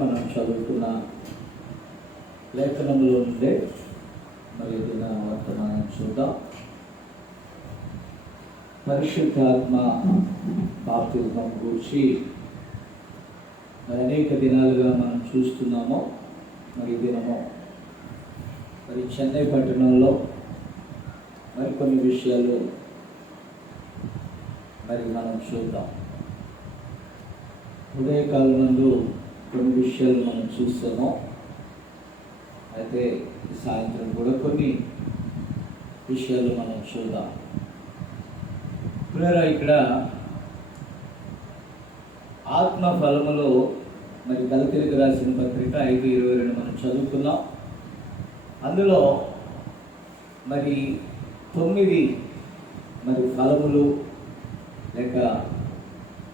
మనం చదువుకున్న లేఖనంలో ఉండే మరి దిన వర్తమానం చూద్దాం. పరిశుద్ధాత్మ బాప్తిజం గురించి మరి అనేక దినాలుగా మనం చూస్తున్నాము. మరి దినము మరి చెన్నై పట్టణంలో మరికొన్ని విషయాలు మరి మనం చూద్దాం. ఉదయకాలం నందు కొన్ని విషయాలు మనం చూస్తాము. అయితే సాయంత్రం కూడా కొన్ని విషయాలు మనం చూద్దాం. ఇక్కడ ఆత్మ ఫలములో మరి గలతీయులకు రాసిన పత్రిక 5:22 మనం చదువుకున్నాం. అందులో మరి 9 మరి ఫలములు లేక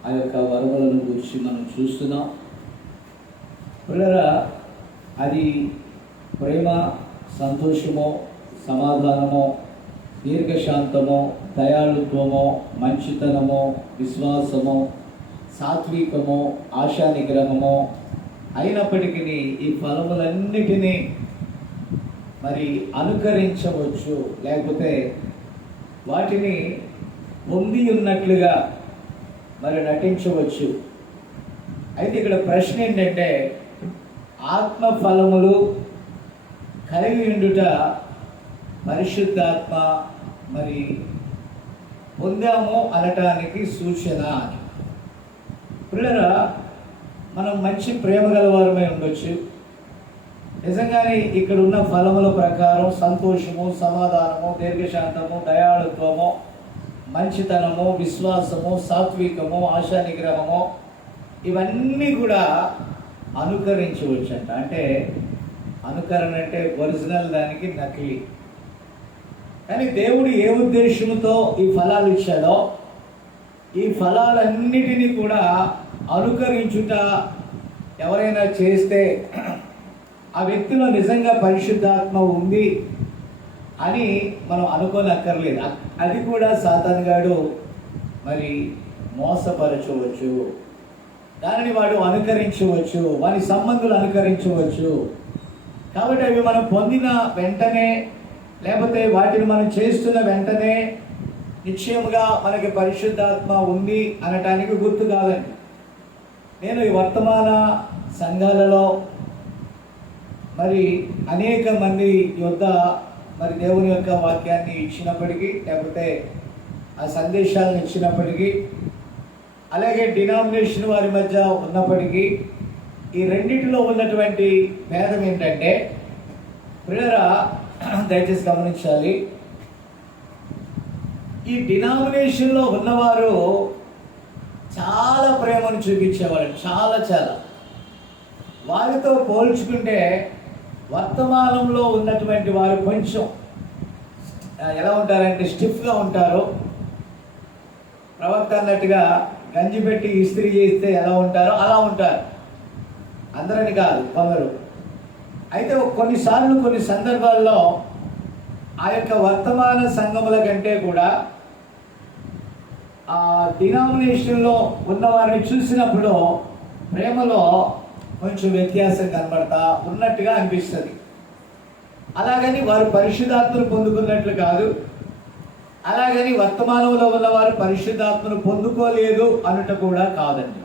ఆ యొక్క వరములను గురించి మనం చూస్తున్నాం. అది ప్రేమ, సంతోషము, సమాధానము, దీర్ఘశాంతము, దయాళుత్వము, మంచితనము, విశ్వాసము, సాత్వికము, ఆశా నిగ్రహము అయినప్పటికీ ఈ ఫలములన్నిటినీ మరి అనుకరించవచ్చు, లేకపోతే వాటిని పొంది ఉన్నట్లుగా మరి నటించవచ్చు. అయితే ఇక్కడ ప్రశ్న ఏంటంటే, ఆత్మ ఫలములు కలిగి ఉండుట పరిశుద్ధాత్మ మరి పొందాము అనటానికి సూచన అని. మనం మంచి ప్రేమ గలవారమై ఉండొచ్చు. నిజంగానే ఇక్కడ ఉన్న ఫలముల ప్రకారం సంతోషము, సమాధానము, దీర్ఘశాంతము, దయాళుత్వము, మంచితనము, విశ్వాసము, సాత్వికము, ఆశా నిగ్రహము ఇవన్నీ కూడా అనుకరించవచ్చంట. అంటే అనుకరణ అంటే ఒరిజినల్ దానికి నకిలీ. కానీ దేవుడు ఏ ఉద్దేశంతో ఈ ఫలాలు ఇచ్చాడో ఈ ఫలాలన్నిటినీ కూడా అనుకరించుట ఎవరైనా చేస్తే ఆ వ్యక్తిలో నిజంగా పరిశుద్ధాత్మ ఉంది అని మనం అనుకోనక్కర్లేదు. అది కూడా సాతానుగాడు మరి మోసపరచవచ్చు, దానిని వాడు అనుకరించవచ్చు, వాని సంబంధులు అనుకరించవచ్చు. కాబట్టి అవి మనం పొందిన వెంటనే లేకపోతే వాటిని మనం చేస్తున్న వెంటనే నిశ్చయముగా మనకి పరిశుద్ధాత్మ ఉంది అనటానికి గుర్తు కాదండి. నేను ఈ వర్తమాన సంఘాలలో మరి అనేక మంది యొద్ద మరి దేవుని యొక్క వాక్యాన్ని ఇచ్చినప్పటికీ, లేకపోతే ఆ సందేశాలను ఇచ్చినప్పటికీ, అలాగే డినామినేషన్ వారి మధ్య ఉన్నప్పటికీ, ఈ రెండింటిలో ఉన్నటువంటి భేదం ఏంటంటే, దయచేసి గమనించాలి. ఈ డినామినేషన్లో ఉన్నవారు చాలా ప్రేమను చూపించేవాళ్ళు, చాలా వారితో పోల్చుకుంటే వర్తమానంలో ఉన్నటువంటి వారు కొంచెం ఎలా ఉంటారంటే స్టిఫ్గా ఉంటారు. ప్రవక్త అన్నట్టుగా గంజి పెట్టి ఇస్త్రీ చేస్తే ఎలా ఉంటారో అలా ఉంటారు. అందరని కాదు, కొందరు. అయితే కొన్నిసార్లు కొన్ని సందర్భాల్లో ఆ యొక్క వర్తమాన సంఘముల కంటే కూడా ఆ డినామినేషన్లో ఉన్నవారిని చూసినప్పుడు ప్రేమలో కొంచెం వ్యత్యాసం కనబడతా ఉన్నట్టుగా అనిపిస్తుంది. అలాగని వారు పరిశుద్ధాత్మను పొందుకున్నట్లు కాదు, అలాగని వర్తమానంలో ఉన్నవారు పరిశుద్ధాత్మను పొందుకోలేదు అనుట కూడా కాదండి.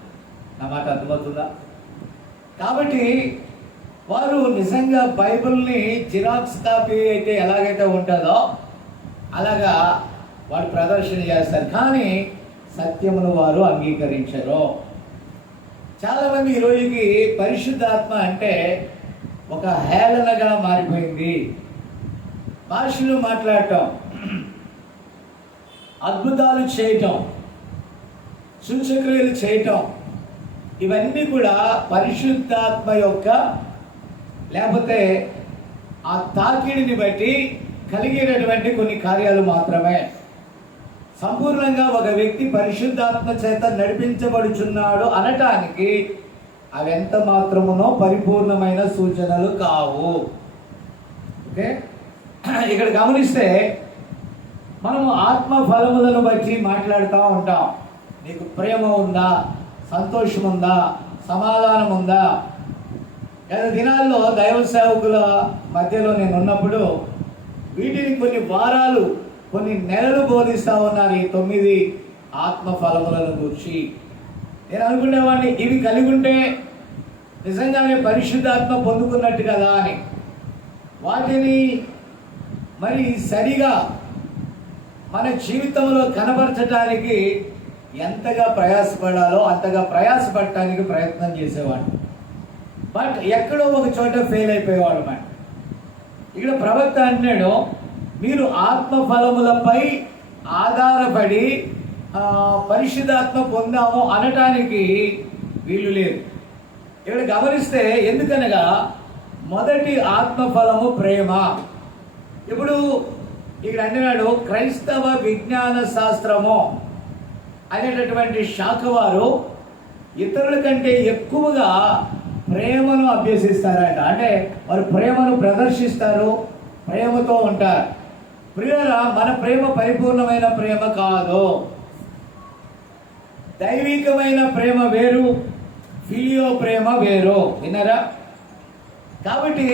నా మాట అర్థమవుతుందా? కాబట్టి వారు నిజంగా బైబిల్ని జిరాక్స్ కాపీ అయితే ఎలాగైతే ఉంటుందో అలాగా వారు ప్రదర్శన చేస్తారు, కానీ సత్యమును వారు అంగీకరించరు. చాలామంది ఈ రోజుకి పరిశుద్ధాత్మ అంటే ఒక హేళనగా మారిపోయింది. భాషలు మాట్లాడటం, అద్భుతాలు చేయటం, సూచక్రియలు చేయటం ఇవన్నీ కూడా పరిశుద్ధాత్మ యొక్క లేకపోతే ఆ తాకిడిని బట్టి కలిగేటటువంటి కొన్ని కార్యాలు మాత్రమే. సంపూర్ణంగా ఒక వ్యక్తి పరిశుద్ధాత్మ చేత నడిపించబడుచున్నాడు అనటానికి అవి ఎంత మాత్రమునో పరిపూర్ణమైన సూచనలు కావు. ఓకే, ఇక్కడ గమనిస్తే మనము ఆత్మ ఫలములను బట్టి మాట్లాడుతూ ఉంటాం. నీకు ప్రేమ ఉందా, సంతోషం ఉందా? సమాధానం ఉందా? గత దినాల్లో దైవ సేవకుల మధ్యలో నేను ఉన్నప్పుడు వీటిని కొన్ని వారాలు, కొన్ని నెలలు బోధిస్తూ ఉన్నారు ఈ 9 ఆత్మ ఫలములను గురించి. నేను అనుకునేవాడిని ఇవి కలిగి ఉంటే నిజంగానే పరిశుద్ధాత్మ పొందుకున్నట్టు కదా అని. వాటిని మరి సరిగా మన జీవితంలో కనబరచడానికి ఎంతగా ప్రయాసపడాలో అంతగా ప్రయాసపడటానికి ప్రయత్నం చేసేవాడు. బట్ ఎక్కడో ఒక చోట ఫెయిల్ అయిపోయేవాడు మాట. ఇక్కడ ప్రవక్త అంటున్నాడు, మీరు ఆత్మ ఫలములపై ఆధారపడి పరిశుద్ధాత్మ పొందాము అనటానికి వీలు లేదు. ఇక్కడ గమనిస్తే, ఎందుకనగా మొదటి ఆత్మఫలము ప్రేమ. ఇప్పుడు ఇక్కడ అంటున్నాడు, క్రైస్తవ విజ్ఞాన శాస్త్రము అనేటటువంటి శాఖ వారు ఇతరుల కంటే ఎక్కువగా ప్రేమను అభ్యసిస్తారట. అంటే వారు ప్రేమను ప్రదర్శిస్తారు, ప్రేమతో ఉంటారు. ప్రియులారా, మన ప్రేమ పరిపూర్ణమైన ప్రేమ కాదు. దైవికమైన ప్రేమ వేరు, ఫిలియో ప్రేమ వేరు. విన్నారా? కాబట్టి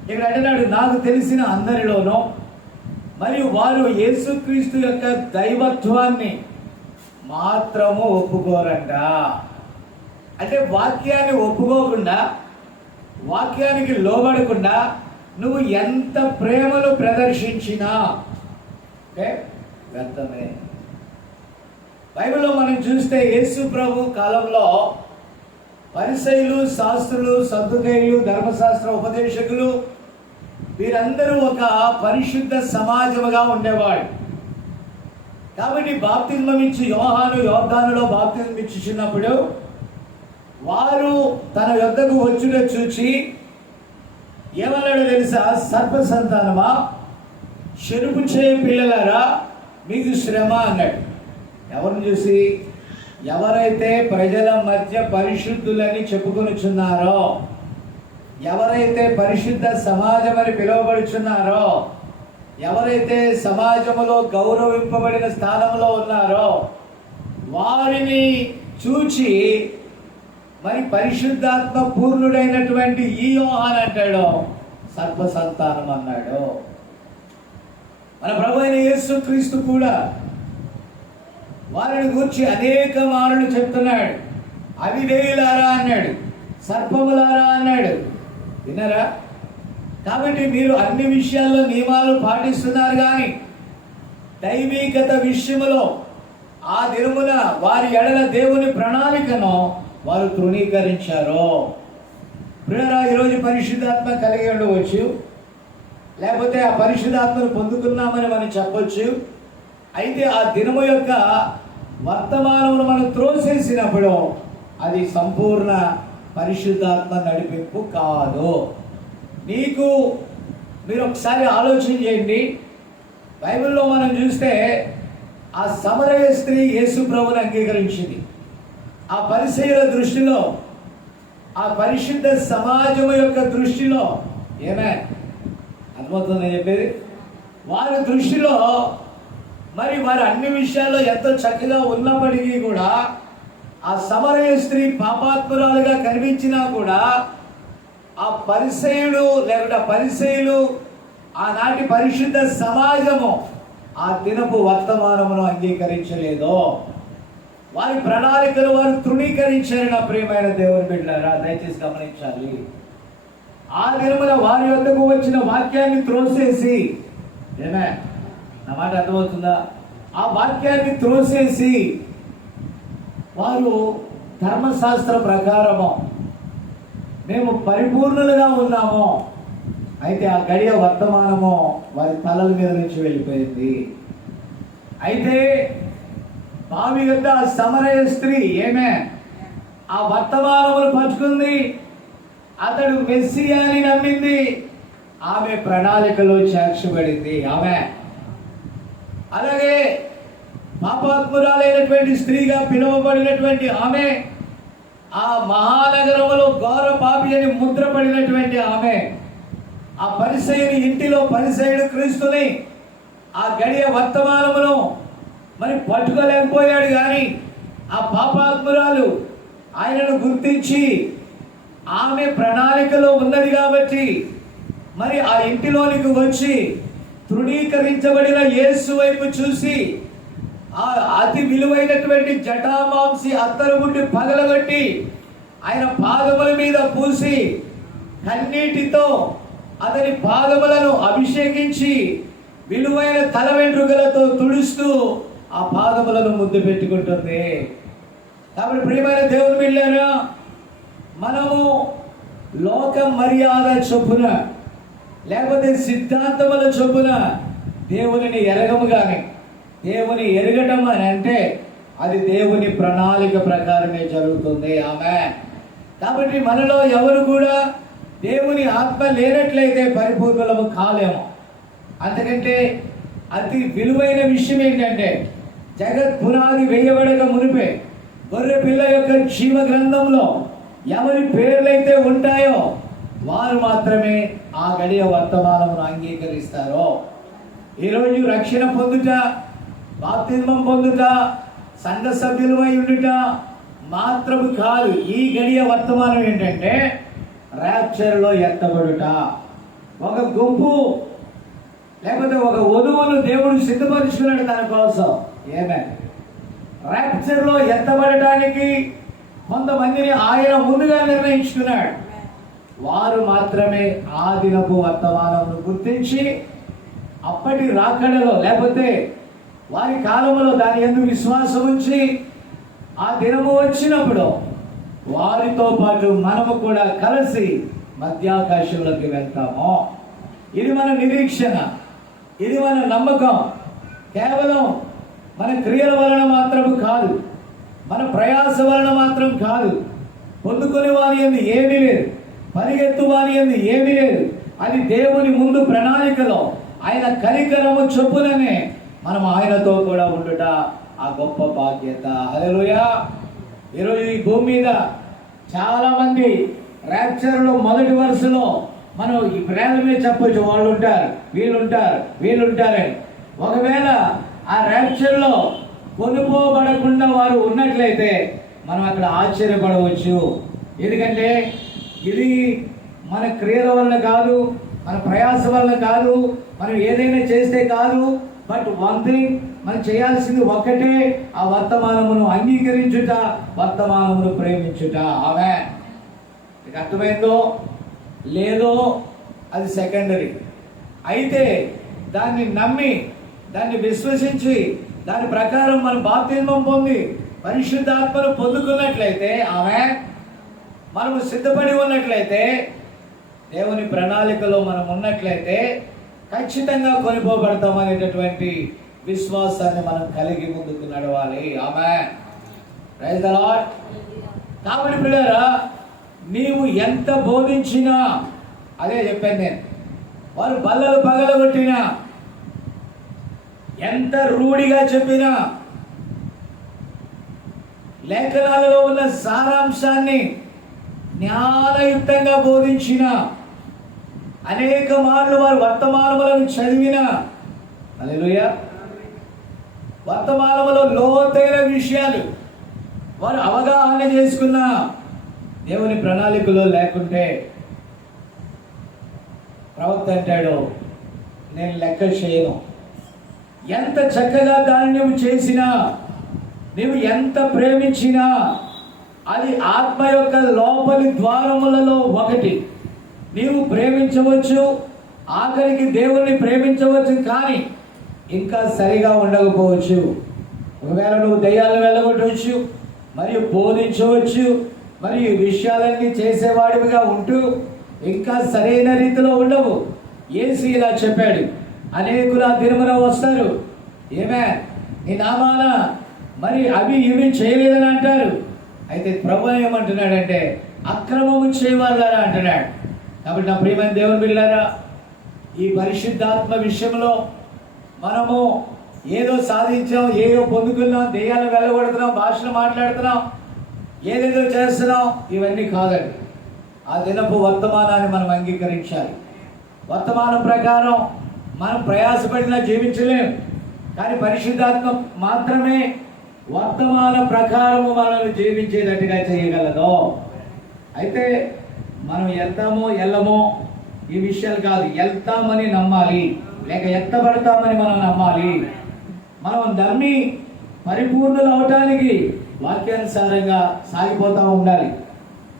ఇక్కడ అంటున్నాడు, నాకు తెలిసిన అందరిలోనూ మరియు వారు యేసుక్రీస్తు యొక్క దైవత్వాన్ని మాత్రము ఒప్పుకోరంట. అంటే వాక్యాన్ని ఒప్పుకోకుండా, వాక్యానికి లోబడకుండా నువ్వు ఎంత ప్రేమను ప్రదర్శించినా వ్యర్థమే. బైబిల్లో మనం చూస్తే యేసు ప్రభు కాలంలో పరిసయ్యులు, శాస్త్రులు, సద్దుకయ్యులు, ధర్మశాస్త్ర ఉపదేశకులు వీరందరూ ఒక పరిశుద్ధ సమాజముగా ఉండేవాడు. కాబట్టి బాప్తిజం ఇచ్చి యోహాను యోర్దానులో బాప్తిజం ఇచ్చినప్పుడు వారు తన యొద్దకు వచ్చుట చూచి ఏమన్నాడో తెలుసా? సర్ప సంతానమా, చెరుపు చేయ పిల్లలారా, మీకు శ్రమ అన్నాడు. ఎవరిని చూసి? ఎవరైతే ప్రజల మధ్య పరిశుద్ధులని చెప్పుకొనిచున్నారో, ఎవరైతే పరిశుద్ధ సమాజం అని పిలువబడుచున్నారో, ఎవరైతే సమాజంలో గౌరవింపబడిన స్థానంలో ఉన్నారో వారిని చూచి మరి పరిశుద్ధాత్మ పూర్ణుడైనటువంటి ఈ యోహాను అంటాడు సర్ప సంతానం అన్నాడు. మన ప్రభు అయిన యేసుక్రీస్తు కూడా వారిని గురించి అనేక మాటలు చెప్తున్నాడు. అవిధేయులారా అన్నాడు, సర్పములారా అన్నాడు. వినరా? కాబట్టి మీరు అన్ని విషయాల్లో నియమాలు పాటిస్తున్నారు, కానీ దైవికత విషయములో ఆ దినమున వారి ఎడల దేవుని ప్రణాళికను వారు తృణీకరించారు. ప్రియరా, ఈరోజు పరిశుద్ధాత్మ కలిగి ఉండవచ్చు, లేకపోతే ఆ పరిశుద్ధాత్మను పొందుకున్నామని మనం చెప్పొచ్చు. అయితే ఆ దినము యొక్క వర్తమానమును మనం త్రోసేసినప్పుడు అది సంపూర్ణ పరిశుద్ధాత్మ నడిపింపు కాదు. మీరు ఒకసారి ఆలోచన చేయండి. బైబిల్లో మనం చూస్తే ఆ సమరయ స్త్రీ యేసు ప్రభువుని అంగీకరించింది. ఆ పరిసయ్యుల దృష్టిలో, ఆ పరిశుద్ధ సమాజం యొక్క దృష్టిలో ఏమే అర్థమవుతుందని చెప్పేది, వారి దృష్టిలో మరి వారు అన్ని విషయాల్లో ఎంతో చక్కగా ఉన్నప్పటికీ కూడా ఆ సమరయ స్త్రీ పాపాత్మురాలుగా కనిపించినా కూడా ఆ పరిసయ్యుడు లేకుంటే పరిసయ్యులు ఆనాటి పరిశుద్ధ సమాజము ఆ దినపు వర్తమానమును అంగీకరించలేదు. వారి ప్రణాళికలు వారు తృణీకరించారు. నా ప్రియమైన దేవుని బిడ్డలారా, దయచేసి గమనించాలి. ఆ దినమున వారి వద్దకు వచ్చిన వాక్యాన్ని త్రోసేసి, ఏమే నా మాట అర్థమవుతుందా? ఆ వాక్యాన్ని త్రోసేసి వారు ధర్మశాస్త్ర ప్రకారము మేము పరిపూర్ణులుగా ఉన్నాము. అయితే ఆ గడియ వర్తమానము వారి తలల మీద నుంచి వెళ్ళిపోయింది. అయితే బావి యొద్ద సమరయ స్త్రీ ఏమే ఆ వర్తమానమును పంచుకుంది. అతడు మెస్సియా అని నమ్మింది. ఆమె ప్రణాళికలో చేర్చబడింది. ఆమె అలాగే పాపాత్మురాలైనటువంటి స్త్రీగా పిలువబడినటువంటి ఆమె ఆ మహానగరములో ఘోర పాపి అని ముద్రపడినటువంటి ఆమె ఆ పరిసయ్యుని ఇంటిలో పరిసయ్యుడు క్రీస్తుని ఆ గడియ వర్తమానమును మరి పట్టుకోలేకపోయాడు. కానీ ఆ పాపాత్మురాలు మనుష్యురాలు ఆయనను గుర్తించి ఆమె ప్రణాళికలో ఉన్నది కాబట్టి మరి ఆ ఇంటిలోనికి వచ్చి తృణీకరించబడిన యేసు వైపు చూసి ఆ అతి విలువైనటువంటి జటామాంసి అత్తరుముట్టి పగలగొట్టి ఆయన పాదముల మీద పూసి కన్నీటితో అతని పాదములను అభిషేకించి విలువైన తల వెంట్రుకలతో తుడుస్తూ ఆ పాదములను ముద్దు పెట్టుకుంటుంది. కాబట్టి ప్రియమైన దేవుని బిడ్డలారా, మనము లోక మర్యాద చొప్పున లేకపోతే సిద్ధాంతముల చొప్పున దేవునిని ఎరగము కానీ దేవుని ఎరగటం అని అంటే అది దేవుని ప్రణాళిక ప్రకారమే జరుగుతుంది. ఆమెన్. కాబట్టి మనలో ఎవరు కూడా దేవుని ఆత్మ లేనట్లయితే పరిపూర్ణులము కాలేము. అంతకంటే అతి విలువైన విషయం ఏంటంటే జగత్ పునాది వేయబడక మునిపే గొర్రె పిల్ల యొక్క జీవ గ్రంథంలో ఎవరి పేర్లైతే ఉంటాయో వారు మాత్రమే ఆ గడియ వర్తమానమును అంగీకరిస్తారో. ఈరోజు రక్షణ పొందుట, బాప్తిస్మం పొందుట, సంఘ సభ్యులమై ఉండుట మాత్రము కాదు. ఈ గడియ వర్తమానం ఏంటంటే ర్యాప్చర్లో ఎత్తబడుట. ఒక గుంపు లేకపోతే ఒక వధువును దేవుడు సిద్ధపరుచుకున్నాడు తన కోసం. ఏమే ర్యాప్చర్లో ఎత్తబడటానికి కొంతమందిని ఆయన ముందుగా నిర్ణయించుకున్నాడు. వారు మాత్రమే ఆ దినపు వర్తమానమును గుర్తించి అప్పటి రాకడలో లేకపోతే వారి కాలంలో దాని యందు విశ్వాసం ఉంచి ఆ దినము వచ్చినప్పుడు వారితో పాటు మనము కూడా కలిసి మధ్యాకాశంలోకి వెళ్తాము. ఇది మన నిరీక్షణ, ఇది మన నమ్మకం. కేవలం మన క్రియల వలన మాత్రం కాదు, మన ప్రయాస వలన మాత్రం కాదు. పొందుకునే వారి యందు ఏమీ లేదు, పరిగెత్తు వారి యందు ఏమీ లేదు. అది దేవుని ముందు ప్రణాళికలో ఆయన కనికరము చొప్పుననే మనం ఆయనతో కూడా ఉండుట ఆ గొప్ప బాధ్యత. హల్లెలూయా. ఈరోజు ఈ భూమి మీద చాలా మంది ర్యాప్చర్లో మొదటి వరుసలో మనం ఈ ప్రేమ మీద చెప్పొచ్చు, వాళ్ళు ఉంటారు, వీళ్ళుంటారని. ఒకవేళ ఆ ర్యాప్చర్లో కొనుక్కోబడకుండా వారు ఉన్నట్లయితే మనం అక్కడ ఆశ్చర్యపడవచ్చు. ఎందుకంటే ఇది మన క్రియల వలన కాదు, మన ప్రయాస వలన కాదు, మనం ఏదైనా చేస్తే కాదు. బట్ వన్ థింగ్ మనం చేయాల్సింది ఒక్కటే, ఆ వర్తమానమును అంగీకరించుట, వర్తమానమును ప్రేమించుట. ఆమె మీకు అర్థమైందో లేదో అది సెకండరీ. అయితే దాన్ని నమ్మి, దాన్ని విశ్వసించి, దాని ప్రకారం మనం బాప్తిస్మం పొంది పరిశుద్ధాత్మను పొందుకున్నట్లయితే, ఆమె మనము సిద్ధపడి ఉన్నట్లయితే, దేవుని ప్రణాళికలో మనం ఉన్నట్లయితే ఖచ్చితంగా కొనిపోబడతాం అనేటటువంటి విశ్వాసాన్ని మనం కలిగి ముందుకు నడవాలి. ఆమేన్. Praise the lord. కాబట్టి ప్రియులారా, నీవు ఎంత బోధించినా, అదే చెప్పాను నేను, వారు బల్లలు పగలగొట్టినా, ఎంత రూఢిగా చెప్పినా, లేఖనాలలో ఉన్న సారాంశాన్ని జ్ఞానయుక్తంగా బోధించిన, అనేక మార్లు వారు వర్తమానములను చదివిన, హల్లెలూయా, వర్తమానములో లోతైన విషయాలు వారు అవగాహన చేసుకున్న, దేవుని ప్రణాళికలో లేకుంటే ప్రవక్త అంటాడు, నేను లెక్క చేయను. ఎంత చక్కగా దాన్ని నువ్వు చేసినా, నువ్వు ఎంత ప్రేమించినా, అది ఆత్మ యొక్క లోపలి ద్వారములలో ఒకటి. నీవు ప్రేమించవచ్చు, ఆఖరికి దేవుణ్ణి ప్రేమించవచ్చు, కానీ ఇంకా సరిగా ఉండకపోవచ్చు. ఒకవేళ నువ్వు దయ్యాలను వెళ్ళగొట్టవచ్చు, మరియు బోధించవచ్చు, మరియు విషయాలన్నీ చేసేవాడివిగా ఉంటూ ఇంకా సరైన రీతిలో ఉండవు. యేసు ఇలా చెప్పాడు, అనేకులు ఆ దినమున వస్తారు, ఏమే నీ నామాన మరి అవి ఇవి చేయలేదని అంటారు. అయితే ప్రభు ఏమంటున్నాడంటే, అక్రమము చేయవాళ్ళారా అంటున్నాడు. కాబట్టి నా ప్రియమైన దేవుని బిడ్డలారా, ఈ పరిశుద్ధాత్మ విషయంలో మనము ఏదో సాధించాం, ఏదో పొందుకున్నాం, దెయ్యాలను వెళ్ళగొడుతున్నాం, భాషలు మాట్లాడుతున్నాం, ఏదేదో చేస్తున్నాం, ఇవన్నీ కాదండి. ఆ దినపు వర్తమానాన్ని మనం అంగీకరించాలి. వర్తమానం ప్రకారం మనం ప్రయాసపడినా జీవించలేం, కానీ పరిశుద్ధాత్మ మాత్రమే వర్తమాన ప్రకారము మనల్ని జీవించేటట్టుగా చేయగలదు. అయితే మనం వెళ్తామో వెళ్ళమో ఈ విషయాలు కాదు, వెళ్తామని నమ్మాలి, లేక ఎత్తబడతామని మనం నమ్మాలి. మనం నమ్మి పరిపూర్ణులు అవటానికి వాక్యానుసారంగా సాగిపోతూ ఉండాలి.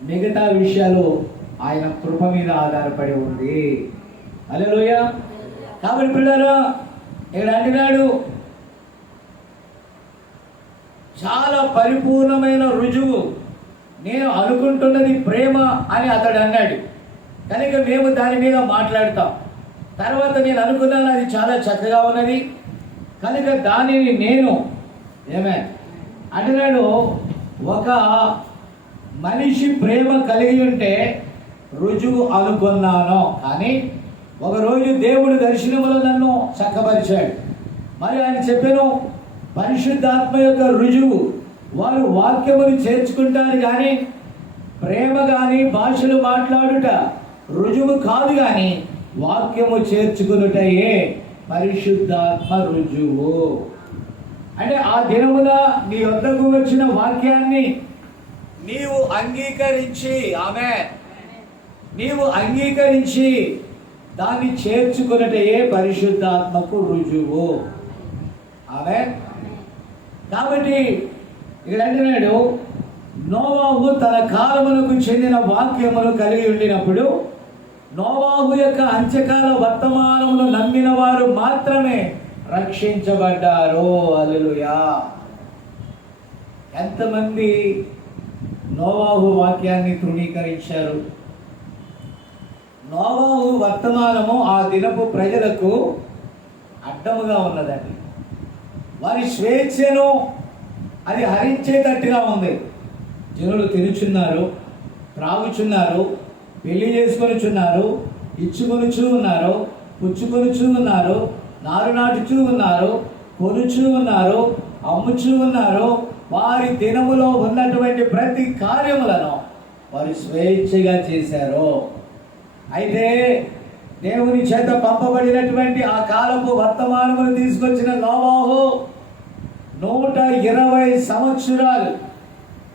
మిగతా విషయాలు ఆయన కృప మీద ఆధారపడి ఉంది. హల్లెలూయా. కాబట్టి పిల్లరా, ఇక్కడ అంటున్నాడు, చాలా పరిపూర్ణమైన రుజువు నేను అనుకుంటున్నది ప్రేమ అని అతడు అన్నాడు. కనుక మేము దాని మీద మాట్లాడతాం. తర్వాత నేను అనుకున్నాను అది చాలా చక్కగా ఉన్నది కనుక దానిని నేను అంటున్నాడు. ఒక మనిషి ప్రేమ కలిగి ఉంటే రుజువు అనుకున్నాను. కానీ ఒకరోజు దేవుడు దర్శనములో నన్ను చక్కపరిచాడు. మరి ఆయన చెప్పాను, పరిశుద్ధాత్మ యొక్క రుజువు వారు వాక్యమును చేర్చుకుంటారు కానీ ప్రేమ కానీ భాషలు మాట్లాడుట రుజువు కాదు, కానీ వాక్యము చేర్చుకునుటయే పరిశుద్ధాత్మ రుజువు. అంటే ఆ దినమున నీ వద్దకు వచ్చిన వాక్యాన్ని నీవు అంగీకరించి నీవు అంగీకరించి దాన్ని చేర్చుకున్నటయే పరిశుద్ధాత్మకు రుజువు. కాబట్టి ఇక్కడ అంటున్నాడు, నోవాహు తన కాలమునకు చెందిన వాక్యమును కలిగి ఉండినప్పుడు నోవాహు యొక్క అంత్యకాల వర్తమానమును నమ్మిన వారు మాత్రమే రక్షించబడ్డారు. హల్లెలూయా. ఎంతమంది నోవాహు వాక్యాన్ని తృణీకరించారు? నోవాహు వర్తమానము ఆ దినపు ప్రజలకు అడ్డముగా ఉన్నదండి. వారి స్వేచ్ఛను అది హరించేటట్టుగా ఉంది. జనులు తినుచున్నారు, త్రాగుచున్నారు, పెళ్లి చేసుకొనిచున్నారు, ఇచ్చుకొనుచూ ఉన్నారు, పుచ్చుకొనుచూ ఉన్నారు, నారు నాటుచూ ఉన్నారు, కొనుచూ ఉన్నారు, అమ్ముచూ ఉన్నారు. వారి దినములో ఉన్నటువంటి ప్రతి కార్యములను వారు స్వేచ్ఛగా చేశారు. అయితే దేవుని చేత పంపబడినటువంటి ఆ కాలపు వర్తమానమును తీసుకొచ్చిన నోవాహు 120 సంవత్సరాలు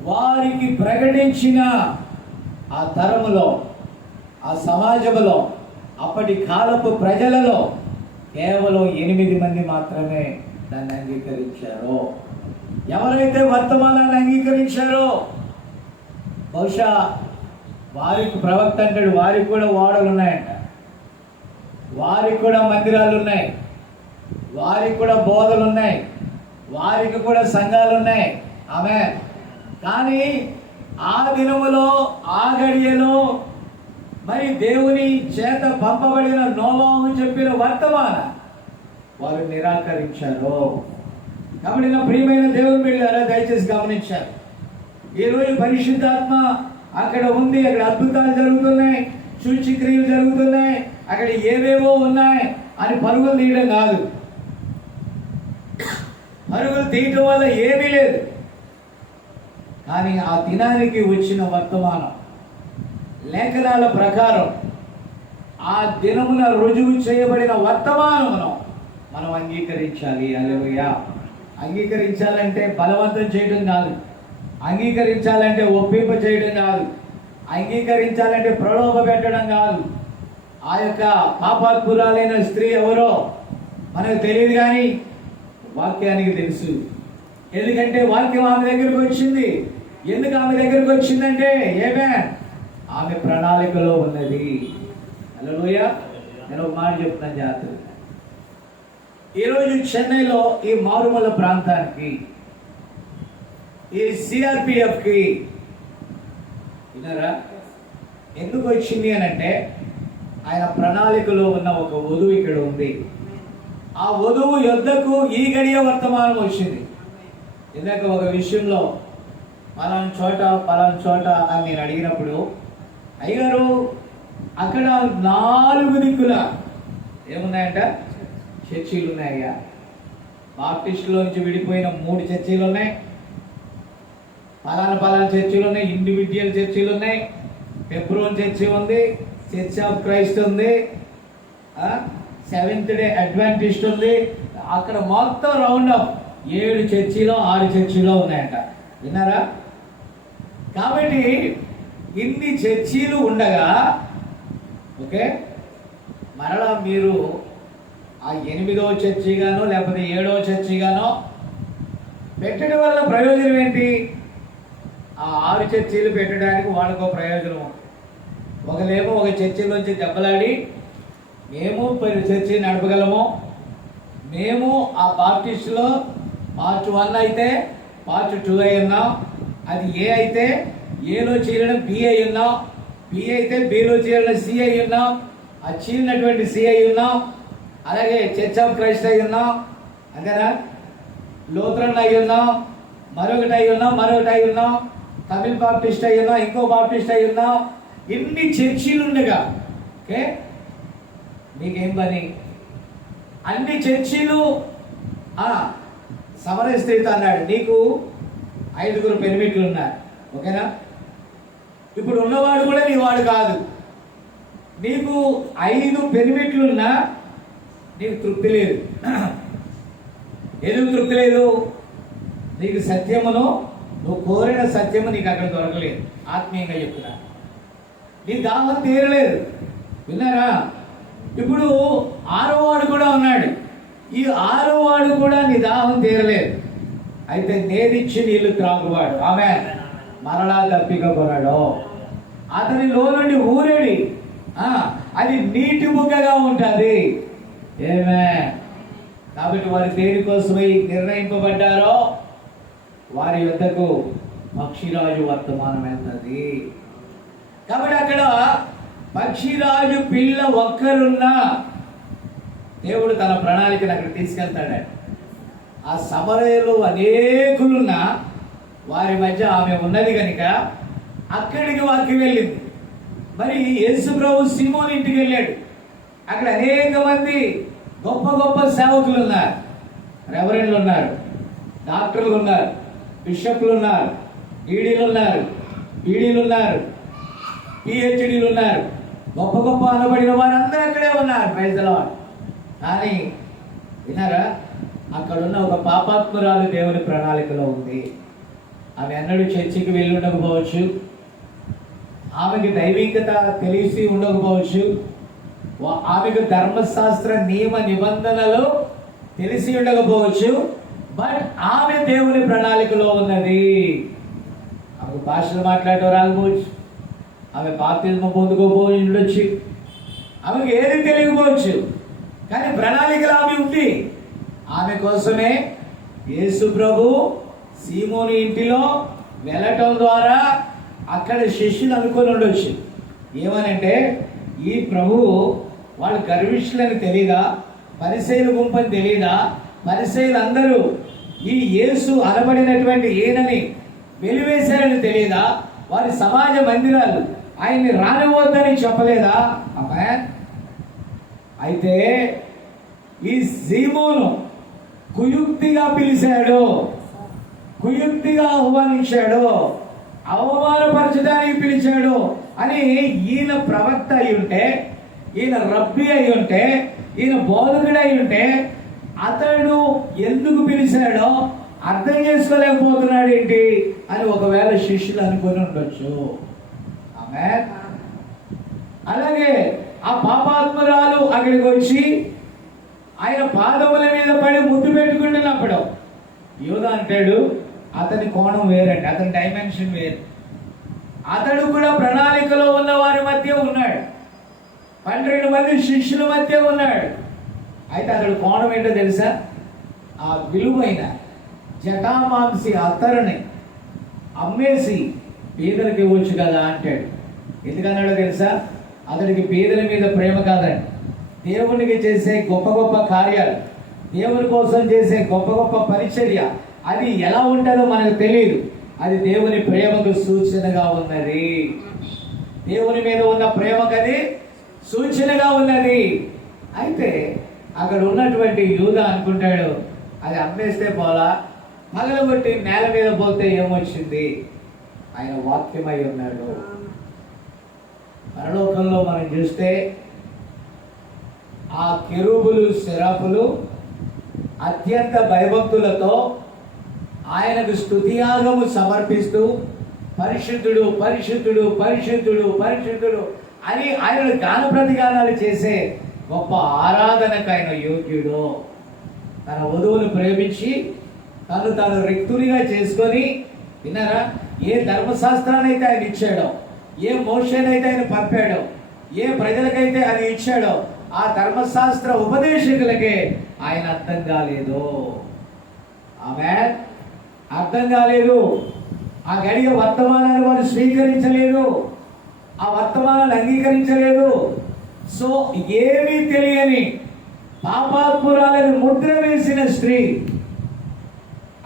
వారికి ప్రకటించిన ఆ తరములో, ఆ సమాజంలో, అప్పటి కాలపు ప్రజలలో కేవలం 8 మంది మాత్రమే దాన్ని అంగీకరించారు. ఎవరైతే వర్తమానాన్ని అంగీకరించారో, బహుశా వారికి ప్రవక్త అంటాడు, వారికి కూడా ఓడలు ఉన్నాయంట, వారికి కూడా మందిరాలు ఉన్నాయి, వారికి కూడా బోధలు ఉన్నాయి, వారికి కూడా సంఘాలు ఉన్నాయి. కానీ ఆ దినములో, ఆ గడియలో మరి దేవుని చేత పంపబడిన నోవాహు చెప్పిన వర్తమానం వారు నిరాకరించారు. కాబట్టి నా ప్రియమైన దేవుని బిడ్డలారా, దయచేసి గమనించారు. ఈరోజు పరిశుద్ధాత్మ అక్కడ ఉంది, అక్కడ అద్భుతాలు జరుగుతున్నాయి, సూచక్రియలు జరుగుతున్నాయి, అక్కడ ఏవేవో ఉన్నాయి అని పరుగులు తీయడం కాదు. పరుగులు తీయటం వల్ల ఏమీ లేదు. కానీ ఆ దినానికి వచ్చిన వర్తమానం లేఖనాల ప్రకారం ఆ దినమున రుజువు చేయబడిన వర్తమానమును మనం అంగీకరించాలి. హల్లెలూయా. అంగీకరించాలంటే బలవంతం చేయడం కాదు, అంగీకరించాలంటే ఒప్పింప చేయడం కాదు, అంగీకరించాలంటే ప్రలోభ పెట్టడం కాదు. ఆ యొక్క పాపాత్మురాలైన స్త్రీ ఎవరో మనకు తెలియదు, కానీ వాక్యానికి తెలుసు. ఎందుకంటే వాక్యం ఆమె దగ్గరకు వచ్చింది. ఎందుకు ఆమె దగ్గరకు వచ్చిందంటే ఆమె ప్రణాళికలో ఉన్నది. హల్లెలూయా. నేను ఒక మాట చెప్తున్నాను జాగ్రత్త. ఈరోజు చెన్నైలో ఈ మారుమూల ప్రాంతానికి, ఈ సిఆర్పిఎఫ్కి విన్నారా ఎందుకు వచ్చింది అని అంటే, ఆయన ప్రణాళికలో ఉన్న ఒక వధువు ఇక్కడ ఉంది. ఆ వధువు యొద్దకు ఈ గడియ వర్తమానం వచ్చింది. ఇందాక ఒక విషయంలో పలానా చోట అని నేను అడిగినప్పుడు, అయ్యారు అక్కడ 4 దిక్కుల ఏమున్నాయంట? చర్చీలు ఉన్నాయ్యా. బాప్టిస్టులో నుంచి విడిపోయిన 3 చర్చీలు ఉన్నాయి, పలానా చర్చీలు ఉన్నాయి, ఇండివిజువల్ చర్చీలు ఉన్నాయి, హెబ్రోన్ చర్చి ఉంది, చర్చ్ ఆఫ్ క్రైస్ట్ ఉంది, సెవెంత్ డే అడ్వెంటిస్ట్ ఉంది. అక్కడ మొత్తం రౌండ్ అప్ 7 చర్చిలో 6 చర్చిలో ఉన్నాయంట. విన్నారా? కాబట్టి ఇన్ని చర్చీలు ఉండగా ఓకే, మరలా మీరు ఆ 8వ చర్చిగానో లేకపోతే 7వ చర్చిగానో పెట్టడం వల్ల ప్రయోజనం ఏంటి? ఆ 6 చర్చీలు పెట్టడానికి వాళ్ళకో ప్రయోజనం. ఒకలేమో ఒక చర్చిలోంచి దెబ్బలాడి మేము చర్చి నడపగలము, మేము ఆ బాప్టిస్టులో పార్ట్ 1 అయితే పార్ట్ 2 అయి ఉన్నాం, అది ఏ అయితే ఏలో చీలడం బి అయి ఉన్నాం, బి అయితే బిలో చీలడం సి అయి ఉన్నాం, ఆ చీలినటువంటి సి అయి ఉన్నాం, అలాగే చర్చ్ ఆఫ్ క్రైస్ట్ అయి ఉన్నాం, అంతేనా? లూథరన్ అయి ఉన్నాం, మరొకటి అయి ఉన్నాం, మరొకటి అయి ఉన్నాం, తమిళ్ బాప్టిస్ట్ అయి ఉన్నాం, ఇంకో బాప్టిస్ట్ అయి ఉన్నాం. ఇన్ని చర్చీలు ఉండగా ఓకే, మీకేం పని? అన్ని చర్చీలు సమరయ స్త్రీతో అన్నాడు, నీకు 5 పెనిమిట్లు ఉన్నారు, ఓకేనా? ఇప్పుడు ఉన్నవాడు కూడా నీ వాడు కాదు. నీకు 5 పెనిమిట్లున్నా నీకు తృప్తి లేదు. ఎందుకు తృప్తి లేదు? నీకు సత్యమును, నువ్వు కోరిన సత్యము నీకు అక్కడ దొరకలేదు. ఆత్మీయంగా చెప్తున్నా, నీ దాహం తీరలేదు. విన్నారా? ఇప్పుడు 6వ వాడు కూడా ఉన్నాడు. ఈ 6వ వాడు కూడా నీ దాహం తీరలేదు. అయితే నేనిచ్చి నీళ్లు త్రాగువాడు ఆమె మరలా దప్పిక కొన్నాడు. అతనిలో నుండి ఊరేడి అది నీటి బుగ్గగా ఉంటుంది. ఏమే? కాబట్టి వారు దేనికోసమై నిర్ణయింపబడ్డారో వారి యొద్దకు పక్షిరాజు వర్తమానం వెళ్తుంది. కాబట్టి అక్కడ పక్షిరాజు పిల్ల ఒక్కరున్నా దేవుడు తన ప్రణాళికను అక్కడ తీసుకెళ్తాడు. ఆ సమరయలో అనేకులున్నా వారి మధ్య ఆమె ఉన్నది కనుక అక్కడికి వాక్యం వెళ్ళింది. మరి యేసు ప్రభు సీమోను ఇంటికి వెళ్ళాడు. అక్కడ అనేక మంది గొప్ప గొప్ప సేవకులు ఉన్నారు, రెవరెండ్లు ఉన్నారు, డాక్టర్లు ఉన్నారు, బిషప్లు ఉన్నారు, డీడీలు ఉన్నారు, పీడీలు ఉన్నారు, పిహెచ్డీలు ఉన్నారు, గొప్ప గొప్ప అనబడిన వారందరూ అక్కడే ఉన్నారు. Praise the Lord. కానీ విన్నారా? అక్కడున్న ఒక పాపాత్మురాలు దేవుని ప్రణాళికలో ఉంది. ఆమె అన్నడు చర్చికి వెళ్ళి ఉండకపోవచ్చు, ఆమెకి దైవికత తెలిసి ఉండకపోవచ్చు, ఆమెకు ధర్మశాస్త్ర నియమ నిబంధనలు తెలిసి ఉండకపోవచ్చు, బట్ ఆమె దేవుని ప్రణాళికలో ఉన్నది. ఆమెకు భాషలు మాట్లాడటం రాకపోవచ్చు, ఆమె బాప్తిస్మం పొందుకోపోయి ఉండొచ్చు, ఆమెకు ఏది తెలియకపోవచ్చు, కానీ ప్రణాళికలు ఆమె ఉంది. ఆమె కోసమే యేసు ప్రభు సీమోని ఇంటిలో వెళ్ళటం ద్వారా అక్కడ శిష్యులు అనుకొని ఉండొచ్చు. ఏమనంటే, ఈ ప్రభు వాళ్ళు గర్విష్ఠులని తెలీదా? పరిసయ్యుల గుంపని తెలీదా? పరిసయ్యులు అందరూ ఈ యేసు అనబడినటువంటి ఈయనని వెలివేశారని తెలీదా? వారి సమాజ మందిరాలు ఆయన్ని రానివద్దని చెప్పలేదా? అమ్మా, అయితే ఈ సీమోను కుయుక్తిగా పిలిచాడు, కుయుక్తిగా ఆహ్వానించాడు, అవమానపరచడానికి పిలిచాడు అని ఈయన ప్రవక్త అయి ఉంటే, ఈయన రబ్బీ అయి ఉంటే, ఈయన బోధకుడు అయి ఉంటే అతడు ఎందుకు పిలిచాడో అర్థం చేసుకోలేకపోతున్నాడు ఏంటి అని ఒకవేళ శిష్యులు అనుకొని ఉండొచ్చు. ఆమె అలాగే ఆ పాపాత్మురాలు అక్కడికి వచ్చి ఆయన పాదముల మీద పడి ముద్దు పెట్టుకుంటున్నప్పుడు యూదా అంటాడు, అతని కోణం వేరండి, అతని డైమెన్షన్ వేరు. అతడు కూడా ప్రణాళికలో ఉన్న వారి మధ్య ఉన్నాడు, 12 మంది శిష్యుల మధ్య ఉన్నాడు. అయితే అతడు కోణం ఏంటో తెలుసా? ఆ విలువైన జటామాంసి అత్తరుని అమ్మేసి పేదలకు ఇవ్వచ్చు కదా అంటాడు. ఎందుకన్నాడో తెలుసా? అతడికి పేదల మీద ప్రేమ కాదండి, దేవునికి చేసే గొప్ప గొప్ప కార్యాలు, దేవుని కోసం చేసే గొప్ప గొప్ప పరిచర్య అది ఎలా ఉంటుందో మనకు తెలియదు. అది దేవుని ప్రేమకు సూచనగా ఉన్నది. దేవుని మీద ఉన్న ప్రేమకు అది సూచనగా ఉన్నది. అయితే అక్కడ ఉన్నటువంటి యూదా అనుకుంటాడు, అది అమ్మేస్తే పోలా, పగలగొట్టి నేల మీద పోతే ఏమొచ్చింది? ఆయన వాక్యమై ఉన్నాడు. పరలోకంలో మనం చూస్తే ఆ కెరూబులు, సెరాపులు అత్యంత భయభక్తులతో ఆయనకు స్తుతియాగము సమర్పిస్తూ పరిశుద్ధుడు పరిశుద్ధుడు పరిశుద్ధుడు పరిశుద్ధుడు అని ఆయన గాన ప్రతిగానాలు చేసే గొప్ప ఆరాధనకు ఆయన యోగ్యుడు. తన వధువును ప్రేమించి తాను రిక్తునిగా చేసుకొని, విన్నారా, ఏ ధర్మశాస్త్రాన్ని అయితే ఆయన ఇచ్చాడో, ఏ మోషేనైతే ఆయన పంపాడో, ఏ ప్రజలకైతే ఆయన ఇచ్చాడో ఆ ధర్మశాస్త్ర ఉపదేశకులకే ఆయన అర్థం కాలేదు. ఆమె అర్థం కాలేదు. ఆ గడియ వర్తమానాన్ని వారు స్వీకరించలేదు, ఆ వర్తమానాన్ని అంగీకరించలేదు. సో ఏమీ తెలియని పాపాత్మురాలను ముద్ర వేసిన స్త్రీ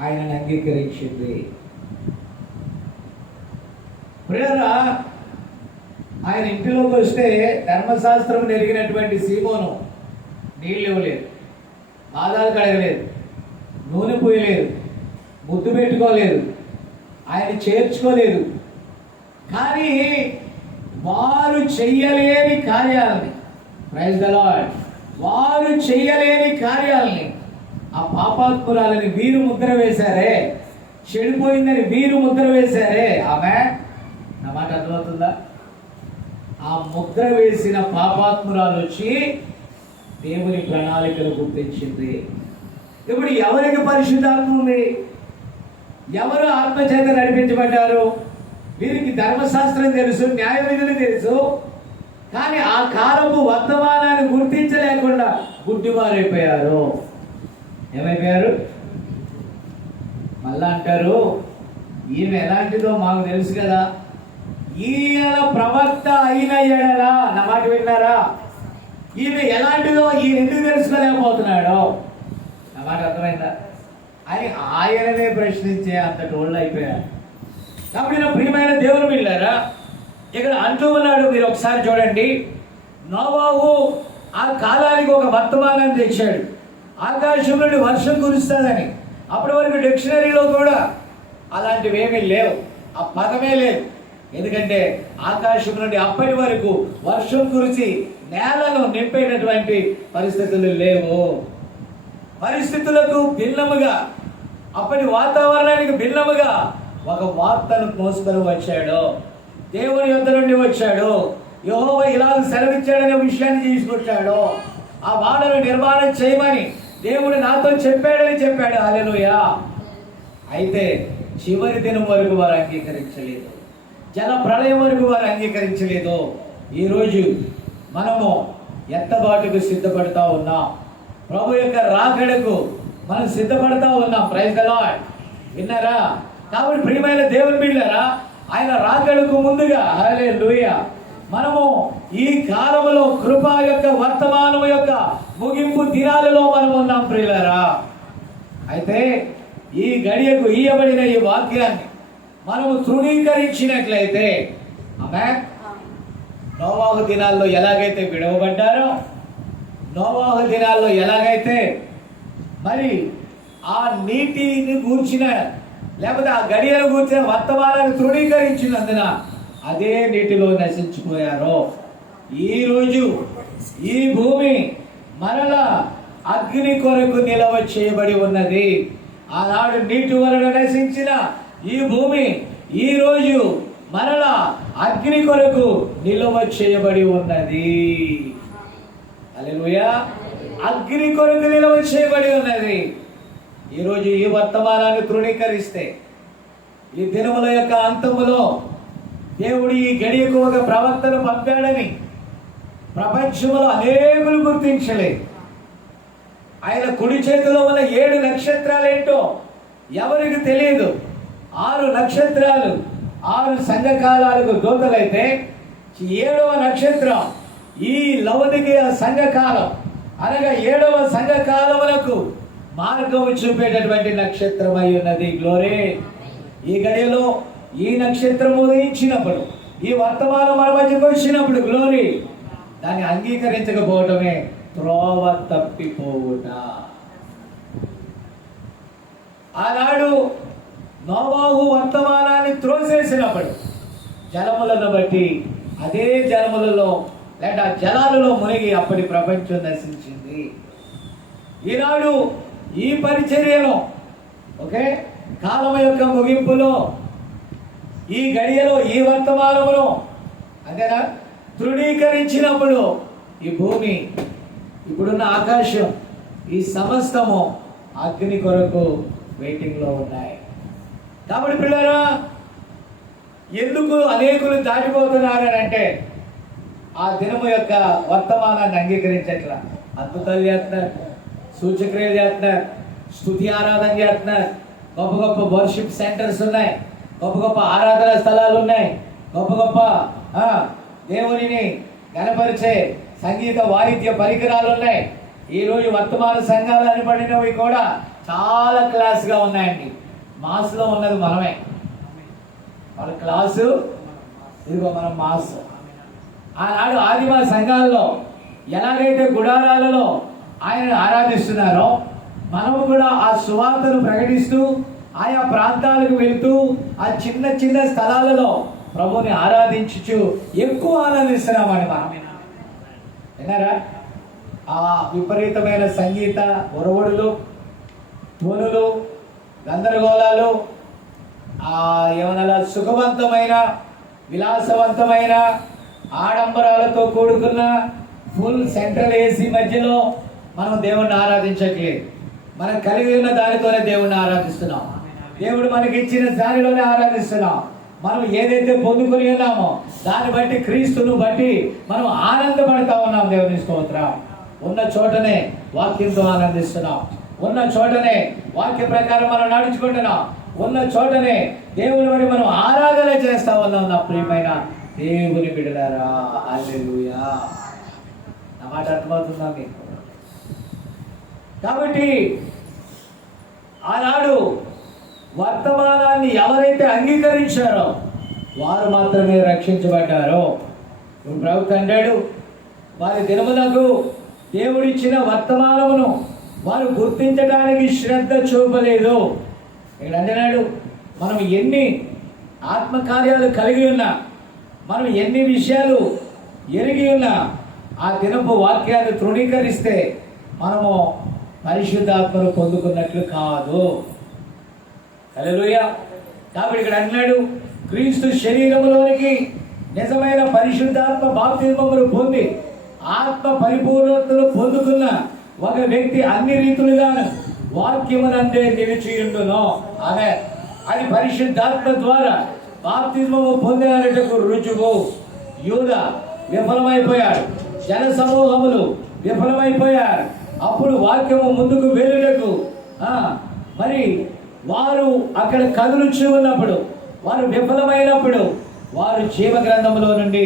ఆయనను అంగీకరించింది. ప్రియరా, ఆయన ఇంటిలోకి వస్తే ధర్మశాస్త్రం నెరిగినటువంటి సీమోను నీళ్ళు ఇవ్వలేదు, పాదాలు కడగలేదు, నూనె పోయలేదు, ముద్దు పెట్టుకోలేదు, ఆయన చేర్చుకోలేదు. కానీ వారు చెయ్యలేని కార్యాలని, ప్రైజ్ ద లార్డ్, వారు చెయ్యలేని కార్యాలని ఆ పాపాత్మురాలని వీరు ముద్ర వేశారే, చెడిపోయిందని వీరు ముద్ర వేశారే. ఆమె నా మాట అర్థమవుతుందా? ఆ ముద్ర వేసిన పాపాత్మురాలు వచ్చి దేవుని ప్రణాళికలు గుర్తించింది. ఇప్పుడు ఎవరికి పరిశుద్ధాత్మ ఉంది? ఎవరు ఆత్మచేత నడిపించబడ్డారు? వీరికి ధర్మశాస్త్రం తెలుసు, న్యాయ విధులు తెలుసు, కానీ ఆ కాలపు వర్తమానాన్ని గుర్తించలేకుండా గుడ్డివారైపోయారు. ఏమైపోయారు? మళ్ళా అంటారు, ఈమె ఎలాంటిదో మాకు తెలుసు కదా, ఈయన ప్రవక్త అయిన ఎడలా. నా మాట విన్నారా? ఈమె ఎలాంటిదో ఈయన ఎందుకు తెలుసుకోలేకపోతున్నాడో. నా మాట అర్థమైందా? అని ఆయననే ప్రశ్నించే అంతటి వాళ్ళు అయిపోయారు. కాబట్టి నా ప్రియమైన దేవుని బిడ్డలారా, ఇక్కడ అంటూ ఉన్నాడు, మీరు ఒకసారి చూడండి. నోవాహు ఆ కాలానికి ఒక వర్తమానాన్ని తెచ్చాడు, ఆకాశం నుండి వర్షం కురుస్తుందని. అప్పటి వరకు డిక్షనరీలో కూడా అలాంటివి ఏమీ లేవు, ఆ పదమే లేదు. ఎందుకంటే ఆకాశం నుండి అప్పటి వరకు వర్షం కురిసి నేలను నింపేటటువంటి పరిస్థితులు లేవు. పరిస్థితులకు భిన్నముగా, అప్పటి వాతావరణానికి భిన్నముగా ఒక వార్తను మోసుకొని వచ్చాడు. దేవుని యొద్ద నుండి వచ్చాడు. యెహోవా ఇలాగ సెలవిచ్చాడనే విషయాన్ని తీసుకొచ్చాడు. ఆ వాడను నిర్మాణం చేయమని దేవుడు నాతో చెప్పాడని చెప్పాడు. హల్లెలూయా. అయితే చివరి దినం వరకు వారు అంగీకరించలేదు, జల ప్రళయం వరకు వారు అంగీకరించలేదు. ఈరోజు మనము ఎత్తబాటుకు సిద్ధపడతా ఉన్నాం, ప్రభు యొక్క రాకడకు మనం సిద్ధపడతా ఉన్నాం. Praise the Lord. విన్నారా? కాబట్టి ప్రియమైన దేవుని బిడ్డలారా, ఆయన రాకడకు ముందుగా, హల్లెలూయా, మనము ఈ కాలములో కృప యొక్క వర్తమానం యొక్క ముగింపు దినాలలో మనం ఉన్నాం ప్రియులారా. అయితే ఈ గడియకు ఇయ్యబడిన ఈ వాక్యాన్ని మనము తృణీకరించినట్లయితే, ఆమేన్, నోవాహు దినాల్లో ఎలాగైతే విడవబడ్డారో, నోవాహు దినాల్లో ఎలాగైతే మరి ఆ నీటిని గూర్చిన లేకపోతే ఆ గడియను గూర్చిన వర్తమానాన్ని తృణీకరించినందున అదే నీటిలో నశించిపోయారు. ఈరోజు ఈ భూమి మరలా అగ్ని కొరకు నిలవ చేయబడి ఉన్నది. ఆనాడు నీటి వలన నశించిన ఈ భూమి ఈరోజు మరలా అగ్ని కొరకు నిలవ చేయబడి ఉన్నది. హల్లెలూయా. అగ్ని కొరకు నిలవ చేయబడి ఉన్నది. ఈరోజు ఈ వర్తమానాన్ని తృణీకరిస్తే, ఈ దినముల యొక్క అంతములో దేవుడు ఈ గడియకు ఒక ప్రవక్తను పంపాడని ప్రపంచంలో అనేకులు గుర్తించలేదు. ఆయన కుడి చేతిలో ఉన్న 7 నక్షత్రాలు ఏంటో ఎవరికి తెలియదు. 6 నక్షత్రాలు 6 సంఘకాలాలకు దూతలైతే 7వ నక్షత్రం ఈ లవదికీయ సంఘకాలం అనగా 7వ సంఘకాలములకు మార్గం చూపేటటువంటి నక్షత్రం అయి ఉన్నది. గ్లోరీ. ఈ గడియలో ఈ నక్షత్రం ఉదయించినప్పుడు, ఈ వర్తమానం మన మధ్యకు వచ్చినప్పుడు, గ్లోరీ, దాన్ని అంగీకరించకపోవటమే త్రోవ తప్పిపోవుట. ఆనాడు నోవాహు వర్తమానాన్ని త్రోసేసినప్పుడు జలములను బట్టి అదే జలములలో లేదా జలాలలో మునిగి అప్పటి ప్రపంచం నశించింది. ఈనాడు ఈ పరిచర్యలో, ఓకే, కాలం యొక్క ముగింపులో, ఈ గడియలో, ఈ వర్తమానంలో, అంతేనా, తృణీకరించినప్పుడు ఈ భూమి, ఇప్పుడున్న ఆకాశం, ఈ సమస్తము అగ్ని కొరకు వెయిటింగ్లో ఉన్నాయి. కాబట్టి పిల్లరా, ఎందుకు అనేకులు దాటిపోతున్నారు అంటే ఆ దినము యొక్క వర్తమానాన్ని అంగీకరించట్లా. అద్భుతాలు చేస్తున్నారు, సూచక్రియలు చేస్తున్నారు, స్తుతి ఆరాధన చేస్తున్నారు, గొప్ప గొప్ప వర్షిప్ సెంటర్స్ ఉన్నాయి, గొప్ప గొప్ప ఆరాధన స్థలాలు ఉన్నాయి, గొప్ప గొప్ప దేవునిని గణపరిచే సంగీత వాయిద్య పరికరాలు ఉన్నాయి. ఈరోజు వర్తమాన సంఘాలు అనబడినవి కూడా చాలా క్లాస్గా ఉన్నాయండి. మాస్లో ఉన్నది మనమే, మన క్లాసు, ఇదిగో మనం మాస్. ఆనాడు ఆదిమ సంఘాల్లో ఎలాగైతే గుడారాలలో ఆయనను ఆరాధిస్తున్నారో, మనము కూడా ఆ సువార్తను ప్రకటిస్తూ ఆయా ప్రాంతాలకు వెళుతూ ఆ చిన్న చిన్న స్థలాలలో ప్రభుని ఆరాధించుచు ఎక్కువ ఆనందిస్తున్నామని మనం విన్నారా? ఆ విపరీతమైన సంగీత ఒరవడులు, ధ్వనులు, గందరగోళాలు, ఏమన్నా సుఖవంతమైన విలాసవంతమైన ఆడంబరాలతో కూడుకున్న ఫుల్ సెంట్రల్ ఏసీ మధ్యలో మనం దేవుణ్ణి ఆరాధించట్లేదు. మనం కలిగి ఉన్న దానితోనే దేవుణ్ణి ఆరాధిస్తున్నాం. దేవుడు మనకి ఇచ్చిన దానిలోనే ఆరాధిస్తున్నాం. మనం ఏదైతే పొందుకొని ఉన్నామో దాన్ని బట్టి, క్రీస్తును బట్టి మనం ఆనందపడతా ఉన్నాం. దేవుని స్తోత్రం. ఉన్న చోటనే వాక్యంతో ఆనందిస్తున్నాం, ఉన్న చోటనే వాక్య ప్రకారం మనం నడుచుకుంటున్నాం, ఉన్న చోటనే దేవుని బట్టి మనం ఆరాధన చేస్తా ఉన్నాం. నా ప్రియమైన దేవుని బిడ్డలారా, హల్లెలూయా. నా మాట అర్థమవుతుందా మీకు? కాబట్టి ఆనాడు వర్తమానాన్ని ఎవరైతే అంగీకరించారో వారు మాత్రమే రక్షించబడ్డారో. ప్రవక్త అంటాడు, వారి దినములకు దేవుడిచ్చిన వర్తమానమును వారు గుర్తించడానికి శ్రద్ధ చూపలేదు. ఇక్కడ అంటున్నాడు, మనం ఎన్ని ఆత్మకార్యాలు కలిగి ఉన్నా, మనం ఎన్ని విషయాలు ఎరిగి ఉన్నా, ఆ దినపు వాక్యాన్ని తృణీకరిస్తే మనము పరిశుద్ధాత్మను పొందుకున్నట్లు కాదు. హల్లెలూయా. కాబట్టి ఇక్కడ అన్నాడు, క్రీస్తు శరీరములోనికి నిజమైన పరిశుద్ధాత్మ బాప్తిస్మమును పొంది ఆత్మ పరిపూర్ణతను పొందుకున్న ఒక వ్యక్తి అన్ని రీతులుగాను వాక్యమునందే నిలిచియుండును. ఆమె అది పరిశుద్ధాత్మ ద్వారా బాప్తిస్మము పొందినట్టుకు రుజువు. యూద విఫలమైపోయాడు, జన సమూహములు విఫలమైపోయారు. అప్పుడు వాక్యము ముందుకు వెళ్ళుటకు మరి వారు అక్కడ కదులుచూ ఉన్నప్పుడు, వారు విఫలమైనప్పుడు వారు జీవ గ్రంథంలో నుండి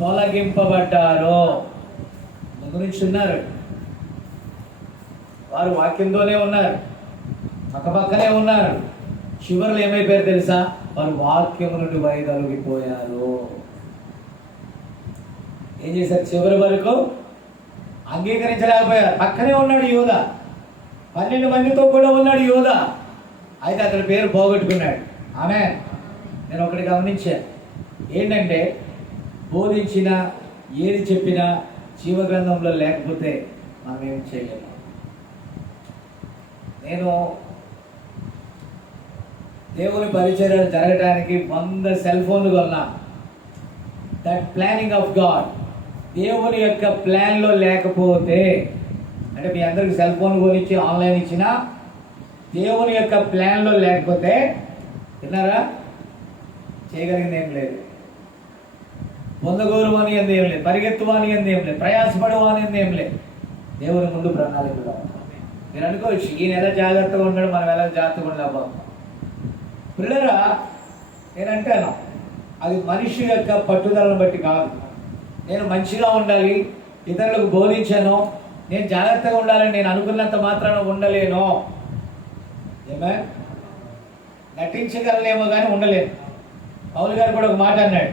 తొలగింపబడ్డారు. గురించి ఉన్నారు, వారు వాక్యంతోనే ఉన్నారు, పక్కపక్కనే ఉన్నారు. చివరిలో ఏమైపోయారు తెలుసా? వారు వాక్యము నుండి వైదొలిగిపోయారు. ఏం చేశారు? చివరి వరకు అంగీకరించలేకపోయారు. పక్కనే ఉన్నాడు యోధ, 12 మందితో కూడా ఉన్నాడు యోధ. అయితే అతని పేరు పోగొట్టుకున్నాడు. ఆమె నేను ఒకటి గమనించాను, ఏంటంటే బోధించిన ఏది చెప్పినా జీవగ్రంథంలో లేకపోతే మనం ఏం చేయలేము. నేను దేవుని పరిచర్య జరగడానికి 100 సెల్ ఫోన్లు కొన్నా. దట్ ప్లానింగ్ ఆఫ్ గాడ్, దేవుని యొక్క ప్లాన్లో లేకపోతే, అంటే మీ అందరికి సెల్ ఫోన్ కొనిచ్చి ఆన్లైన్ ఇచ్చినా దేవుని యొక్క ప్లాన్లో లేకపోతే, విన్నారా, చేయగలిగింది ఏం లేదు. పొందగోరు అని ఏం లేదు, పరిగెత్తు అని ఏం లేదు, ప్రయాసపడు అని ఏం లేదు. దేవుని ముందు ప్రణాళికలో మీరు అనుకోవచ్చు, ఈయన ఎలా జాగ్రత్తగా ఉన్నాడు, మనం ఎలా జాగ్రత్తగా ఉండలేకపోతాం. పిల్లరా, నేనంటాను అది మనిషి యొక్క పట్టుదలను బట్టి కాదు. నేను మంచిగా ఉండాలి, ఇతరులకు బోధించాను, నేను జాగ్రత్తగా ఉండాలని నేను అనుకున్నంత మాత్రాన ఉండలేను. ఏమే నటించగలనేమో కానీ ఉండలేను. పౌలు గారు కూడా ఒక మాట అన్నాడు.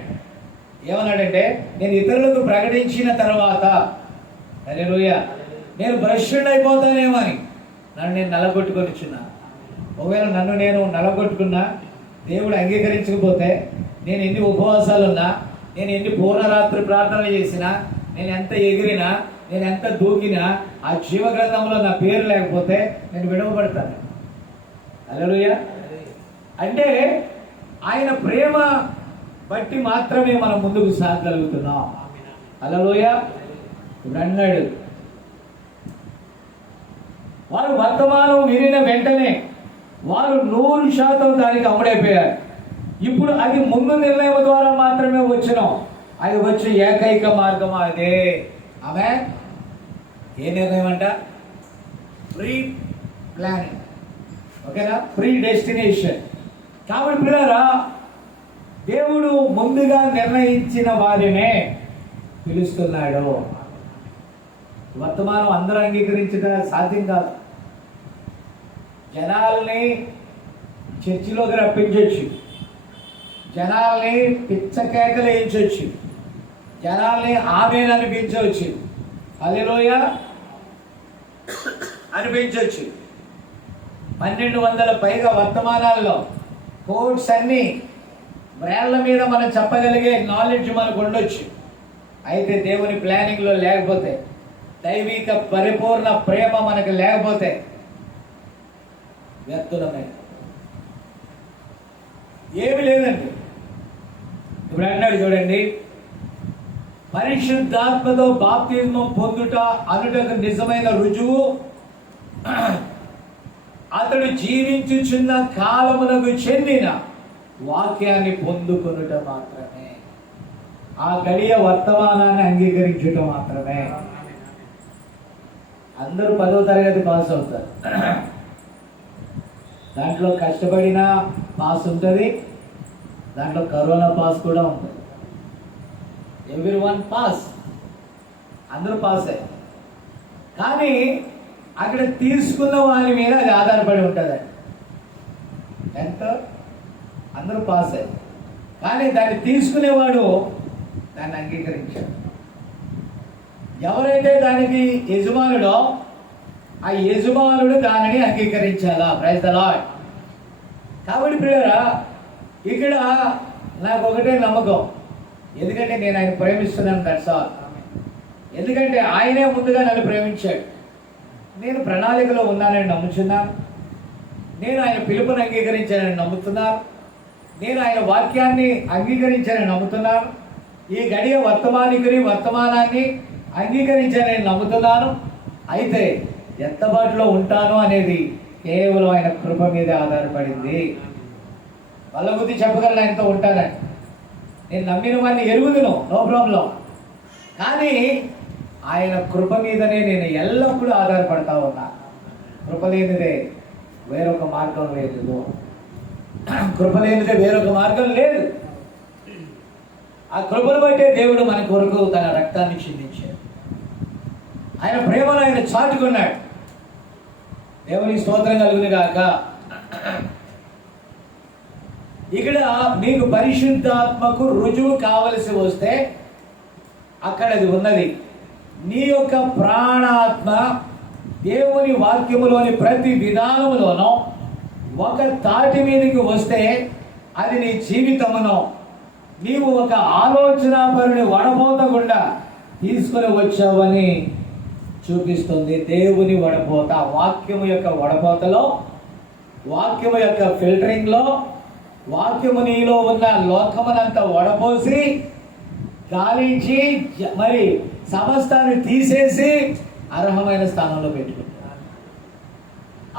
ఏమన్నాడంటే, నేను ఇతరులకు ప్రకటించిన తర్వాత, హల్లెలూయా, నేను భ్రష్టుడు అయిపోతానేమో అని నన్ను నేను నలగొట్టుకొనిచున్నా. ఒకవేళ నన్ను నేను నలగొట్టుకున్నా, దేవుడు అంగీకరించకపోతే, నేను ఎన్ని ఉపవాసాలున్నా, నేను ఎన్ని పూర్ణరాత్రి ప్రార్థనలు చేసినా, నేను ఎంత ఎగిరినా, నేను ఎంత దూకినా ఆ జీవ గ్రంథంలో నా పేరు లేకపోతే నేను విడవబడతాను. హల్లెలూయా. అంటే ఆయన ప్రేమ బట్టి మాత్రమే మనం ముందుకు సాగగలుగుతున్నాం. హల్లెలూయా. ఇప్పుడు అన్నాడు, వారు వర్తమానం వినిన వెంటనే వారు 100% దానికి అమ్ముడైపోయారు. ఇప్పుడు అది ముందు నిర్ణయం ద్వారా మాత్రమే వచ్చినాం. అది వచ్చే ఏకైక మార్గం అదే. ఆమె ఏ నిర్ణయం అంట? Pre planning. ఓకేనా? Pre destination. కాబట్టి పిల్లరా, దేవుడు ముందుగా నిర్ణయించిన వారినే పిలుస్తున్నాడు. వర్తమానం అందరూ అంగీకరించడం సాధ్యం కాదు. జనాల్ని చర్చిలోకి రప్పించవచ్చు, జనాల్ని పిచ్చకేకలు వేయించవచ్చు, జనాల్ని ఆమెను అనిపించవచ్చు, హల్లెలూయా అనిపించవచ్చు. 1200 పైగా వర్తమానాల్లో కోట్స్ అన్ని బ్రాండ్ల మీద మనం చెప్పగలిగే నాలెడ్జ్ మనకు ఉండొచ్చు. అయితే దేవుని ప్లానింగ్లో లేకపోతే, దైవిక పరిపూర్ణ ప్రేమ మనకు లేకపోతే వ్యర్థులమే. ఏమి లేదండి. ఇప్పుడు అన్నాడు చూడండి, పరిశుద్ధాత్మతో బాప్తిస్మం పొందుట అనుటకు నిజమైన రుజువు అతడు జీవించుచున్న కాలమునకు చెందిన వాక్యాన్ని పొందుకొనుట మాత్రమే. ఆ గడియ వర్తమానాన్ని అంగీకరించుట మాత్రమే. అందరూ 10వ తరగతి పాస్ అవుతారు. దాంట్లో కష్టపడిన పాస్ ఉంటుంది, దాంట్లో కరోనా పాస్ కూడా ఉంటుంది. ఎవ్రీవన్ పాస్, అందరూ పాసే. కానీ అక్కడ తీసుకున్న వారి మీద అది ఆధారపడి ఉంటుంది. ఎంత అందరూ పాసే, కానీ దాన్ని తీసుకునేవాడు దాన్ని అంగీకరించాడు. ఎవరైతే దానికి యజమానుడో ఆ యజమానుడు దానిని అంగీకరించాలా. Praise the lord. కాబట్టి ప్రియులారా, ఇక్కడ నాకు ఒకటే నమ్మకం, ఎందుకంటే నేను ఆయన ప్రేమిస్తున్నాను. That's all. ఎందుకంటే ఆయనే ముందుగా నన్ను ప్రేమించాడు. నేను ప్రణాళికలో ఉన్నానని నమ్ముతున్నాను. నేను ఆయన పిలుపుని అంగీకరించానని నమ్ముతున్నాను. నేను ఆయన వాక్యాన్ని అంగీకరించానని నమ్ముతున్నాను. ఈ గడియ వర్తమానాన్ని అంగీకరించానని నమ్ముతున్నాను. అయితే ఎత్తబాటులో ఉంటాను అనేది కేవలం ఆయన కృప మీద ఆధారపడింది. వాళ్ళ బుద్ధి చెప్పగలను ఆయనతో ఉంటానని. నేను నమ్మిన వాడిని ఎరుగుదును, నో ప్రాబ్లం. కానీ ఆయన కృప మీదనే నేను ఎల్లప్పుడూ ఆధారపడతా ఉన్నా. కృప లేనిదే వేరొక మార్గం లేదు. కృప లేనిదే వేరొక మార్గం లేదు. ఆ కృపను బట్టే దేవుడు మన కొరకు తన రక్తాన్ని చిందించాడు. ఆయన ప్రేమను ఆయన చాటుకున్నాడు. దేవుని స్తోత్రం కలుగును గాక. ఇక్కడ మీకు పరిశుద్ధాత్మకు రుజువు కావలసి వస్తే అక్కడ అది ఉన్నది. నీ యొక్క ప్రాణాత్మ దేవుని వాక్యములోని ప్రతి విధానములోనూ ఒక తాటి మీదకి వస్తే అది నీ జీవితమును నీవు ఒక ఆలోచన పరుని వడపోతకుండా తీసుకొని వచ్చావని చూపిస్తుంది. దేవుని వడపోత, వాక్యము యొక్క వడపోతలో, వాక్యము యొక్క ఫిల్టరింగ్లో, వాక్యము నీలో ఉన్న లోకమునంతా వడపోసి గాలించి మరి సమస్తాన్ని తీసేసి అర్హమైన స్థానంలో పెట్టుకుంటారు.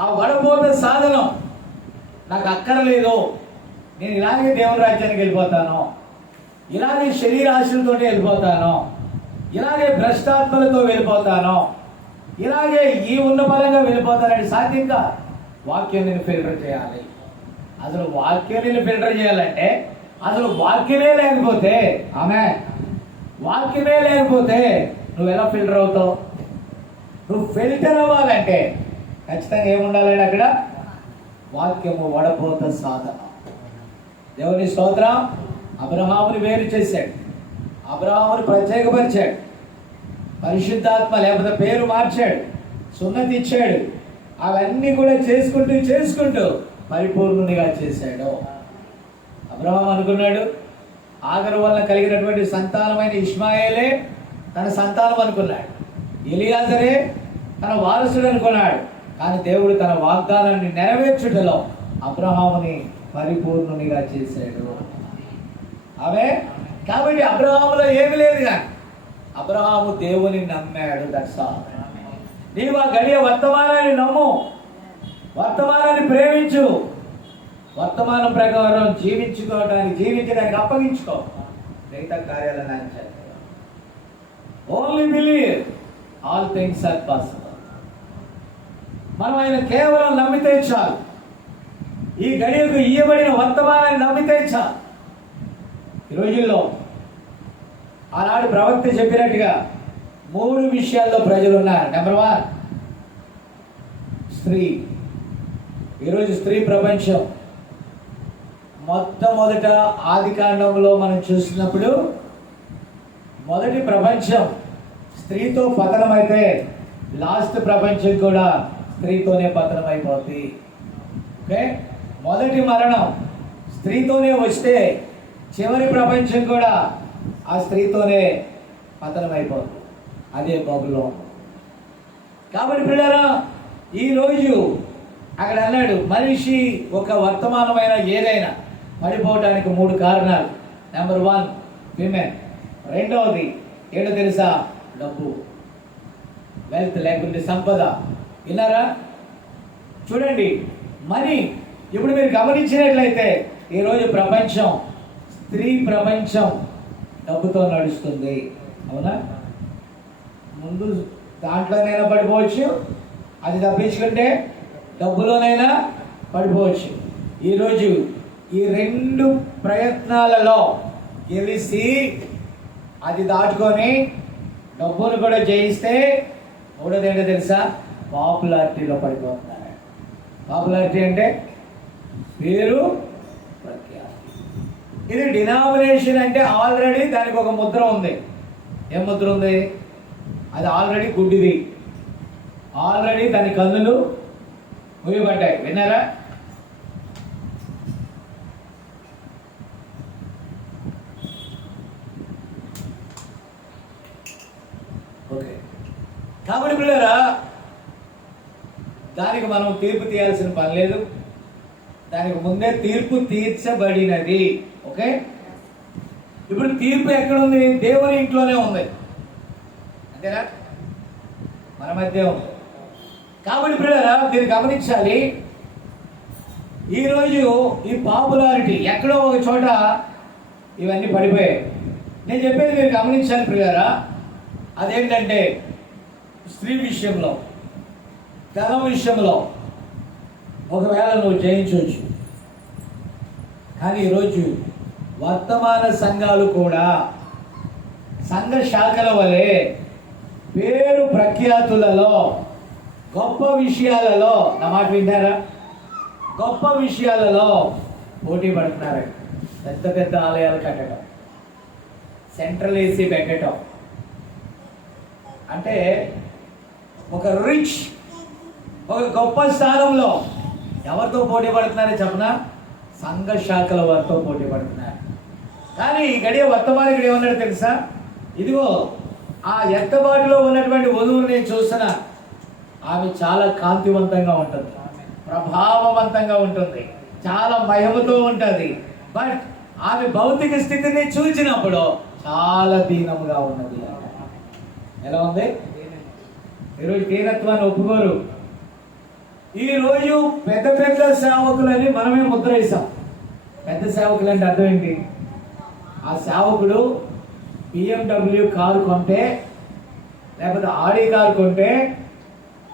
ఆ వడపోత సాధనం నాకు అక్కర్లేదు, నేను ఇలాగే దేవుని రాజ్యానికి వెళ్ళిపోతాను, ఇలాగే శరీరాశులతో వెళ్ళిపోతాను, ఇలాగే భ్రష్టాత్మలతో వెళ్ళిపోతాను, ఇలాగే ఈ ఉన్న బలంగా వెళ్ళిపోతానని సాధ్యంగా వాక్యం నేను ఫిల్టర్ చేయాలి. అసలు వాక్యం నేను ఫిల్టర్ చేయాలంటే అసలు వాక్యమే లేకపోతే, వాక్యమే లేకపోతే నువ్వు ఎలా ఫిల్టర్ అవుతావు? నువ్వు ఫిల్టర్ అవ్వాలంటే ఖచ్చితంగా ఏముండాలండి అక్కడ? వాక్యము వడపోత సాధన. దేవుని స్తోత్రం. అబ్రహాముని వేరు చేశాడు, అబ్రహాముని ప్రత్యేకపరిచాడు, పరిశుద్ధాత్మ లేకపోతే పేరు మార్చాడు, సున్నతి ఇచ్చాడు. అవన్నీ కూడా చేసుకుంటూ పరిపూర్ణునిగా చేశాడు. అబ్రహాం అనుకున్నాడు ఆగరు వల్ల కలిగినటువంటి సంతానమైన ఇష్మాయేలే తన సంతానం అనుకున్నాడు. ఎలియాజరే తన వారసుడు అనుకున్నాడు, కానీ దేవుడు తన వాగ్దానాన్ని నెరవేర్చుటలో అబ్రహాముని పరిపూర్ణునిగా చేశాడు. అవే కాబట్టి అబ్రహాములో ఏమి లేదు, కానీ అబ్రహాము దేవుని నమ్మాడు. That's all. నీవు ఆ గడియ వర్తమానాన్ని నమ్ము, వర్తమానాన్ని ప్రేమించు, వర్తమానం ప్రకారం జీవించడానికి అప్పగించుకో. మిగతా కార్యాలను ఆయన చేస్తాడు. Only believe, all things are possible. మనం ఆయన కేవలం నమ్మితే చాలు. ఈ గడియకు ఇయ్యబడిన వర్తమానాన్ని నమ్మితే చాలు. ఈ రోజుల్లో ఆనాడు ప్రవక్త చెప్పినట్టుగా 3 విషయాల్లో ప్రజలు ఉన్నారు. నెంబర్ 1 స్త్రీ. ఈరోజు స్త్రీ ప్రపంచం. మొట్టమొదట ఆదికాండంలో మనం చూసినప్పుడు మొదటి ప్రపంచం స్త్రీతో పతనమైతే లాస్ట్ ప్రపంచం కూడా స్త్రీతోనే పతనం అయిపోద్ది. ఓకే, మొదటి మరణం స్త్రీతోనే వస్తే చివరి ప్రపంచం కూడా ఆ స్త్రీతోనే పతనం అయిపోద్ది. అదే బబులోను. కాబట్టి పిల్లరా, ఈరోజు అక్కడ అన్నాడు మనిషి ఒక వర్తమానమైన ఏదైనా పడిపోవటానికి 3 కారణాలు. Number 1 women. రెండవది ఏంటో తెలుసా? డబ్బు, వెల్త్, లేకుంటే సంపద. విన్నారా? చూడండి, మనీ. ఇప్పుడు మీరు గమనించినట్లయితే ఈరోజు ప్రపంచం, స్త్రీ ప్రపంచం డబ్బుతో నడుస్తుంది. అవునా? ముందు దాంట్లోనైనా పడిపోవచ్చు, అది తప్పించుకుంటే డబ్బులోనైనా పడిపోవచ్చు. ఈరోజు ఈ 2 ప్రయత్నాలలో గెలిచి అది దాటుకొని డబ్బును కూడా జయిస్తే మూడోది ఏంటో తెలుసా? పాపులారిటీలో పడిపోతున్నారు. పాపులారిటీ అంటే పేరు, ప్రఖ్యాతి. ఇది డినామినేషన్ అంటే ఆల్రెడీ దానికి ఒక ముద్ర ఉంది. ఏం ముద్ర ఉంది? అది ఆల్రెడీ గుడ్డిది, ఆల్రెడీ దాని కన్నులు మూయబడ్డాయి. విన్నారా? ఓకే, కాబట్టి పిల్లరా, దానికి మనం తీర్పు తీయాల్సిన పని లేదు. దానికి ముందే తీర్పు తీర్చబడినది. ఓకే, ఇప్పుడు తీర్పు ఎక్కడుంది? దేవుని ఇంట్లోనే ఉంది. అంతేనా? మన మధ్య ఉంది. కాబట్టి పిల్లరా, మీరు గమనించాలి. ఈరోజు ఈ పాపులారిటీ ఎక్కడో ఒక చోట ఇవన్నీ పడిపోయాయి. నేను చెప్పేది మీరు గమనించాలి పిల్లరా. అదేంటంటే స్త్రీ విషయంలో, ధనం విషయంలో ఒకవేళ నువ్వు జయించవచ్చు, కానీ ఈరోజు వర్తమాన సంఘాలు కూడా సంఘ శాఖల వలె పేరు ప్రఖ్యాతులలో, గొప్ప విషయాలలో, నా మాట వింటారా, గొప్ప విషయాలలో పోటీ పడుతున్నారు. పెద్ద పెద్ద ఆలయాలు కట్టడం, సెంట్రల్ ఏసీ పెట్టడం, అంటే ఒక రిచ్, ఒక గొప్ప స్థానంలో ఎవరితో పోటీ పడుతున్నారో చెప్పనా? సంఘ శాఖల వారితో పోటీ పడుతున్నారు. కానీ ఈ గడియ వర్తమానికుడు ఏమన్నాడు తెలుసా? ఇదిగో ఆ ఎత్తబాటులో ఉన్నటువంటి వధువుని నేను చూస్తున్నా, ఆమె చాలా కాంతివంతంగా ఉంటుంది, ప్రభావవంతంగా ఉంటుంది, చాలా మహిమతో ఉంటుంది. బట్ ఆమె భౌతిక స్థితిని చూచినప్పుడు చాలా దీనముగా ఉన్నది. ఎలా ఉంది? ఈరోజు దీనత్వాన్ని ఒప్పుకోరు. ఈరోజు పెద్ద పెద్ద సేవకులని మనమే ముద్ర వేసాం. పెద్ద సేవకులు అంటే అర్థం ఏంటి? ఆ సేవకుడు BMW కారు కొంటే, లేకపోతే ఆడి కారు కొంటే,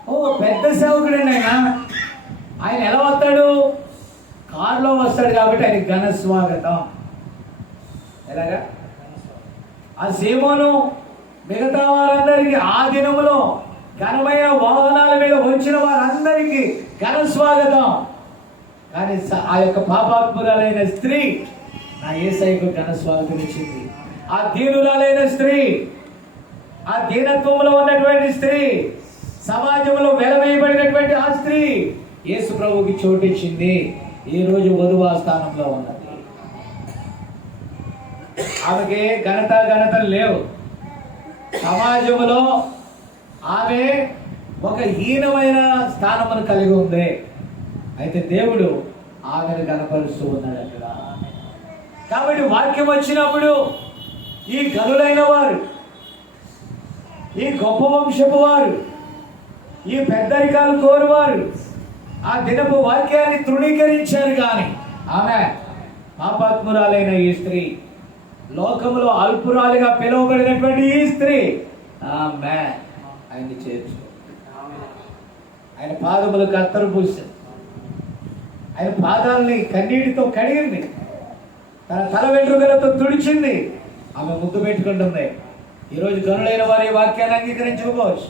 ఓ పెద్ద సేవకుడండి ఆయన ఎలా వస్తాడు? కారులో వస్తాడు కాబట్టి ఆయన ఘన స్వాగతం. ఎలాగా? ఆ సీమోను మిగతా వారందరికీ ఆ దినములో ఘనమైన వాహనాల మీద వచ్చిన వారందరికీ ఘన స్వాగతం. కానీ ఆ యొక్క పాపాత్మురాలైన స్త్రీ నా యేసయ్యకు ఘన స్వాగతం ఇచ్చింది. ఆ దీనురాలైన స్త్రీ, ఆ దీనత్వంలో ఉన్నటువంటి స్త్రీ, సమాజంలో వెలవేయబడినటువంటి ఆ స్త్రీ యేసు ప్రభువుకి చోటిచ్చింది. ఈ రోజు వధువు ఆ స్థానంలో ఉన్నది. ఆమెకి ఘనత లేవు. సమాజంలో ఆమె ఒక హీనమైన స్థానమును కలిగి ఉంది. అయితే దేవుడు ఆమెను కనపరుస్తూ ఉన్నాడు అక్కడ. కాబట్టి వాక్యం వచ్చినప్పుడు ఈ గనులైన వారు, ఈ గొప్ప వంశపు వారు, ఈ పెద్దరికాలు కోరువారు ఆ దినపు వాక్యాన్ని తృణీకరించారు. కానీ ఆమె పాపాత్మురాలైన ఈ స్త్రీ, లోకములో అల్పురాలిగా పిలువబడినటువంటి ఈ స్త్రీ ఆమె ఆయన్ని చేర్చు, ఆయన పాదములకు అత్తరు పూసింది, ఆయన పాదాలని కన్నీటితో కడిగింది, తన తల వెంట్రుకలతో తుడిచింది. ఆమె ముద్దు పెట్టుకుంటుంది. ఈరోజు గనులైన వారి వాక్యాన్ని అంగీకరించకపోవచ్చు,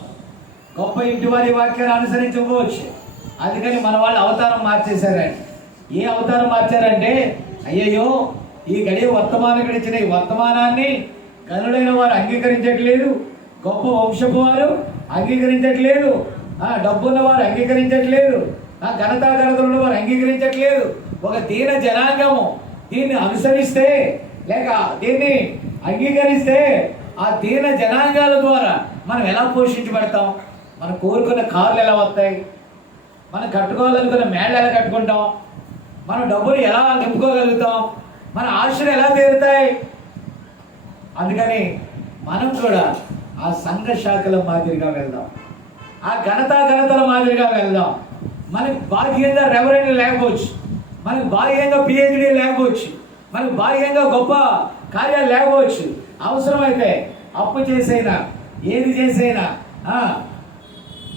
గొప్ప ఇంటి వారి వాక్యాన్ని అనుసరించకపోవచ్చు. అందుకని మన వాళ్ళు అవతారం మార్చేశారండి. ఏ అవతారం మార్చారంటే, అయ్యయ్యో ఈ గడియ వర్తమానం గడిచిన ఈ వర్తమానాన్ని గనులైన వారు అంగీకరించట్లేదు, గొప్ప వంశపు వారు అంగీకరించట్లేదు, డబ్బున్న వారు అంగీకరించట్లేదు, ఘనతలు వారు అంగీకరించట్లేదు. ఒక దీన జనాంగము దీన్ని అనుసరిస్తే లేక దీన్ని అంగీకరిస్తే ఆ దీన జనాంగాల ద్వారా మనం ఎలా పోషించబడతాం? మనం కోరుకున్న కార్లు ఎలా వస్తాయి? మనం కట్టుకోవాలనుకున్న మేళ్ళు ఎలా కట్టుకుంటాం? మనం డబ్బులు ఎలా నింపుకోగలుగుతాం? మన ఆశలు ఎలా తీరుతాయి? అందుకని మనం కూడా ఆ సంఘ శాఖల మాదిరిగా వెళ్దాం, ఆ ఘనతల మాదిరిగా వెళ్దాం. మనకి బాహ్యంగా రెవరెండ్ లేకపోవచ్చు, మనకు బాహ్యంగా పిహెచ్డి లేకపోవచ్చు, మనకు బాహ్యంగా గొప్ప కార్యాలు లేకపోవచ్చు. అవసరమైతే అప్పు చేసైనా ఏది చేసైనా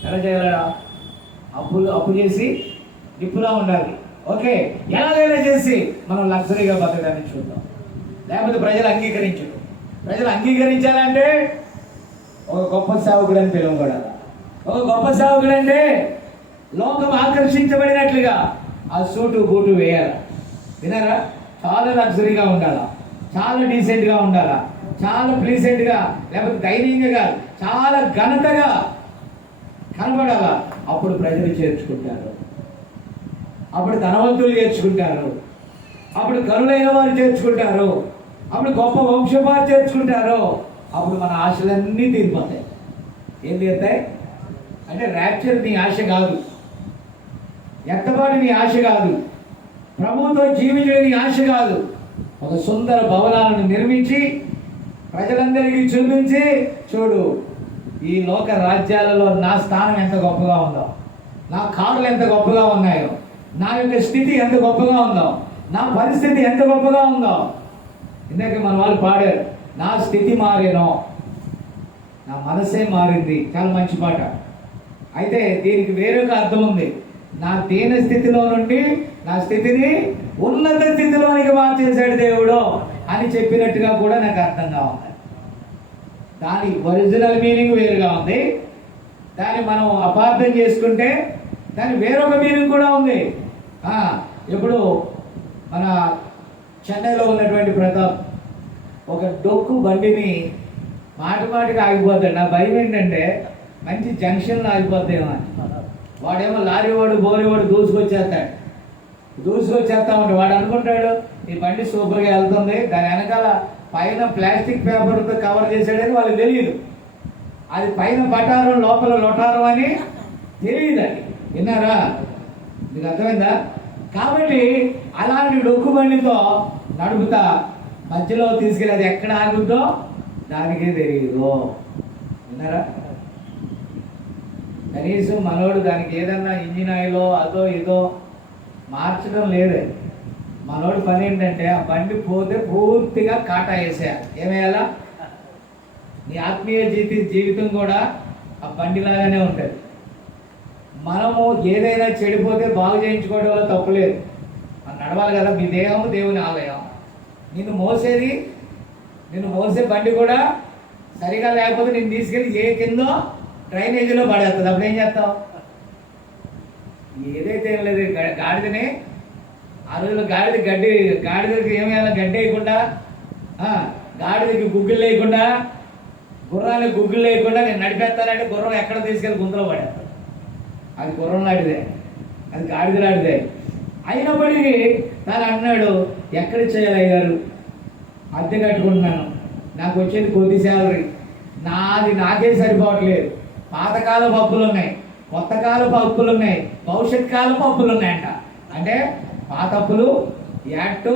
ఎలా చేయాలడా? అప్పు చేసి నిప్పులా ఉండాలి. ఓకే, ఎలాగైనా చేసి మనం లగ్జరీగా బతకడానికి చూద్దాం. లేకపోతే ప్రజలు అంగీకరించరు. ప్రజలు అంగీకరించాలంటే ఒక గొప్ప సేవకుడు అని పిలువబడాలి. ఒక గొప్ప సేవకుడు అంటే లోకం ఆకర్షించబడినట్లుగా ఆ సూటు బూటు వేయాలి. విన్నారా? చాలా లగ్జరీగా ఉండాలా, చాలా డీసెంట్గా ఉండాలా, చాలా ప్లీసెంట్గా, లేకపోతే దైన్యంగా, చాలా ఘనతగా కనబడాలా. అప్పుడు ప్రజలు చేర్చుకుంటారు, అప్పుడు ధనవంతులు చేర్చుకుంటారు, అప్పుడు కరులైన వారు చేర్చుకుంటారు, అప్పుడు గొప్ప వంశం వారు చేర్చుకుంటారు. అప్పుడు మన ఆశలన్నీ తీరిపోతాయి. ఏం తీరుతాయి అంటే, ర్యాప్చర్ నీ ఆశ కాదు, ఎత్తబాటు నీ ఆశ కాదు, ప్రభువుతో జీవించడం నీ ఆశ కాదు. ఒక సుందర భవనాలను నిర్మించి ప్రజలందరికీ చూపించి, చూడు ఈ లోక రాజ్యాలలో నా స్థానం ఎంత గొప్పగా ఉందో, నా కార్లు ఎంత గొప్పగా ఉన్నాయో, నా యొక్క స్థితి ఎంత గొప్పగా ఉందో, నా పరిస్థితి ఎంత గొప్పగా ఉందో. ఇందాక మన వాళ్ళు పాడారు, నా స్థితి మారేనో, నా మనసే మారింది. చాలా మంచి పాట. అయితే దీనికి వేరొక అర్థం ఉంది. నా దీన స్థితిలో నుండి నా స్థితిని ఉన్నత స్థితిలోనికి మార్చేశాడు దేవుడు అని చెప్పినట్టుగా కూడా నాకు అర్థంగా ఉంది. దాని ఒరిజినల్ మీనింగ్ వేరుగా ఉంది. దాన్ని మనం అపార్థం చేసుకుంటే దాని వేరొక మీనింగ్ కూడా ఉంది. ఇప్పుడు మన చెన్నైలో ఉన్నటువంటి ప్రతాప్ ఒక డొక్కు బండిని మాటికి ఆగిపోతాడు. నా భయం ఏంటంటే మంచి జంక్షన్లో ఆగిపోతాయేమో అని. వాడేమో లారీ వాడు బోరీ వాడు దూసుకొచ్చేస్తా ఉంటాడు. వాడు అనుకుంటాడు ఈ బండి సూపర్గా వెళ్తుంది, దాని వెనకాల పైన ప్లాస్టిక్ పేపర్తో కవర్ చేసాడని వాళ్ళకి తెలియదు. అది పైన పటారం లోపల లొటారం అని తెలియదు. అది విన్నారా? మీకు అర్థమైందా? కాబట్టి అలాంటి డొక్కు బండితో నడుపుతా మధ్యలో తీసుకెళ్ళి అది ఎక్కడ ఆగుద్దో దానికే తెలియదు. విన్నారా? కనీసం మనోడు దానికి ఏదన్నా ఇంజిన్ ఆయిలో అదో ఇదో మార్చడం లేదు. మనోడి పని ఏంటంటే ఆ బండి పోతే పూర్తిగా కాటా వేసేయాలి. ఏమేయాలా? నీ ఆత్మీయ జీవితం కూడా ఆ బండిలాగానే ఉంటుంది. మనము ఏదైనా చెడిపోతే బాగు చేయించుకోవడం వల్ల తప్పులేదు. మనం నడవాలి కదా. మీ దేహము దేవుని ఆలయం. నిన్ను మోసే బండి కూడా సరిగా లేకపోతే నేను తీసుకెళ్ళి ఏ కిందో డ్రైనేజీలో పడేస్తుంది. అప్పుడు ఏం చేస్తావు? ఏదైతే ఏం లేదు, గాడిదని ఆ రోజుల్లో గాడిదకి ఏమైనా గడ్డి వేయకుండా, గాడిదకి గుగ్గులు వేయకుండా, గుర్రానికి గుగ్గులు వేయకుండా నేను నడిపేస్తానంటే గుర్రం ఎక్కడ తీసుకెళ్ళి గుంతలో పడేస్తాను. అది గుర్రం లాంటిదే, అది గాడిద లాంటిదే. అయినప్పటికీ తను అన్నాడు, ఎక్కడ చేయాలి అయ్యారు? అద్దె కట్టుకుంటున్నాను, నాకు వచ్చేది కొద్ది శాలరీ, నాకే సరిపోవట్లేదు, పాతకాలపు అప్పులు ఉన్నాయి, కొత్త కాలపు అప్పులు ఉన్నాయి, భవిష్యత్ కాలపు అప్పులు ఉన్నాయంట. అంటే పాత అప్పులు, యాక్ట్,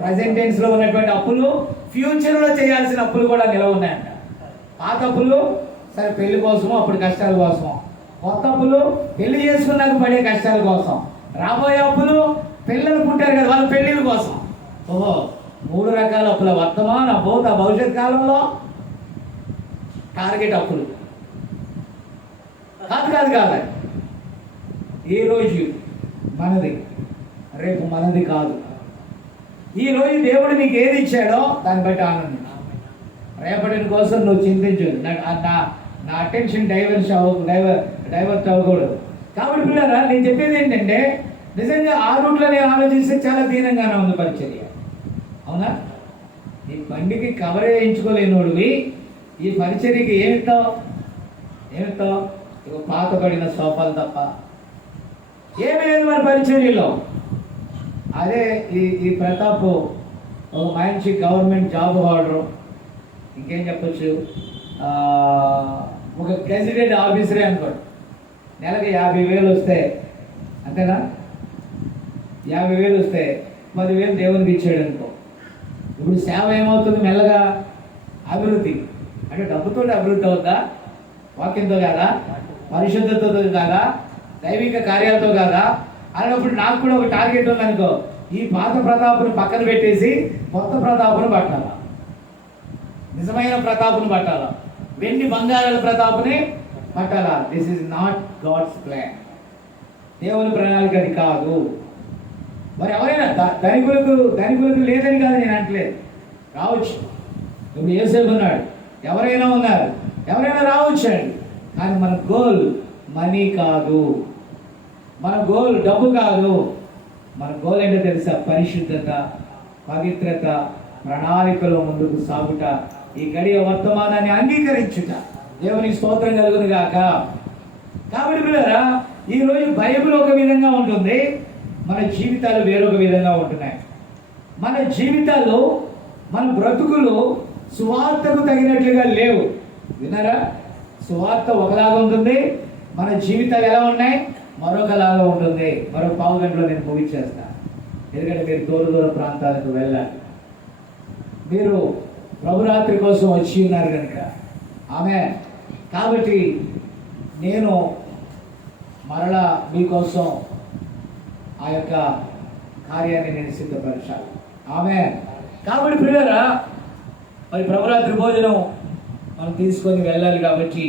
ప్రజెంట్ టెన్స్ లో ఉన్నటువంటి అప్పులు, ఫ్యూచర్ లో చేయాల్సిన అప్పులు కూడా నిలవ ఉన్నాయంట. పాత అప్పులు సరే పెళ్లి కోసము, అప్పుడు కష్టాల కోసం. కొత్త అప్పులు పెళ్లి చేసుకున్నాక పడే కష్టాల కోసం. రాబోయే అప్పులు పిల్లలు పుట్టారు కదా వాళ్ళ పెళ్లిళ్ళ కోసం. ఓహో, 3 రకాల అప్పుల వర్తమాన, భూత, భవిష్యత్ కాలంలో టార్గెట్ అప్పులు. కాదు ఈ రోజు మనది, రేపు మనది కాదు. ఈ రోజు దేవుడు నీకు ఏది ఇచ్చాడో దాన్ని బట్టి ఆనందం. రేపటి కోసం నువ్వు చింతించు. నా అటెన్షన్ డైవర్ట్ అవ్వకూడదు. కాబట్టి పిల్లరా, నేను చెప్పేది ఏంటంటే, నిజంగా ఆ రూట్లో నేను ఆలోచిస్తే చాలా దీనంగానే ఉంది పరిచర్య. అవునా? ఈ బండికి కవర్ వేయించుకోలేనోడివి ఈ పరిచర్యకి ఏమిస్తావు? ఇక పాతపడిన సోఫాలు తప్ప ఏమీ లేదు మన పరిచర్యలో. అదే ఈ ప్రతాప్ ఒక మంచి గవర్నమెంట్ జాబ్ హోల్డరు, ఇంకేం చెప్పచ్చు, ఒక గెజిటెడ్ ఆఫీసరే అనుకోండి, నెలకి 50,000 వస్తే, అంతేనా? 50,000 వస్తే 10,000 దేవునికి ఇచ్చాడు అనుకో. ఇప్పుడు సేవ ఏమవుతుంది? మెల్లగా అభివృద్ధి. అంటే డబ్బుతో అభివృద్ధి అవుద్దా? వాక్యంతో కాదా? పరిశుద్ధతతో కాదా? దైవిక కార్యాలతో కాదా? అన్నప్పుడు నాకు కూడా ఒక టార్గెట్ ఉందనుకో, ఈ పాత ప్రతాపుని పక్కన పెట్టేసి కొత్త ప్రతాపుని పట్టాలా, నిజమైన ప్రతాపుని పట్టాలా, వెండి బంగారాల ప్రతాపుని పట్టాలా. This is not god's plan. దేవుని ప్రణాళిక అది కాదు. మరి ఎవరైనా ధనికులకు లేదని కాదు నేను అంటలేదు, రావచ్చు. ఇప్పుడు యోసేపు ఉన్నాడు, ఎవరైనా ఉన్నారు, ఎవరైనా రావచ్చండి. కానీ మన గోల్ మనీ కాదు, మన గోల్ డబ్బు కాదు. మన గోల్ ఏంటో తెలుసా? పరిశుద్ధత, పవిత్రత, ప్రణాళికలో ముందుకు సాగుట, ఈ గడియ వర్తమానాన్ని అంగీకరించుట. దేవుని స్తోత్రం కలుగును గాక. కాబట్టి పిల్లరా, ఈరోజు బైబిల్ ఒక విధంగా ఉంటుంది, మన జీవితాలు వేరొక విధంగా ఉంటున్నాయి. మన జీవితాలు, మన బ్రతుకులు సువార్తకు తగినట్లుగా లేవు. విన్నారా? సువార్త ఒకలాగా ఉంటుంది, మన జీవితాలు ఎలా ఉన్నాయి? మరొకలాగా ఉంటుంది. మరో పావు గంటలో నేను ముగించేస్తాను. ఎందుకంటే మీరు దూర ప్రాంతాలకు వెళ్ళాలి. మీరు ప్రభురాత్రి కోసం వచ్చి ఉన్నారు కనుక ఆమె. కాబట్టి నేను మరలా మీకోసం ఆ యొక్క కార్యాన్ని నేను సిద్ధపరచాలి. ఆమె. కాబట్టి ప్రియులారా, మరి ప్రభురాత్రి భోజనం మనం తీసుకొని వెళ్ళాలి. కాబట్టి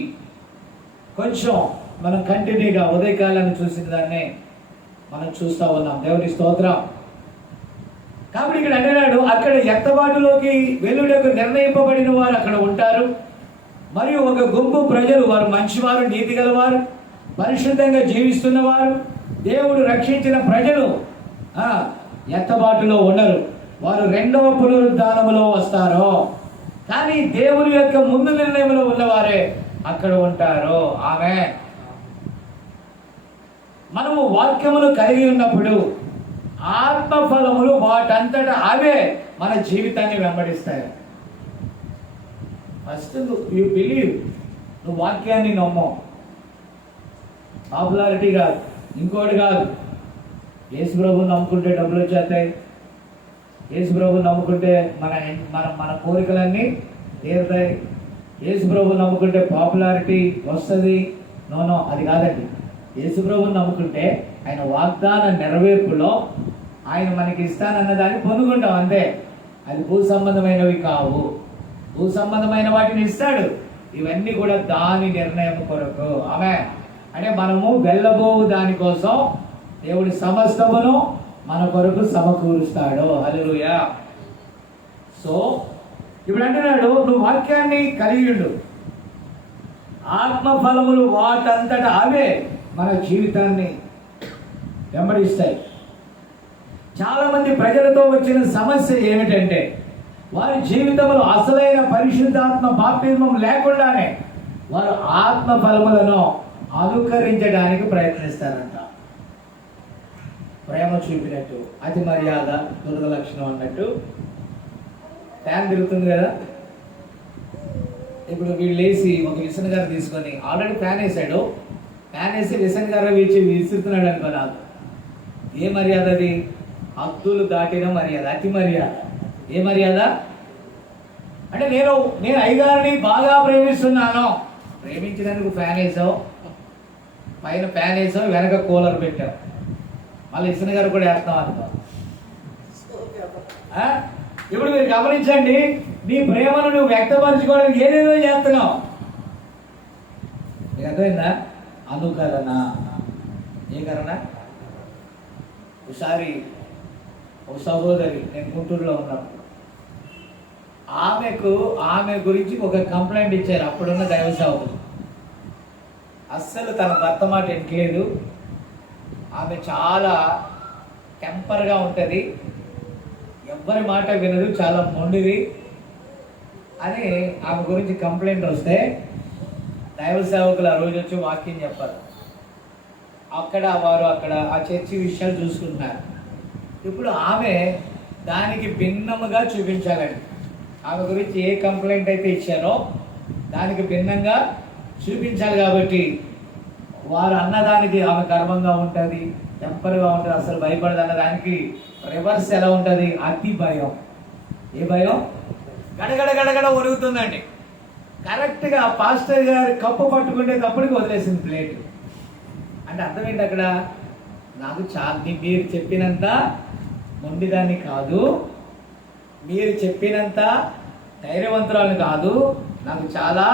కొంచెం మనం కంటిన్యూగా ఉదయకాలాన్ని చూసిన దాన్నే మనం చూస్తూ ఉన్నాం. దేవుని స్తోత్రం. కాబట్టి ఇక్కడ అంటున్నాడు, అక్కడ ఎత్తబాటులోకి వెలుడకు నిర్ణయింపబడిన వారు అక్కడ ఉంటారు. మరియు ఒక గుంపు ప్రజలు, వారు మంచివారు, నీతి గలవారు, పరిశుద్ధంగా జీవిస్తున్నవారు, దేవుడు రక్షించిన ప్రజలు ఎత్తబాటులో ఉండరు. వారు 2వ పునరుద్ధానములో వస్తారు. కానీ దేవుని యొక్క ముందు నిర్ణయంలో ఉన్నవారే అక్కడ ఉంటారు. ఆమె. మనము వాక్యములు కలిగి ఉన్నప్పుడు ఆత్మఫలములు వాటంతటా అవే మన జీవితాన్ని వెంబడిస్తాయి. ఫస్ట్ యు బిలీవ్, నువ్వు వాక్యాన్ని నమ్మవు. పాపులారిటీ కాదు, ఇంకోటి కాదు. యేసు ప్రభువుని నమ్ముకుంటే డబ్బులు వచ్చేస్తాయి, యేసు ప్రభువుని నమ్ముకుంటే మన కోరికలన్నీ తీరుతాయి, యేసు ప్రభువుని నమ్ముకుంటే పాపులారిటీ వస్తుంది. నో, అది కాదండి. యేసు ప్రభువుని నమ్ముకుంటే ఆయన వాగ్దాన నెరవేర్పులో ఆయన మనకి ఇస్తానన్న దాన్ని పొందుకుంటాం అంతే. అది భూ సంబంధమైనవి కావు. భూ సంబంధమైన వాటిని ఇస్తాడు, ఇవన్నీ కూడా దాని నిర్ణయం కొరకు. ఆమె. అంటే మనము వెళ్ళబోవు దానికోసం దేవుడి సమస్తమును మన కొరకు సమకూరుస్తాడు. హల్లెలూయా. సో ఇప్పుడు అంటున్నాడు, నువ్వు వాక్యాన్ని కలిగి ఉండు, ఆత్మఫలములు వాటంతటా అవే మన జీవితాన్ని వెంబడిస్తాయి. చాలా మంది ప్రజలతో వచ్చిన సమస్య ఏమిటంటే, వారి జీవితంలో అసలైన పరిశుద్ధాత్మ బాప్తిజం లేకుండానే వారు ఆత్మ ఫలములను అనుకరించడానికి ప్రయత్నిస్తారంట. ప్రేమ చూపినట్టు, అతి మర్యాద, దురద లక్షణం అన్నట్టు ఫ్యాన్ తిరుగుతుంది కదా, ఇప్పుడు వీళ్ళు లేచి ఒక విసన్ గారు తీసుకొని ఆల్రెడీ ఫ్యాన్ వేసాడు, ఫ్యాన్ వేసి విసన్ గారు వీచి విసురుతున్నాడు అనుకో, నాకు ఏ మర్యాద అది? హద్దులు దాటిన మర్యాద, అతి మర్యాద. ఏ మర్యాద అంటే నేను అయ్యగారిని బాగా ప్రేమిస్తున్నాను. ప్రేమించినందుకు ఫ్యాన్ వేసావు, పైన ఫ్యాన్ వేసావు, వెనక కూలర్ పెట్టావు, మళ్ళీ ఇసిన గారు కూడా వేస్తాం అనుకో. ఇప్పుడు మీరు గమనించండి, నీ ప్రేమను నువ్వు వ్యక్తపరచుకోవడానికి ఏదేదో చేస్తున్నావు. మీకు అర్థమైందా? అనుకరణ. ఏ కరణ? ఒకసారి ఒక సహోదరి, నేను గుంటూరులో ఉన్నప్పుడు, ఆమె గురించి ఒక కంప్లైంట్ ఇచ్చారు అప్పుడున్న దైవ సేవకులు. అస్సలు తన భర్త మాట ఎట్లేదు, ఆమె చాలా టెంపర్గా ఉంటుంది, ఎవ్వరి మాట వినదు, చాలా మొండిది అని ఆమె గురించి కంప్లైంట్ వస్తే దైవ సేవకులు ఆ రోజు వచ్చి వాక్యం చెప్పారు. వారు అక్కడ ఆ చర్చి విషయాలు చూసుకుంటున్నారు. ఇప్పుడు ఆమె దానికి భిన్నముగా చూపించాలండి. ఆమె గురించి ఏ కంప్లైంట్ అయితే ఇచ్చారో దానికి భిన్నంగా చూపించాలి. కాబట్టి వారు అన్నదానికి ఆమె గర్వంగా ఉంటుంది, టెంపర్గా ఉంటుంది, అసలు భయపడదు. అన్నదానికి రివర్స్ ఎలా ఉంటుంది? అతి భయం. ఏ భయం? గడగడ గడగడ ఒరుగుతుందండి. కరెక్ట్గా పాస్టర్ గారు కప్పు పట్టుకునేటప్పటికి వదిలేసింది ప్లేట్. అంటే అర్థం ఏంటి అక్కడ? నాకు మీరు చెప్పినంత మొండిదాన్ని కాదు, మీరు చెప్పినంత ధైర్యవంతురాలు కాదు, నాకు చాలా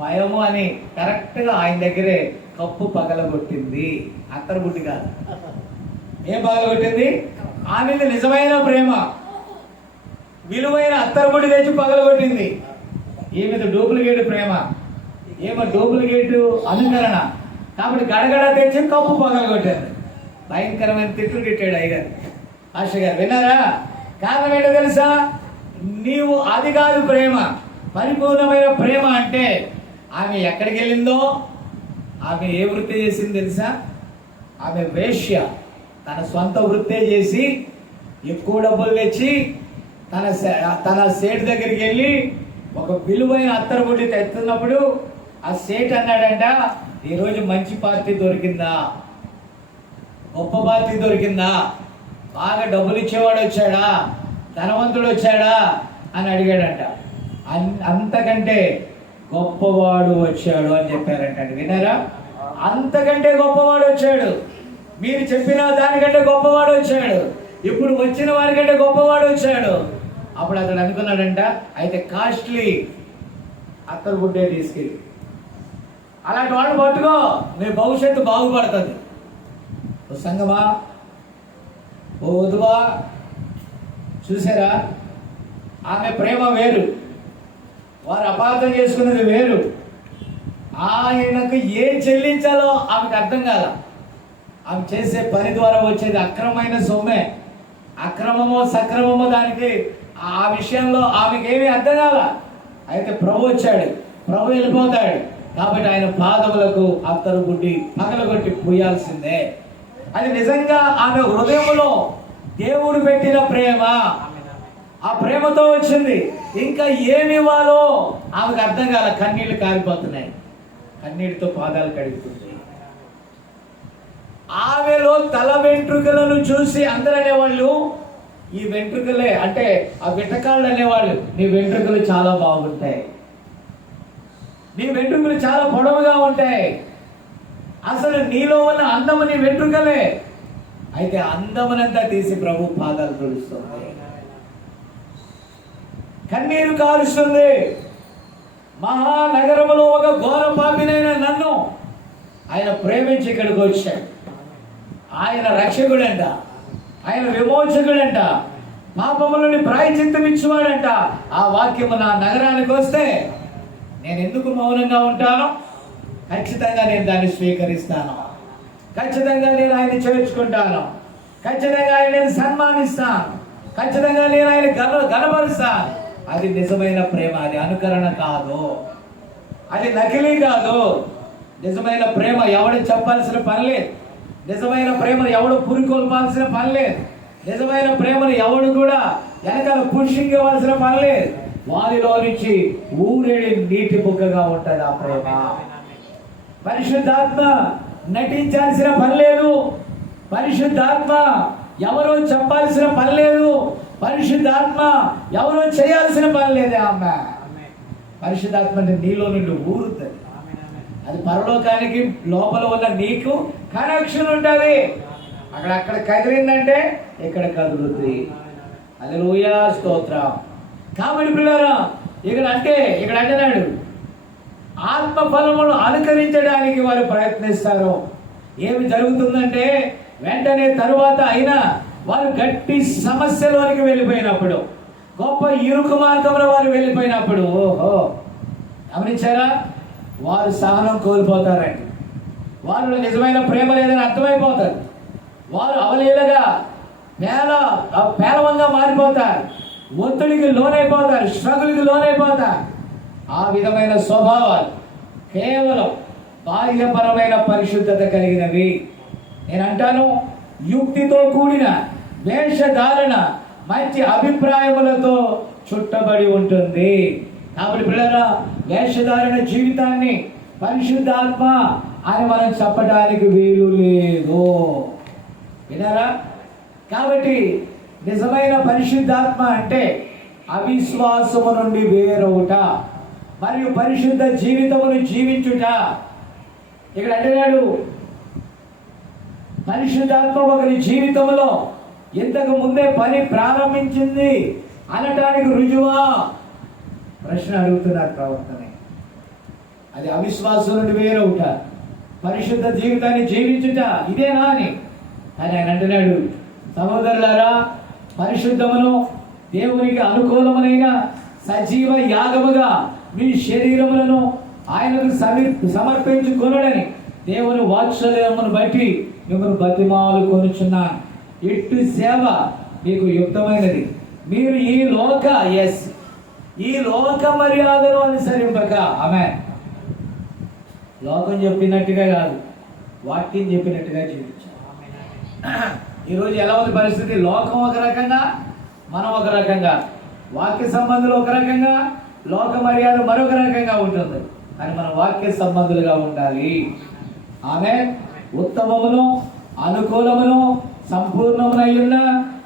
భయము అని కరెక్ట్గా ఆయన దగ్గరే కప్పు పగలగొట్టింది. అత్తరబుట్టి కాదు. ఏం పగలగొట్టింది? ఆమె నిజమైన ప్రేమ, విలువైన అత్తరబుట్టి తెచ్చి పగలగొట్టింది. ఈమెది డూప్లికేట్ ప్రేమ, ఏమో డూప్లికేట్ అనుకరణ. కాబట్టి గడగడ తెచ్చి కప్పు పగలగొట్టారు. భయంకరమైన తిట్లు తిట్టాడు అయ్యగారు. ఆశ గారు విన్నారా? కారణం ఏంటో తెలుసా? నీవు అది కాదు ప్రేమ. పరిపూర్ణమైన ప్రేమ అంటే ఆమె ఎక్కడికి వెళ్ళిందో, ఆమె ఏ వృత్తి చేసింది తెలుసా? ఆమె వేశ్య. తన సొంత వృత్తే చేసి ఎక్కువ డబ్బులు తెచ్చి తన సేటు దగ్గరికి వెళ్ళి ఒక విలువైన అత్తరబుడ్డి తెస్తున్నప్పుడు ఆ సేట్ అన్నాడంట, ఈరోజు మంచి పార్టీ దొరికిందా, గొప్ప పార్టీ దొరికిందా, బాగా డబ్బులు ఇచ్చేవాడు వచ్చాడా, ధనవంతుడు వచ్చాడా అని అడిగాడంట. అంతకంటే గొప్పవాడు వచ్చాడు అని చెప్పారంట. విన్నారా? అంతకంటే గొప్పవాడు వచ్చాడు. మీరు చెప్పిన దానికంటే గొప్పవాడు వచ్చాడు. ఇప్పుడు వచ్చిన వారికంటే గొప్పవాడు వచ్చాడు. అప్పుడు అతడు అనుకున్నాడంట, అయితే కాస్ట్లీ అత్తరు గుడ్డే తీసుకెళ్ళి అలాంటి వాళ్ళు పట్టుకో, నీ భవిష్యత్తు బాగుపడుతుంది. ఓ సంగమా, ఓ వధువా, చూసారా? ఆమె ప్రేమ వేరు, వారు అపార్థం చేసుకున్నది వేరు. ఆయనకు ఏం చెల్లించాలో ఆమెకు అర్థం కాల. ఆమె చేసే పని ద్వారా వచ్చేది అక్రమమైన సొమ్మే. అక్రమమో సక్రమమో దానికి ఆ విషయంలో ఆమెకి ఏమీ అర్థం కాల. అయితే ప్రభు వచ్చాడు, ప్రభు వెళ్ళిపోతాడు. కాబట్టి ఆయన పాదములకు అత్తరు గుడ్డి పగలగొట్టి పూయాల్సిందే. అది నిజంగా ఆమె హృదయంలో దేవుడు పెట్టిన ప్రేమ. ఆ ప్రేమతో వచ్చింది. ఇంకా ఏమి ఇవ్వాలో ఆమెకు అర్థం కాల. కన్నీళ్లు కారిపోతున్నాయి, కన్నీటితో పాదాలు కడుగుతుంది. ఆమెలో తల వెంట్రుకలను చూసి అందరూ అనేవాళ్ళు, ఈ వెంట్రుకలే అంటే ఆ విటకాళ్ళు అనేవాళ్ళు, నీ వెంట్రుకలు చాలా బాగుంటాయి, నీ వెంట్రుకలు చాలా పొడవుగా ఉంటాయి, అసలు నీలో ఉన్న అందము నీ వెంట్రుకలే. అయితే అందమునంతా తీసి ప్రభు పాదాలు తుడుస్తుంది, కన్నీరు కారుస్తుంది. మహానగరములో ఒక ఘోర పాపినైన నన్ను ఆయన ప్రేమించి ఇక్కడికి వచ్చాడు. ఆయన రక్షకుడంట, ఆయన విమోచకుడంట, పాపములని ప్రాయశ్చిత్తం ఇచ్చేవాడంట. ఆ వాక్యము నా నగరానికి వస్తే నేను ఎందుకు మౌనంగా ఉంటాను? ఖచ్చితంగా నేను దాన్ని స్వీకరిస్తాను. ఖచ్చితంగా నేను ఆయన్ని చేర్చుకుంటాను. ఖచ్చితంగా ఆయన సన్మానిస్తాను. ఖచ్చితంగా నేను ఆయన గనపరుస్తాను. అది నిజమైన ప్రేమ. అది అనుకరణ కాదు, అది నకిలీ కాదు. నిజమైన ప్రేమ ఎవడు చెప్పాల్సిన పని లేదు. నిజమైన ప్రేమను ఎవడు పురికొల్పాల్సిన పని లేదు. నిజమైన ప్రేమను ఎవడు కూడా వెనకాల పుషింగ్ ఇవ్వాల్సిన పని లేదు. వారిలో నుంచి ఊరేడి నీటి బుగ్గగా ఉంటుంది ఆ ప్రేమ. పరిశుద్ధాత్మ నటించాల్సిన పని లేదు. పరిశుద్ధాత్మ ఎవరో చెప్పాల్సిన పని లేదు. పరిశుద్ధాత్మ ఎవరో చేయాల్సిన పని లేదే. అమ్మ పరిశుద్ధాత్మ నీలో నుండి ఊరుతుంది. అది పరలోకానికి లోపల ఉన్న నీకు కనెక్షన్ ఉంటుంది. అక్కడ కదిలిందంటే ఇక్కడ కదులుతుంది. హల్లెలూయా, స్తోత్రం. కాబట్టి పిల్లరా ఇక్కడ అంటున్నాడు ఆత్మ ఫలమును అనుకరించడానికి వారు ప్రయత్నిస్తారు. ఏమి జరుగుతుందంటే వెంటనే తరువాత అయినా వారు గట్టి సమస్యలోనికి వెళ్ళిపోయినప్పుడు, గొప్ప ఇరుకు మార్గంలో వారు వెళ్ళిపోయినప్పుడు, ఓహో గమనించారా, వారు సహనం కోల్పోతారండి. వారిలో నిజమైన ప్రేమ లేదని అర్థమైపోతారు. వారు అవలీలగా పేలవంగా మారిపోతారు. ఒత్తిడికి లోనైపోతారు. స్ట్రగుల్కి లోనైపోతారు. ఆ విధమైన స్వభావాలు కేవలం బాహ్యపరమైన పరిశుద్ధత కలిగినవి. నేను అంటాను, యుక్తితో కూడిన వేషధారణ మంచి అభిప్రాయములతో చుట్టబడి ఉంటుంది. కాబట్టి పిల్లరా, వేషధారణ జీవితాన్ని పరిశుద్ధాత్మ అని మనం చెప్పడానికి వీలు లేదు. విన్నారా? కాబట్టి నిజమైన పరిశుద్ధాత్మ అంటే అవిశ్వాసము నుండి వేరవుట మరియు పరిశుద్ధ జీవితమును జీవించుట. ఇక్కడ అంటున్నాడు, పరిశుద్ధాత్మ ఒకరి జీవితంలో ఇంతకు ముందే పని ప్రారంభించింది అనటానికి రుజువా? ప్రశ్న అడుగుతున్నారు ప్రవర్తనే. అది అవిశ్వాసం నుండి వేరవుట, పరిశుద్ధ జీవితాన్ని జీవించుట ఇదేనా అని. కానీ ఆయన అంటున్నాడు, సహోదరులారా, పరిశుద్ధమును దేవునికి అనుకూలమైన సజీవ యాగముగా మీ శరీరములను ఆయనకు సమర్పించుకొనుడని దేవుని వాత్సల్యమును బట్టి మిమ్మల్ని బతిమాలు కొనుచున్నాను. ఇట్టు సేవ మీకు యుక్తమైనది. మీరు ఈ లోక మర్యాదను అనుసరింపక, ఆమేన్, లోకం చెప్పినట్టుగా కాదు, వాక్యం చెప్పినట్టుగా జీవించాలి. ఈరోజు ఎలా ఉంది పరిస్థితి? లోకం ఒక రకంగా, మనం ఒక రకంగా, వాక్య సంబంధులు ఒక రకంగా, లోక మర్యాద మరొక రకంగా ఉంటుంది. కానీ మనం వాక్య సంబంధులుగా ఉండాలి. ఆమె ఉత్తమమును అనుకూలమును సంపూర్ణమునయ్యున్న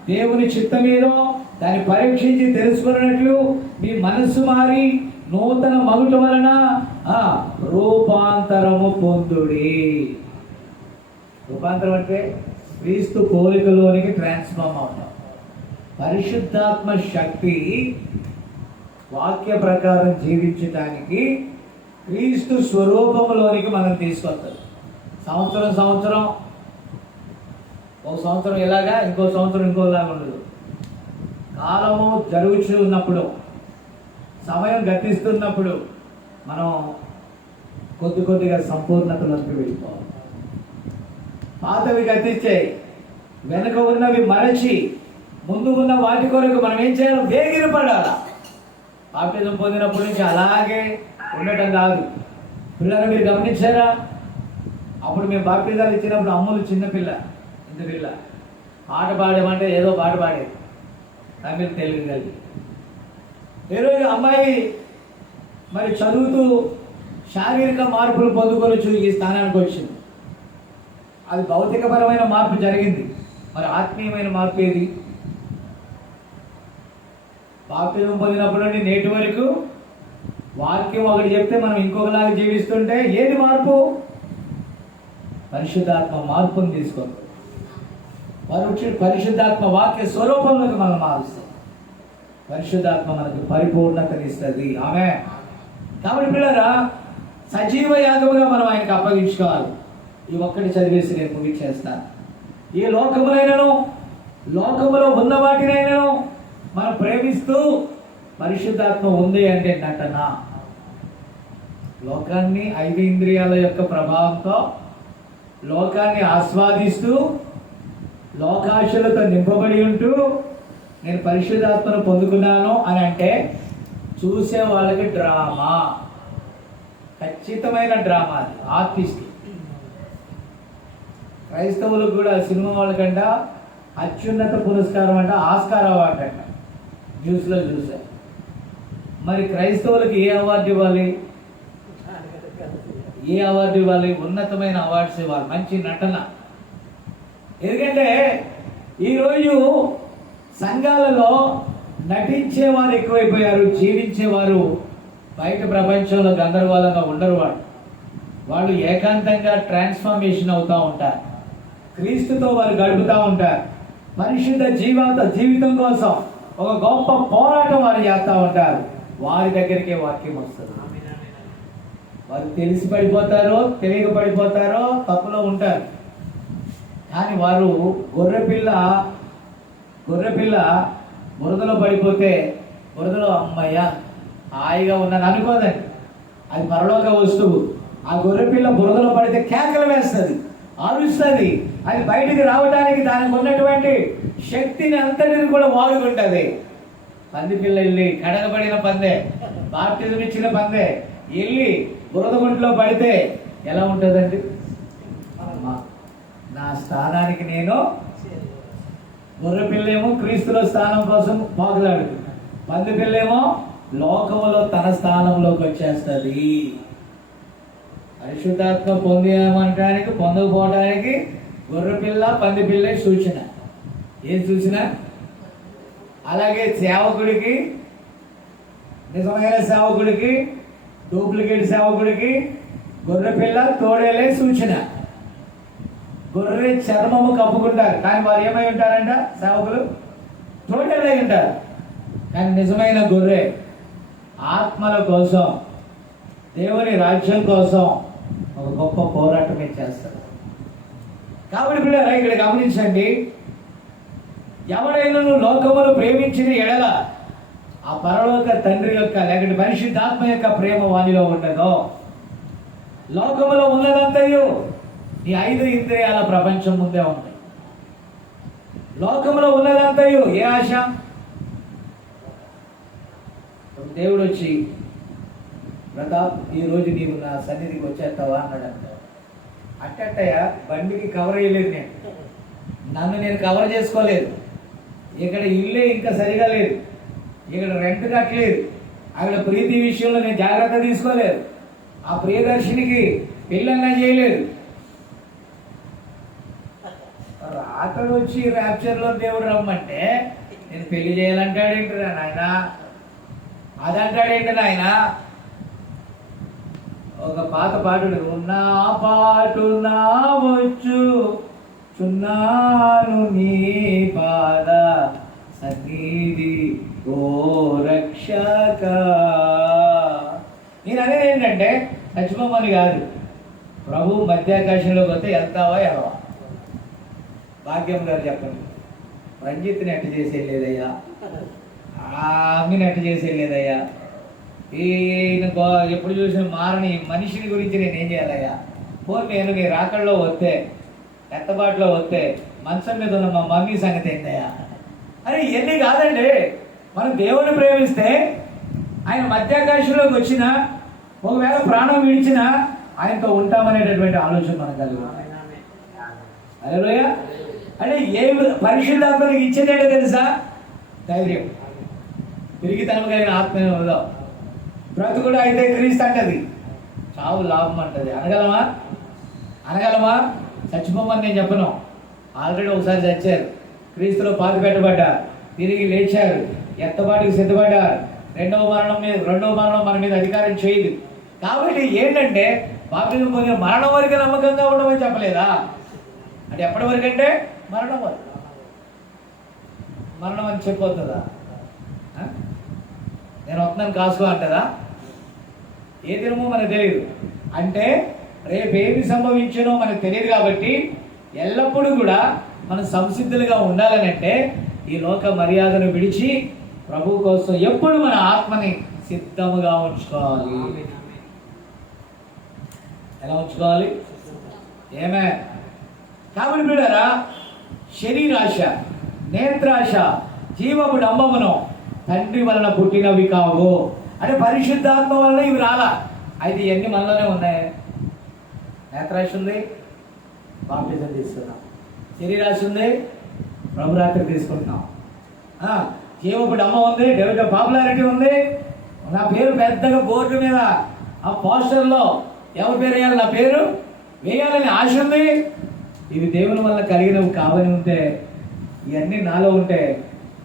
దేవుని చిత్తమేదో దాన్ని పరీక్షించి తెలుసుకున్నట్లు మీ మనస్సు మారి నూతన మగుట వలన రూపాంతరము పొందుడి. రూపాంతరం అంటే క్రీస్తు పోలికలోనికి ట్రాన్స్ఫార్మ్ అవుతాం. పరిశుద్ధాత్మ శక్తి వాక్య ప్రకారం జీవించడానికి క్రీస్తు స్వరూపంలోనికి మనం తీసుకొస్తాం. సంవత్సరం ఒక సంవత్సరం ఇలాగా, ఇంకో సంవత్సరం ఇంకోలాగా ఉండదు. కాలము జరుగుతూ ఉన్నప్పుడు, సమయం గతిస్తున్నప్పుడు మనం కొద్దిగా సంపూర్ణతలోకి వెళ్ళిపోవాలి. పాతవి గతించే, వెనుక ఉన్నవి మరచి ముందు ఉన్న వాటి కొరకు మనం ఏం చేయాలి? వేగిరపడాలి. బాప్టిజం పొందినప్పటి నుంచి అలాగే ఉండటం కాదు. పిల్లలు మీరు గమనించారా? అప్పుడు మేము బాప్టిజాలు ఇచ్చినప్పుడు అమ్ములు చిన్నపిల్ల, ఇంత పిల్ల, పాట పాడేమంటే ఏదో పాట పాడేది, తమిళ తెలుగు కలిగి. ఈరోజు అమ్మాయి మరి చదువుతూ శారీరక మార్పులు పొందుకొని ఈ స్థానానికి వచ్చింది. అది భౌతికపరమైన మార్పు జరిగింది. మరి ఆత్మీయమైన మార్పు ఏది? బాప్టిజం పొందినప్పటి నుండి నేటి వరకు వాక్యం ఒకటి చెప్తే మనం ఇంకొకలాగా జీవిస్తుంటే ఏది మార్పు? పరిశుద్ధాత్మ మార్పును తీసుకుంటాం. పరిశుద్ధాత్మ వాక్య స్వరూపంలోకి మనం మారుస్తాం. పరిశుద్ధాత్మ మనకు పరిపూర్ణతనిస్తుంది. ఆమె కాబట్టి పిల్లరా, సజీవ యాగముగా మనం ఆయనకు అప్పగించుకోవాలి. ఈ ఒక్కటి చదివేసి నేను ముగించేస్తాను. ఈ లోకములో ఉన్న వాటినైనాను మనం ప్రేమిస్తూ పరిశుద్ధాత్మ ఉంది అంటే నటన. లోకాన్ని 5 ఇంద్రియాల యొక్క ప్రభావంతో లోకాన్ని ఆస్వాదిస్తూ లోకాశలతో నింపబడి ఉంటూ నేను పరిశుద్ధాత్మను పొందుకున్నాను అని అంటే చూసే వాళ్ళకి డ్రామా, ఖచ్చితమైన డ్రామా. అది ఆర్టిస్ట్. క్రైస్తవులకు కూడా సినిమా వాళ్ళకంట అత్యున్నత పురస్కారం అంట ఆస్కార్ అవార్డు అంట. న్యూస్లో చూసా. మరి క్రైస్తవులకు ఏ అవార్డు ఇవ్వాలి? ఏ అవార్డు ఇవ్వాలి? ఉన్నతమైన అవార్డ్స్ ఇవ్వాలి, మంచి నటన. ఎందుకంటే ఈరోజు సంఘాలలో నటించేవారు ఎక్కువైపోయారు, జీవించేవారు బయట ప్రపంచంలో గందరగోళంగా ఉండరు. వాళ్ళు ఏకాంతంగా ట్రాన్స్ఫర్మేషన్ అవుతూ ఉంటారు, క్రీస్తుతో వారు గడుపుతూ ఉంటారు. పరిశుద్ధ జీవితం కోసం ఒక గొప్ప పోరాటం వారు చేస్తూ ఉంటారు. వారి దగ్గరికే వాక్యం వస్తుంది. వారు తెలిసి పడిపోతారో తెలియక పడిపోతారో తప్పులో ఉంటారు. కానీ వారు గొర్రెపిల్ల బురదలో పడిపోతే బురదలో అమ్మయ్య హాయిగా ఉన్నాను అనుకోదండి. అది పరలోక వస్తువు. ఆ గొర్రెపిల్ల బురదలో పడితే కేకలు వేస్తుంది, అరుస్తుంది. అది బయటికి రావడానికి దానికి ఉన్నటువంటి శక్తిని అంతటిని కూడా వాడుకుంటుంది. పంది పిల్ల వెళ్ళి కడగబడిన పందే, బాప్టిజం ఇచ్చిన పందే వెళ్ళి బురద గుంట్లో పడితే ఎలా ఉంటుందండి? నా స్థానానికి నేను, గొర్రె పిల్లేమో క్రీస్తులో స్థానం కోసం పోగలాడుతుంది, పంది పిల్లేమో లోకములో తన స్థానంలోకి వచ్చేస్తుంది. పరిశుద్ధాత్మ పొందేమంటానికి పొందకపోవడానికి గొర్రెపిల్ల పంది పిల్లే సూచన. ఏం సూచన? అలాగే సేవకుడికి, నిజమైన సేవకుడికి, డూప్లికేట్ సేవకుడికి గొర్రెపిల్ల తోడేలే సూచన. గొర్రె చర్మము కప్పుకుంటారు, కానీ వారు ఏమై ఉంటారంట? సేవకులు తోడేలై ఉంటారు. కానీ నిజమైన గొర్రె ఆత్మల కోసం, దేవుని రాజ్యం కోసం ఒక గొప్ప పోరాటమే చేస్తారు. కాబట్టి పిల్లరా ఇక్కడ గమనించండి, ఎవడైనా లోకమును ప్రేమించిన ఎడల ఆ పరలోక తండ్రి యొక్క లేకపోతే పరిశుద్ధాత్మ యొక్క ప్రేమ వానిలో ఉండదో, లోకములో ఉన్నదంతయు ఈ 5 ఇంద్రియాల ప్రపంచం ముందే ఉంది. లోకములో ఉన్నదంతయు ఏ ఆశ? దేవుడు వచ్చి, ప్రతాప్ ఈరోజు నీవు నా సన్నిధికి వచ్చేస్తావా అన్నాడంట. అట్టయ్యా బండికి కవర్ వేయలేదు, నన్ను నేను కవర్ చేసుకోలేదు, ఇక్కడ ఇల్లే ఇంకా సరిగా లేదు, ఇక్కడ రెంట్ కట్టలేదు, అక్కడ ప్రీతి విషయంలో నేను జాగ్రత్త తీసుకోలేదు, ఆ ప్రియదర్శినికి పెళ్ళన్నా చేయలేదు. రాత్రి వచ్చి ర్యాప్చర్లో దేవుడు రమ్మంటే నేను పెళ్లి చేయాలంటాడేంటి నాయన, అదంటాడేంటి నాయన. ఒక పాటుడు, నా పాటు నా వచ్చు చున్నాను నీ పాద సన్నిధి ఓ రక్షక. నేను అనేది ఏంటంటే చచ్చిపోమని కాదు, ప్రభు మధ్యాకాశంలోకి వస్తే వెళ్తావా ఎలవా? భాగ్యం గారు చెప్పండి, రంజిత్ని ఎట్ట చేసేయలేదయ్యా, అమ్మిని ఎట్ట చేసేయలేదయ్యా, ఈయన ఎప్పుడు చూసిన మారని మనిషిని గురించి నేను ఏం చేయాలయ్యా? పోనీ నేను నీ రాకల్లో వస్తే, ఎత్తబాటులో వస్తే మంచం మీద ఉన్న మా మమ్మీ సంగతి ఏంటయ్యా? అరే ఇవన్నీ కాదండి. మనం దేవుని ప్రేమిస్తే ఆయన మధ్యాకాశంలోకి వచ్చినా, ఒకవేళ ప్రాణం విడిచినా ఆయనతో ఉంటామనేటటువంటి ఆలోచన మనకు కలుగుతుంది. హల్లెలూయా. అంటే ఏ పరిశుద్ధాత్మకి ఇచ్చేదేంటో తెలుసా? ధైర్యం, తిరిగితనం కలిగిన ఆత్మ. బ్రతుకుడు అయితే క్రీస్తు అంటది, చావు లాభం అంటది. అనగలమా? చచ్చిపోమని నేను చెప్పను. ఆల్రెడీ ఒకసారి చచ్చారు, క్రీస్తులో పాతి పెట్టబడ్డారు, తిరిగి లేచారు, ఎత్తబాటుకి సిద్ధపడ్డారు. రెండవ మరణం మన మీద అధికారం చేయదు. కాబట్టి ఏంటంటే బాప్టిజం పొందిన మరణం వరకు నమ్మకంగా ఉండమని చెప్పలేదా? అంటే ఎప్పటి వరకు అంటే మరణం వరకు. మరణం అని చెప్పొద్దా? నేను వస్తున్నాను కాసుకో అంటదా? ఏ దినమో మనకు తెలియదు. అంటే రేపేమి సంభవించనో మనకు తెలియదు. కాబట్టి ఎల్లప్పుడూ కూడా మనం సంసిద్ధులుగా ఉండాలని అంటే ఈ లోక మర్యాదను విడిచి ప్రభు కోసం ఎప్పుడు మన ఆత్మని సిద్ధముగా ఉంచుకోవాలి. ఎలా ఉంచుకోవాలి? ఏమే కాబట్టి బిడ్డలారా, శరీరాశ, నేత్రాశ, జీవపు డంబమును తండ్రి వలన పుట్టినవి కావు. అంటే పరిశుద్ధాత్మ వలన ఇవి రాలా. అయితే ఇవన్నీ మనలోనే ఉన్నాయి. నేత్రాశ ఉంది, బాప్టిజం తీసుకున్నాం. శరీరాశ ఉంది, ప్రభురాత్రి తీసుకుంటున్నాం. జీవపు డమ్మ ఉంది, డెవిడ్ పాపులారిటీ ఉంది, నా పేరు పెద్దగా బోర్డు మీద ఆ పోస్టర్లో ఎవరి పేరు వేయాలి, నా పేరు వేయాలని ఆశ ఉంది. ఇవి దేవుని వల్ల కలిగినవి కావని ఉంటే, ఇవన్నీ నాలో ఉంటే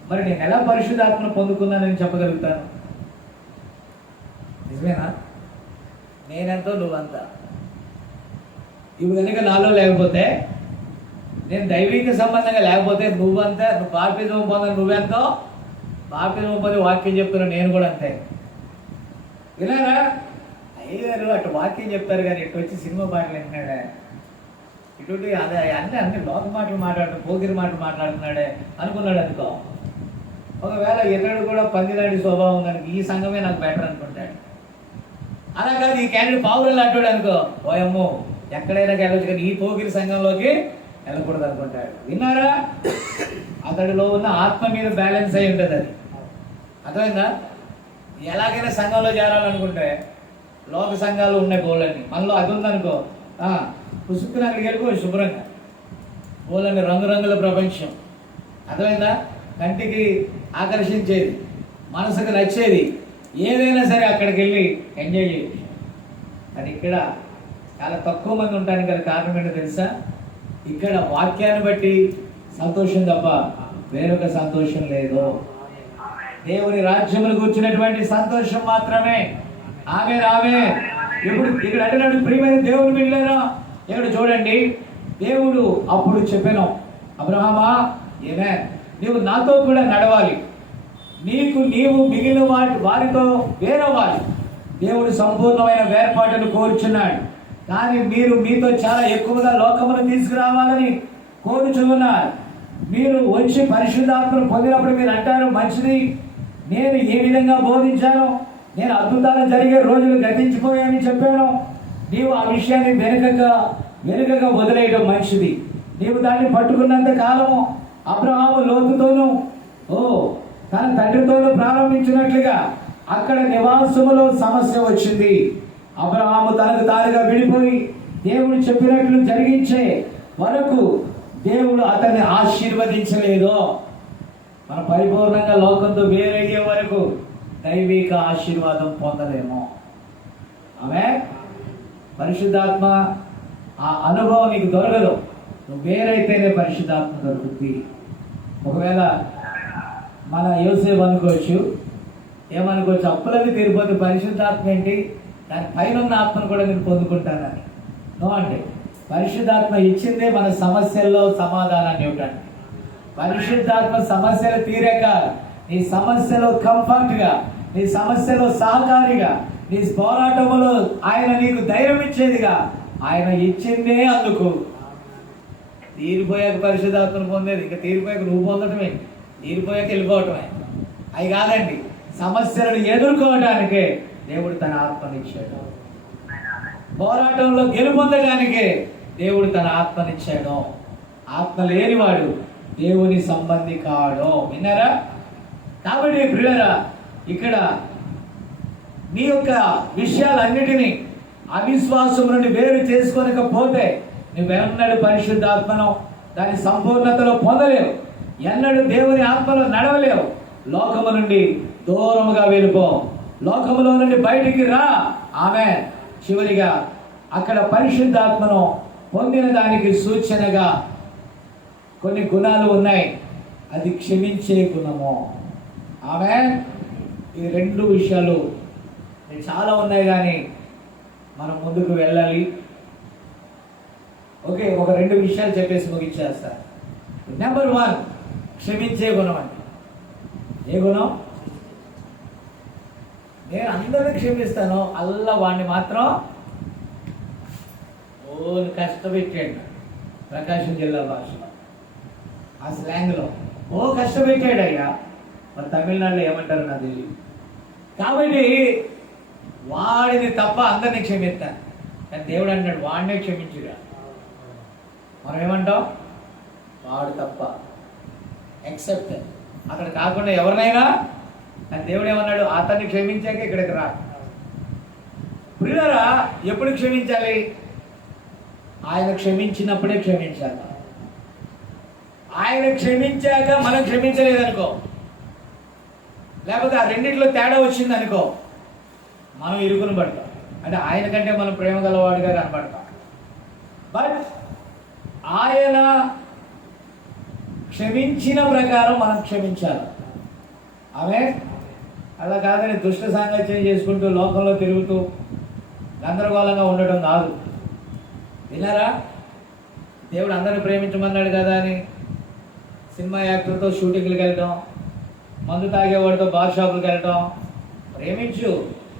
మరి నేను ఎలా పరిశుద్ధాత్మను పొందుకున్నానని చెప్పగలుగుతాను? నిజమేనా? నేనెంతో నువ్వంతా. ఇవి కనుక నాలో లేకపోతే, నేను దైవిక సంబంధంగా లేకపోతే, నువ్వంతా, నువ్వు బాప్తిజం పొందని నువ్వెంతో, బాప్తిజం పొంది వాక్యం చెప్తున్నా నేను కూడా అంతే. వినారా? అయ్యారు అటు వాక్యం చెప్తారు కానీ ఇటు వచ్చి సినిమా పాటలు వింటున్నాడే, ఇటు అదే అన్ని లోక మాటలు మాట్లాడుతున్నాడు, పోగిరి మాటలు మాట్లాడుతున్నాడే అనుకున్నాడు అనుకో. ఒకవేళ ఇతడు కూడా పందిలాంటి స్వభావం ఉందని ఈ సంఘమే నాకు బెటర్ అనుకుంటాడు. అలా కాదు, ఈ క్యాండిడేట్ పావులు అంటాడు అనుకో, ఓయమ్మో ఎక్కడైనా వెళ్ళొచ్చు కానీ ఈ పోగిరి సంఘంలోకి వెళ్ళకూడదు అనుకుంటాడు. విన్నారా? అతడిలో ఉన్న ఆత్మ మీద బ్యాలెన్స్ అయి ఉంటుంది. అది అర్థమైందా? ఎలాగైనా సంఘంలో చేరాలనుకుంటే లోక సంఘాలు ఉన్నాయి గోళ్ళని, మనలో అది ఉందనుకో పుసుక్కుని అక్కడికి వెళ్ళిపో శుభ్రంగా. గోళ్ళని రంగురంగుల ప్రపంచం. అర్థమైందా? కంటికి ఆకర్షించేది, మనసుకు నచ్చేది ఏదైనా సరే అక్కడికి వెళ్ళి ఎంజాయ్ చేయొచ్చు. అది ఇక్కడ చాలా తక్కువ మంది ఉండడానికి గల కారణం ఏంటో తెలుసా? ఇక్కడ వాక్యాన్ని బట్టి సంతోషం తప్ప వేరొక సంతోషం లేదు. దేవుని రాజ్యమును కూర్చున్నటువంటి సంతోషం మాత్రమే. ఆమె రావే. ఇప్పుడు ఇక్కడ అంటున్నాడు, ప్రియమైన దేవుని బిడ్డలారా, ఇక్కడ చూడండి, దేవుడు అప్పుడు చెప్పాను, అబ్రహామా ఏమే నీవు నాతో కూడా నడవాలి, నీవు మిగిలిన వారితో వేరవ్వాలి. దేవుడు సంపూర్ణమైన వేర్పాటును కోరుచున్నాడు. కానీ మీరు మీతో చాలా ఎక్కువగా లోకమును తీసుకురావాలని కోరుచున్నారు. మీరు వచ్చి పరిశుద్ధాత్మను పొందినప్పుడు మీరు అంటారు, మంచిది, నేను ఏ విధంగా బోధించాను, నేను అద్భుతాలు జరిగే రోజులు గతించిపోయాయని చెప్పాను. నీవు ఆ విషయాన్ని వెనుకగా వదిలేయడం మంచిది. నీవు దాన్ని పట్టుకున్నంత కాలము అబ్రహాము లోతుతోనూ తన తండ్రితోనూ ప్రారంభించినట్లుగా అక్కడ నివాసములో సమస్య వచ్చింది. అబ్రహాము తనకు తానుగా విడిపోయి దేవుడు చెప్పినట్లు జరిగించే వరకు దేవుడు అతన్ని ఆశీర్వదించలేదు. మన పరిపూర్ణంగా లోకంతో వేరయ్యే వరకు దైవిక ఆశీర్వాదం పొందలేము. ఆమె పరిశుద్ధాత్మ ఆ అనుభవం నీకు దొరకదు. నువ్వు వేరైతేనే పరిశుద్ధాత్మ దొరుకుతుంది. ఒకవేళ మన యోసేపు అనుకోవచ్చు, ఏమనుకోవచ్చు, అప్పులన్నీ తీరిపోతే పరిశుద్ధాత్మ ఏంటి, దాని పైన ఉన్న ఆత్మను కూడా నేను పొందుకుంటానని. నో అంటే పరిశుద్ధాత్మ ఇచ్చిందే మన సమస్యల్లో సమాధానాన్ని ఇవ్వడానికి. పరిశుద్ధాత్మ సమస్యలు తీరాక నీ సమస్యలో కంఫర్ట్గా, నీ సమస్యలో సహకారిగా, నీ పోరాటంలో ఆయన నీకు ధైర్యం ఇచ్చేదిగా ఆయన ఇచ్చిందే అందుకు. తీరిపోయాక పరిశుద్ధాత్మను పొందేది, ఇంకా తీరిపోయాక నువ్వు పొందటమే, తీరిపోయాక వెళ్ళిపోవటమే అవి కాదండి. సమస్యలను ఎదుర్కోవడానికే దేవుడు తన ఆత్మనిచ్చాడు. పోరాటంలో గెలుపొందడానికే దేవుడు తన ఆత్మనిచ్చాడు. ఆత్మ లేనివాడు దేవుని సంబంధి కాడు. విన్నారా? కాబట్టి ప్రియులారా, ఇక్కడ నీ యొక్క విషయాలన్నిటినీ అవిశ్వాసం నుండి వేరు చేసుకోనకపోతే నువ్వెన్నడూ పరిశుద్ధాత్మను దాని సంపూర్ణతలో పొందలేవు. ఎన్నడూ దేవుని ఆత్మలో నడవలేవు. లోకము నుండి దూరముగా వెళ్ళిపో, లోకములో నుండి బయటికి రా. ఆమె చివరిగా అక్కడ పరిశుద్ధాత్మను పొందిన దానికి సూచనగా కొన్ని గుణాలు ఉన్నాయి. అది క్షమించే గుణము. ఆమె ఈ రెండు విషయాలు చాలా ఉన్నాయి, కానీ మనం ముందుకు వెళ్ళాలి. ఓకే, ఒక రెండు విషయాలు చెప్పేసి ముగించేస్తా. నెంబర్ 1, క్షమించే గుణం. అంటే ఏ గుణం? నేను అందరినీ క్షమిస్తాను, అల్లా వాడిని మాత్రం కష్టపెట్టాడు. ప్రకాశం జిల్లా భాషలో, ఆ స్లాంగ్లో కష్టపెట్టాడు అయ్యా. మరి తమిళనాడులో ఏమంటారు నాకు తెలియదు. కాబట్టి వాడిని తప్ప అందరినీ క్షమిస్తాను. కానీ దేవుడు అంటాడు, వాడినే క్షమించురా. మనం ఏమంటాం? వాడు తప్ప, ఎక్సెప్ట్. అక్కడ కాకుండా ఎవరినైనా. కానీ దేవుడు ఏమన్నాడు? అతన్ని క్షమించాక ఇక్కడికి రా. ప్రియులారా, ఎప్పుడు క్షమించాలి? ఆయన క్షమించినప్పుడే క్షమించాలి. ఆయన క్షమించాక మనం క్షమించలేదనుకో, లేకపోతే ఆ రెండిట్లో తేడా వచ్చింది అనుకో, మనం ఇరుకుని పడతాం. అంటే ఆయన కంటే మనం ప్రేమ గలవాడుగా కనబడతాం. బట్ ఆయన క్షమించిన ప్రకారం మనం క్షమించాలి. ఆమె అలా కాదని దుష్ట సాంగత్యం చేసుకుంటూ లోకంలో తిరుగుతూ గందరగోళంగా ఉండటం కాదు. విన్నారా? దేవుడు అందరిని ప్రేమించమన్నాడు కదా అని సినిమా యాక్టర్తో షూటింగ్లకు వెళ్ళటం, మందు తాగేవాడితో బార్ షాపులకు వెళ్ళటం. ప్రేమించు,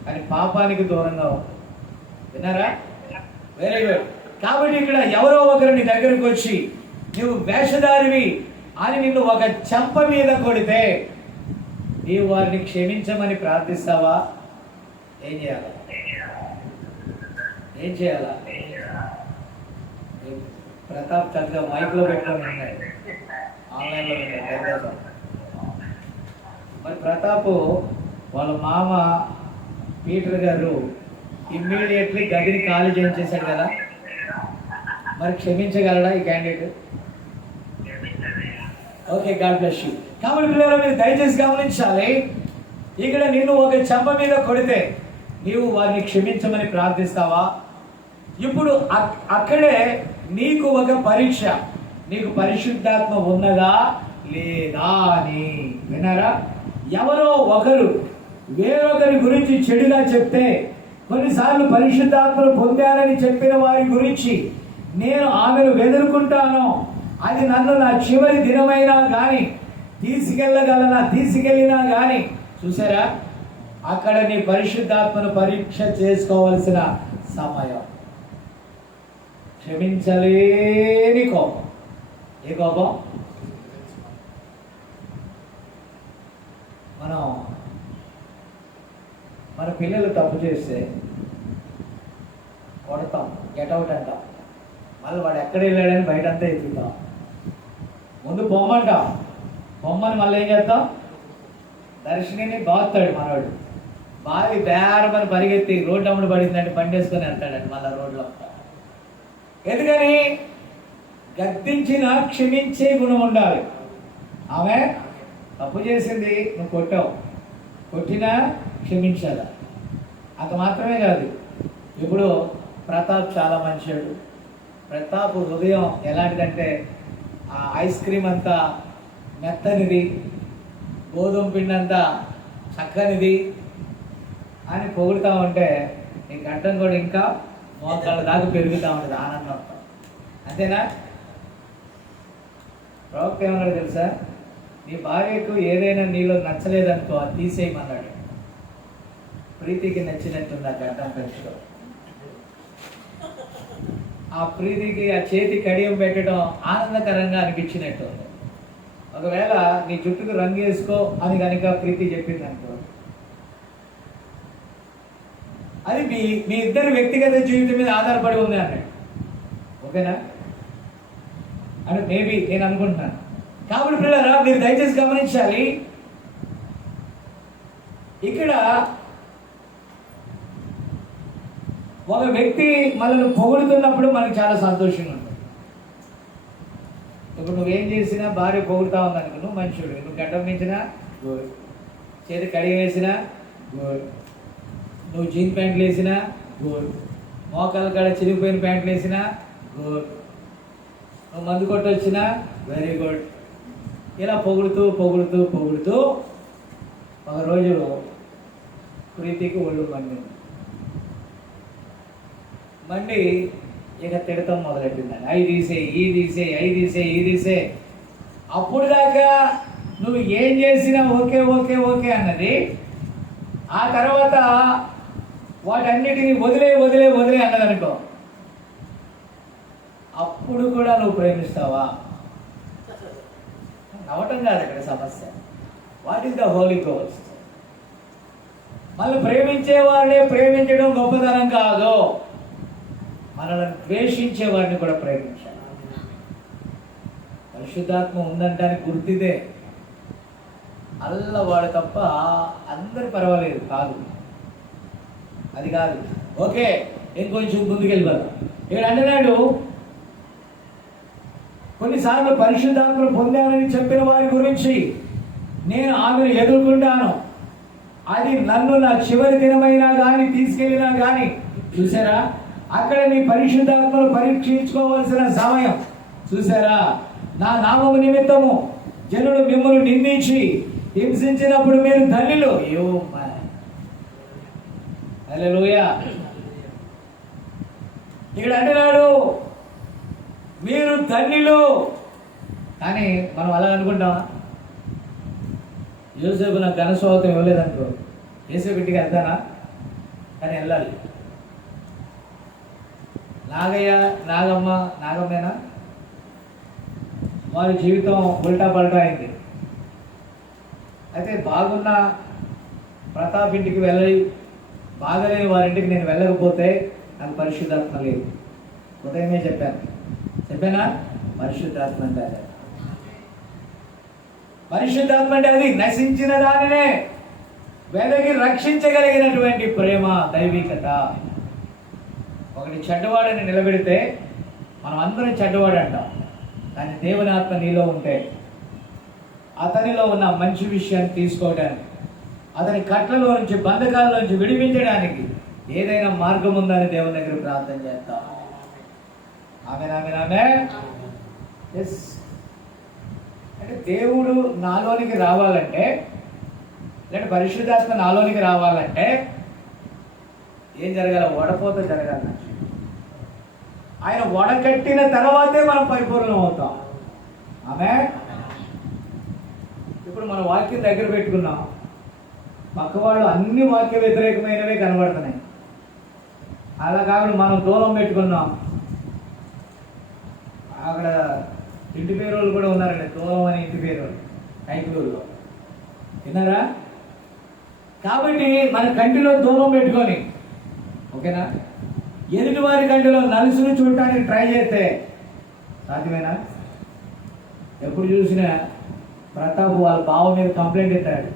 కానీ పాపానికి దూరంగా ఉంటుంది. విన్నారా? Very good. కాబట్టి ఇక్కడ ఎవరో ఒకరు నీ దగ్గరికి వచ్చి నువ్వు వేషధారివి అని నిన్ను ఒక చెంప మీద కొడితే నీవు వారిని క్షమించమని ప్రార్థిస్తావా? ఏం చేయాలా? ఏం చేయాలా? ప్రతాప్ చక్కగా మైక్లో పెట్టుకొని ఉన్నాయి, ఆన్లైన్లో ఉన్నాయి. మరి ప్రతాప్ వాళ్ళ మామ పీటర్ గారు ఇమ్మీడియట్లీ గదిని ఖాళీ చేయించేశాడు కదా. మరి క్షమించగలడా ఈ candidate? Okay, God bless you. కాబట్టి పిల్లలు మీరు దయచేసి గమనించాలి. ఇక్కడ నిన్ను ఒక చెంప మీద కొడితే నీవు వారిని క్షమించమని ప్రార్థిస్తావా? ఇప్పుడు అక్కడే నీకు ఒక పరీక్ష, నీకు పరిశుద్ధాత్మ ఉన్నదా లేదా అని. విన్నారా? ఎవరో ఒకరు వేరొకరి గురించి చెడుగా చెప్తే, కొన్నిసార్లు పరిశుద్ధాత్మను పొందారని చెప్పిన వారి గురించి నేను ఆమెను వెదురుకుంటాను, అది నన్ను నా చివరి దినమైనా కానీ తీసుకెళ్ళినా కానీ. చూసారా? అక్కడ నీ పరిశుద్ధాత్మను పరీక్ష చేసుకోవాల్సిన సమయం. క్షమించలేని కోపం. ఏ కోపం? మన పిల్లలు తప్పు చేస్తే కొడతాం, గెట్అవుట్ అంటాం. మళ్ళీ వాడు ఎక్కడ వెళ్ళాడని బయటంతా ఎత్తుతాం. ముందు బొమ్మంటాం, బొమ్మని మళ్ళీ ఏం చేస్తాం? దర్శిని బాగుతాడు మనవాడు. బావి బేరమని పరిగెత్తి రోడ్డు అమ్ముడు పడిందంటే బండి వేసుకొని వెళ్తాడండి మళ్ళీ రోడ్లో. ఎందుకని? గద్దించిన క్షమించే గుణం ఉండాలి. ఆమె తప్పు చేసింది, నువ్వు కొట్టావు, కొట్టినా క్షమించాలి. అంత మాత్రమే కాదు. ఇప్పుడు ప్రతాప్ చాలా మంచివాడు. ప్రతాప్ హృదయం ఎలాంటిదంటే ఆ ఐస్ క్రీమ్ అంతా మెత్తనిది, గోధుమ పిండి అంతా చక్కనిది అని పొగుడుతూ ఉంటే నీ గడ్డం కూడా ఇంకా మోకాళ్ళ దాకా పెరుగుతూ ఉంటుంది ఆనందం. అంతేనా? ప్రవక్త ఏమన్నాడు తెలుసా? నీ భార్యకు ఏదైనా నీలో నచ్చలేదనుకో, అది తీసేయమన్నాడు. ప్రీతికి నచ్చినట్టుంది ఆ గడ్డం పెంచడం. ఆ ప్రీతికి ఆ చేతి కడియం పెట్టడం ఆనందకరంగా అనిపించినట్టు. ఒకవేళ నీ జుట్టుకు రంగు వేసుకో అని కనుక ప్రీతి చెప్పింది అనుకో, అది మీ ఇద్దరి వ్యక్తిగత జీవితం మీద ఆధారపడి ఉంది అన్నాడు. ఓకేనా? అని మేబీ నేను అనుకుంటున్నాను. కాబట్టి పిల్లరా మీరు దయచేసి గమనించాలి. ఇక్కడ ఒక వ్యక్తి మనల్ని పొగుడుతున్నప్పుడు మనకు చాలా సంతోషంగా ఉంటుంది. ఇప్పుడు నువ్వేం చేసినా భార్య పొగుడుతా ఉందనుకో, నువ్వు మనుషుడు. నువ్వు గడ్డం పెంచినా గుడ్, చేతి కడిగి వేసినా గుడ్, నువ్వు జీన్ ప్యాంట్లు వేసినా గుడ్, మోకాల కాడ చిరిగిపోయిన ప్యాంట్లు వేసినా గుడ్, నువ్వు మందు కొట్టొచ్చినా వెరీ గుడ్. ఇలా పొగుడుతూ పొగుడుతూ పొగుడుతూ ఒక రోజు ప్రీతికి ఒళ్ళు మండి ఇక తిడతాం మొదలెట్టిందండి. అవి తీసే. అప్పుడు దాకా నువ్వు ఏం చేసినా ఓకే ఓకే ఓకే అన్నది. ఆ తర్వాత వాటన్నిటిని వదిలే అన్నదనుకో, అప్పుడు కూడా నువ్వు ప్రేమిస్తావా? నవ్వటం కాదు అక్కడ సమస్య. What is the Holy Ghost? మళ్ళీ ప్రేమించేవాడినే ప్రేమించడం గొప్పతనం కాదు, మనల్ని ద్వేషించేవాడిని కూడా ప్రేమించాలి. పరిశుద్ధాత్మ ఉందంటానికి గుర్తిదే. అల్లవాడు తప్ప అందరు పర్వాలేదు కాదు, అది కాదు. ఓకే, ఇంకొంచెం ముందుకెళ్ళిపోదాం. ఇక్కడ అంటున్నాడు, కొన్నిసార్లు పరిశుద్ధాత్మను పొందానని చెప్పిన వారి గురించి నేను ఆమెను ఎదుర్కొంటాను, అది నన్ను నా చివరి దినమైనా కానీ తీసుకెళ్ళినా కానీ, చూసారా, అక్కడ నీ పరిశుద్ధాత్మను పరీక్షించుకోవాల్సిన సమయం. చూసారా, నా నామము నిమిత్తము జనులు మిమ్మల్ని నిందించి హింసించినప్పుడు మీరు ధన్యులు. హల్లెలూయా. ఇక్కడ అంటున్నాడు మీరు ధన్యులు. కానీ మనం అలా అనుకుంటామా? యోసేపు నాకు ఘనస్వాగతం ఇవ్వలేదనుకో, యోసేపు ఇంటికి వెళ్తానా? కానీ వెళ్ళాలి. నాగయ్య, నాగమ్మేనా, వారి జీవితం ఉల్టా పల్టా అయింది. అయితే బాగున్న ప్రతాప్ ఇంటికి వెళ్ళి బాగలేని వారింటికి నేను వెళ్ళకపోతే నాకు పరిశుద్ధాత్మ లేదు. ఉదయమే చెప్పానా? పరిశుద్ధాత్మ అంటే అదే. పరిశుద్ధాత్మ అంటే అది నశించిన దానినే వెదకి రక్షించగలిగినటువంటి ప్రేమ, దైవికత. ఒకటి చెడ్డవాడిని నిలబెడితే మనం అందరం చెడ్డవాడు అంటాం, కానీ దేవుని ఆత్మ నీలో ఉంటే అతనిలో ఉన్న మంచి విషయాన్ని తీసుకోవడానికి, అతని కట్లలో నుంచి, బంధకాల నుంచి విడిపించడానికి ఏదైనా మార్గం ఉందని దేవుని దగ్గర ప్రార్థన చేస్తాం. ఆమేన్. ఎస్. అంటే దేవుడు నాలోనికి రావాలంటే, లేదంటే పరిశుద్ధాత్మ నాలోనికి రావాలంటే ఏం జరగాలి? వడపోత జరగాలి. ఆయన వడకట్టిన తర్వాతే మనం పరిపూర్ణం అవుతాం. ఆమేన్. ఇప్పుడు మన వాక్యం దగ్గర పెట్టుకున్నాం, పక్కవాళ్ళు అన్ని వాక్య వ్యతిరేకమైనవే కనబడుతున్నాయి. అలా కాకుండా మనం దూరం పెట్టుకున్నాం. అక్కడ ఇంటి పేరు వాళ్ళు కూడా ఉన్నారండి, దూరం అని ఇంటి పేరు వాళ్ళు కైకులూరులో, విన్నారా? కాబట్టి మన కంటిలో దూరం పెట్టుకొని, ఓకేనా, ఎదుటి వారి కంటిలో నలుసును చూడటానికి ట్రై చేస్తే సాధ్యమేనా? ఎప్పుడు చూసినా ప్రతాప్ వాళ్ళ బావ మీద కంప్లైంట్ ఇస్తాడు,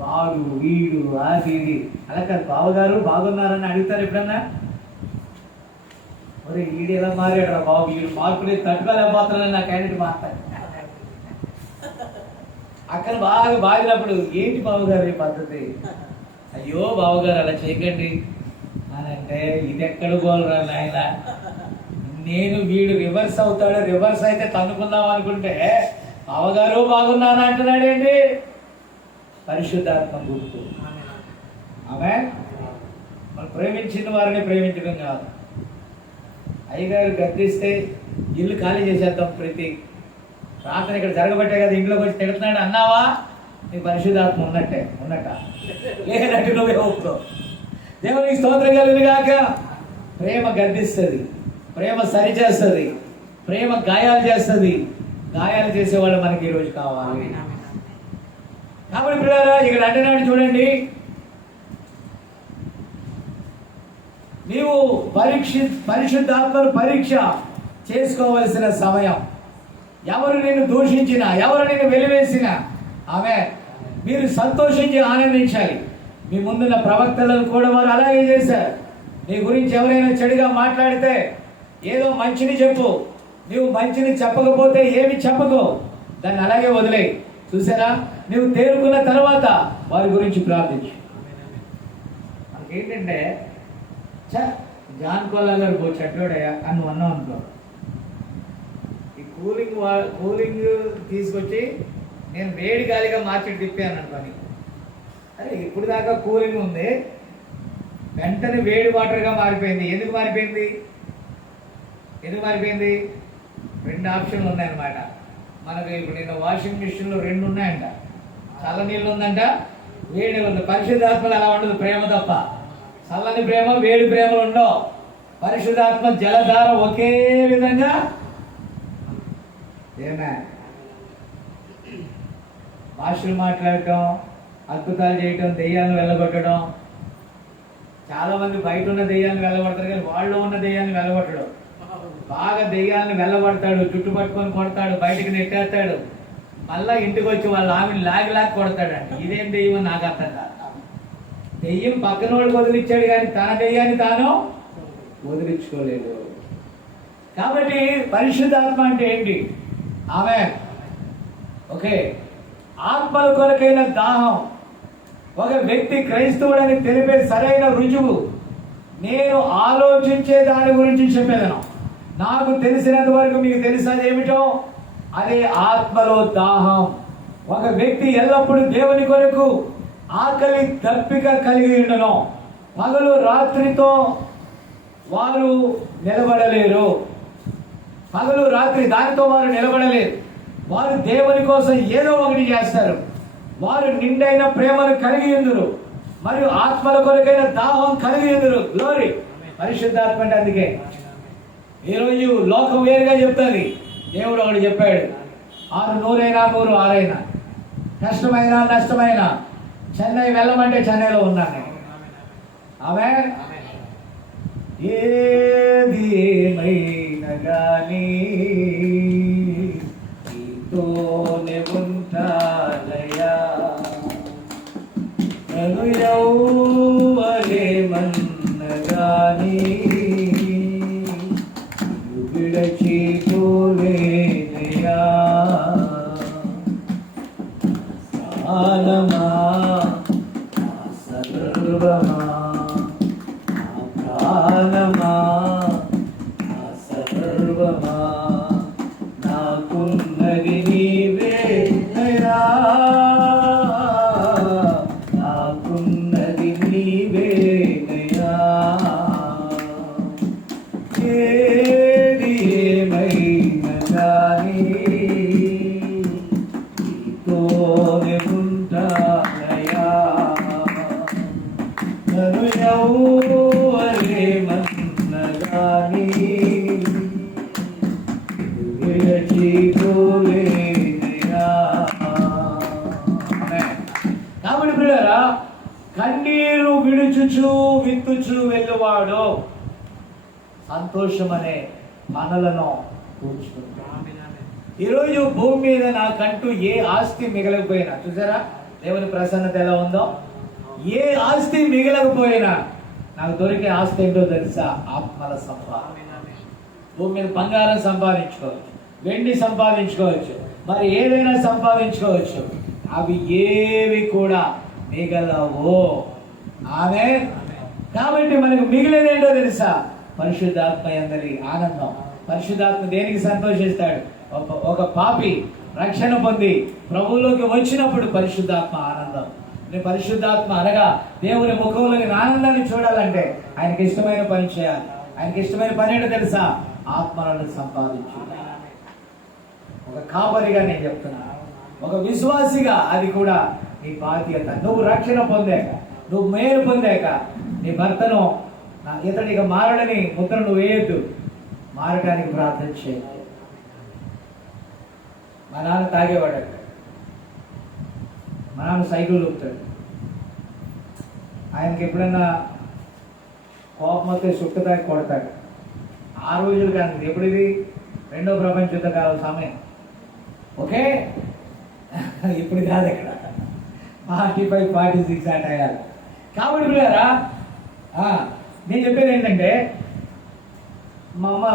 వాడు వీడు అది ఇది. అలా కాదు, బావగారు బాగున్నారని అడుగుతారు ఎప్పుడన్నా? మరి వీడు ఎలా మారాడు రా బాబు, వీడు మార్పులు తట్టుకోలేకపోతున్నారని నా క్యాండిడేట్ మాట్లాడు. అక్కడ బాగా బాగినప్పుడు ఏంటి బావగారు ఈ పద్ధతి? అయ్యో బావగారు అలా చేయకండి అని అంటే, ఇది ఎక్కడ గోలరా నాయన, నేను వీడు రివర్స్ అవుతాడు, రివర్స్ అయితే తన్నుకుందాం అనుకుంటే బావగారు బాగున్నారా అంటున్నాడేంటి? పరిశుద్ధాత్మ గుర్తు. ఆమేన్. మనం ప్రేమించిన వారిని ప్రేమించడం కాదు. అయ్యగారు గద్దిస్తే ఇల్లు ఖాళీ చేసేద్దాం, ప్రతి ప్రార్థన ఇక్కడ జరగబట్టే కదా ఇంట్లోకి వచ్చి తిడుతున్నాడు అన్నావా, నీకు పరిశుద్ధాత్మ ఉన్నట్ట లేనట్టు నువ్వే ఒప్పుకో. దేవునికి స్తోత్రం కలుగును గాక. ప్రేమ గద్దిస్తుంది, ప్రేమ సరిచేస్తుంది, ప్రేమ గాయాలు చేస్తుంది. గాయాలు చేసేవాళ్ళు మనకి ఈరోజు కావాలి. కాబట్టి పిల్లరా, ఇక్కడ అంటున్నాడు చూడండి, నీవు పరిశుద్ధాత్మను పరీక్ష చేసుకోవలసిన సమయం. ఎవరు నిన్ను దూషించినా, ఎవరు నిన్ను వెలివేసినా మీరు సంతోషించి ఆనందించాలి. మీ ముందున్న ప్రవక్తలను కూడా వారు అలాగే చేశారు. నీ గురించి ఎవరైనా చెడుగా మాట్లాడితే ఏదో మంచిని చెప్పు, నువ్వు మంచిని చెప్పకపోతే ఏమి చెప్పకో, దాన్ని అలాగే వదిలేయి. చూసారా, నువ్వు తేరుకున్న తర్వాత వారి గురించి ప్రార్థించు. మనకేంటంటే జాన్ కొల్లా గారు చెడ్డోడయ్యా అని నువ్వు అన్నావు అనుకో, ఈ కూలింగ్ తీసుకొచ్చి నేను వేడి గాలిగా మార్చి తిప్పాను అనుకోని, అరే ఇప్పుడు దాకా కూలింగ్ ఉంది, వెంటనే వేడి వాటర్గా మారిపోయింది. ఎందుకు మారిపోయింది? రెండు ఆప్షన్లు ఉన్నాయన్నమాట మనకు. ఇప్పుడు నిన్న వాషింగ్ మిషన్లో రెండు ఉన్నాయంట, చల్ల నీళ్ళు ఉందంట, వేడి ఉంది. పరిశుద్ధాత్మలు అలా ఉండదు, ప్రేమ తప్ప. చల్లని ప్రేమ, వేడి ప్రేమలు ఉండవు. పరిశుద్ధాత్మ జలధార ఒకే విధంగా. భాషలు మాట్లాడటం, అద్భుతాలు చేయటం, దెయ్యాలను వెళ్ళగొట్టడం. చాలా మంది బయట ఉన్న దెయ్యాన్ని వెళ్ళగొడతారు, కానీ వాళ్ళు ఉన్న దెయ్యాన్ని వెళ్ళగొట్టడం. బాగా దెయ్యాన్ని వెళ్ళగొడతాడు, జుట్టు పట్టుకొని కొడతాడు, బయటకు నెట్టేస్తాడు, మళ్ళా ఇంటికి వచ్చి వాళ్ళ ఆమెను లాగి కొడతాడండి. ఇదేం దెయ్యం నాకు అర్థం కాదు. దెయ్యం పక్కన వాడికి వదిలిచ్చాడు, కానీ తన దెయ్యాన్ని తాను వదిలించుకోలేదు. కాబట్టి పరిశుద్ధాత్మ అంటే ఏంటి? ఆమె ఓకే, ఆత్మల కొరకైన దాహం ఒక వ్యక్తి క్రైస్తవుడని తెలిపే సరైన రుజువు నేను ఆలోచించే దాని గురించి చెప్పేదను. నాకు తెలిసినంత వరకు మీకు తెలిసేది ఏమిటో అదే ఆత్మలో దాహం. ఒక వ్యక్తి ఎల్లప్పుడూ దేవుని కొరకు ఆకలి దప్పిక కలిగి ఉండను. పగలు రాత్రితో వారు నిలబడలేరు. పగలు రాత్రి దానితో వారు నిలబడలేరు. వారు దేవుని కోసం ఏదో ఒకటి చేస్తారు. వారు నిండైన ప్రేమను కలిగి ఉందురు మరియు ఆత్మల కొరకైన దాహం కలిగి ఉందురు. గ్లోరీ, పరిశుద్ధాత్మ అంటే అందుకే ఈరోజు లోకం వేరుగా చెప్తుంది. దేవుడు ఒకటి చెప్పాడు, 100 అయినా 100 6 కష్టమైనా నష్టమైనా చెన్నై వెళ్ళమంటే చెన్నైలో ఉన్నాను నేను. ఆమె ఏది ఏమైనా గానీ నీతోనే ఉంటానయ్యా. నన్ను ఎవరేమన్నా గానీ విడచిపోలేనయ్యా. ప్రాణమా సర్వమా, ప్రాణమా సర్వమా, నాకున్నది నీవేనయ్యా, నాకున్నది నీవేనయ్యా. ఏది ఏమైనా గానీ నీతోనే ఉంటానయ్యా. నన్ను ఎవరేమన్నా గానీ విడచిపోలేనయ్యా. కాబట్టి ప్రియులారా, కన్నీరు విడుచుచు విత్తుచు వెళ్ళువాడు సంతోషం అనే మనలను కూర్చుకుంటాడు. ఈరోజు భూమి మీద నాకంటూ ఏ ఆస్తి మిగలకపోయినా, చూసారా దేవుని ప్రసన్నత ఎలా ఉందో, ఏ ఆస్తి మిగలకపోయినా నాకు దొరికే ఆస్తి ఏంటో తెలుసా? ఆత్మల సంపాదన. భూమి మీద బంగారం సంపాదించుకోవచ్చు, వెండి సంపాదించుకోవచ్చు, మరి ఏదైనా సంపాదించుకోవచ్చు, అవి ఏవి కూడా మిగలవు. ఆమె కాబట్టి మనకు మిగిలేదేంటో తెలుసా? పరిశుద్ధాత్మ యందలి ఆనందం. పరిశుద్ధాత్మ దేనికి సంతోషిస్తాడు? ఒక పాపి రక్షణ పొంది ప్రభువులోకి వచ్చినప్పుడు పరిశుద్ధాత్మ ఆనందం. పరిశుద్ధాత్మ అనగా దేవుని ముఖంలోని ఆనందాన్ని చూడాలంటే ఆయనకి ఇష్టమైన పని చేయాలి. ఆయనకి ఇష్టమైన పని ఏంటో తెలుసా? ఆత్మలను సంపాదించు. ఒక కాపరిగా నేను చెప్తున్నా, ఒక విశ్వాసిగా అది కూడా నీ బాధ్యత. నువ్వు రక్షణ పొందాక, నువ్వు మేలు పొందాక నీ భర్తను ఇతడిగా మారడని ముద్ర నువ్వు వేయద్దు. మారడానికి ప్రార్థన చేయాలి. మా నాన్న తాగేవాడు, మా నాన్న సైకిల్ ఊపుతాడు. ఆయనకి ఎప్పుడైనా కోపం వస్తే సుట్టు తాగి కొడతాడు. ఆ రోజులు కానీ ఎప్పుడు ఇది 2వ ప్రపంచ యుద్ధ కాలం సమయం. ఓకే, ఇప్పుడు కాదు, ఇక్కడ 45, 46 ఆ టయాలు. కాబట్టి పిల్లరా, నేను చెప్పేది ఏంటంటే, మా అమ్మ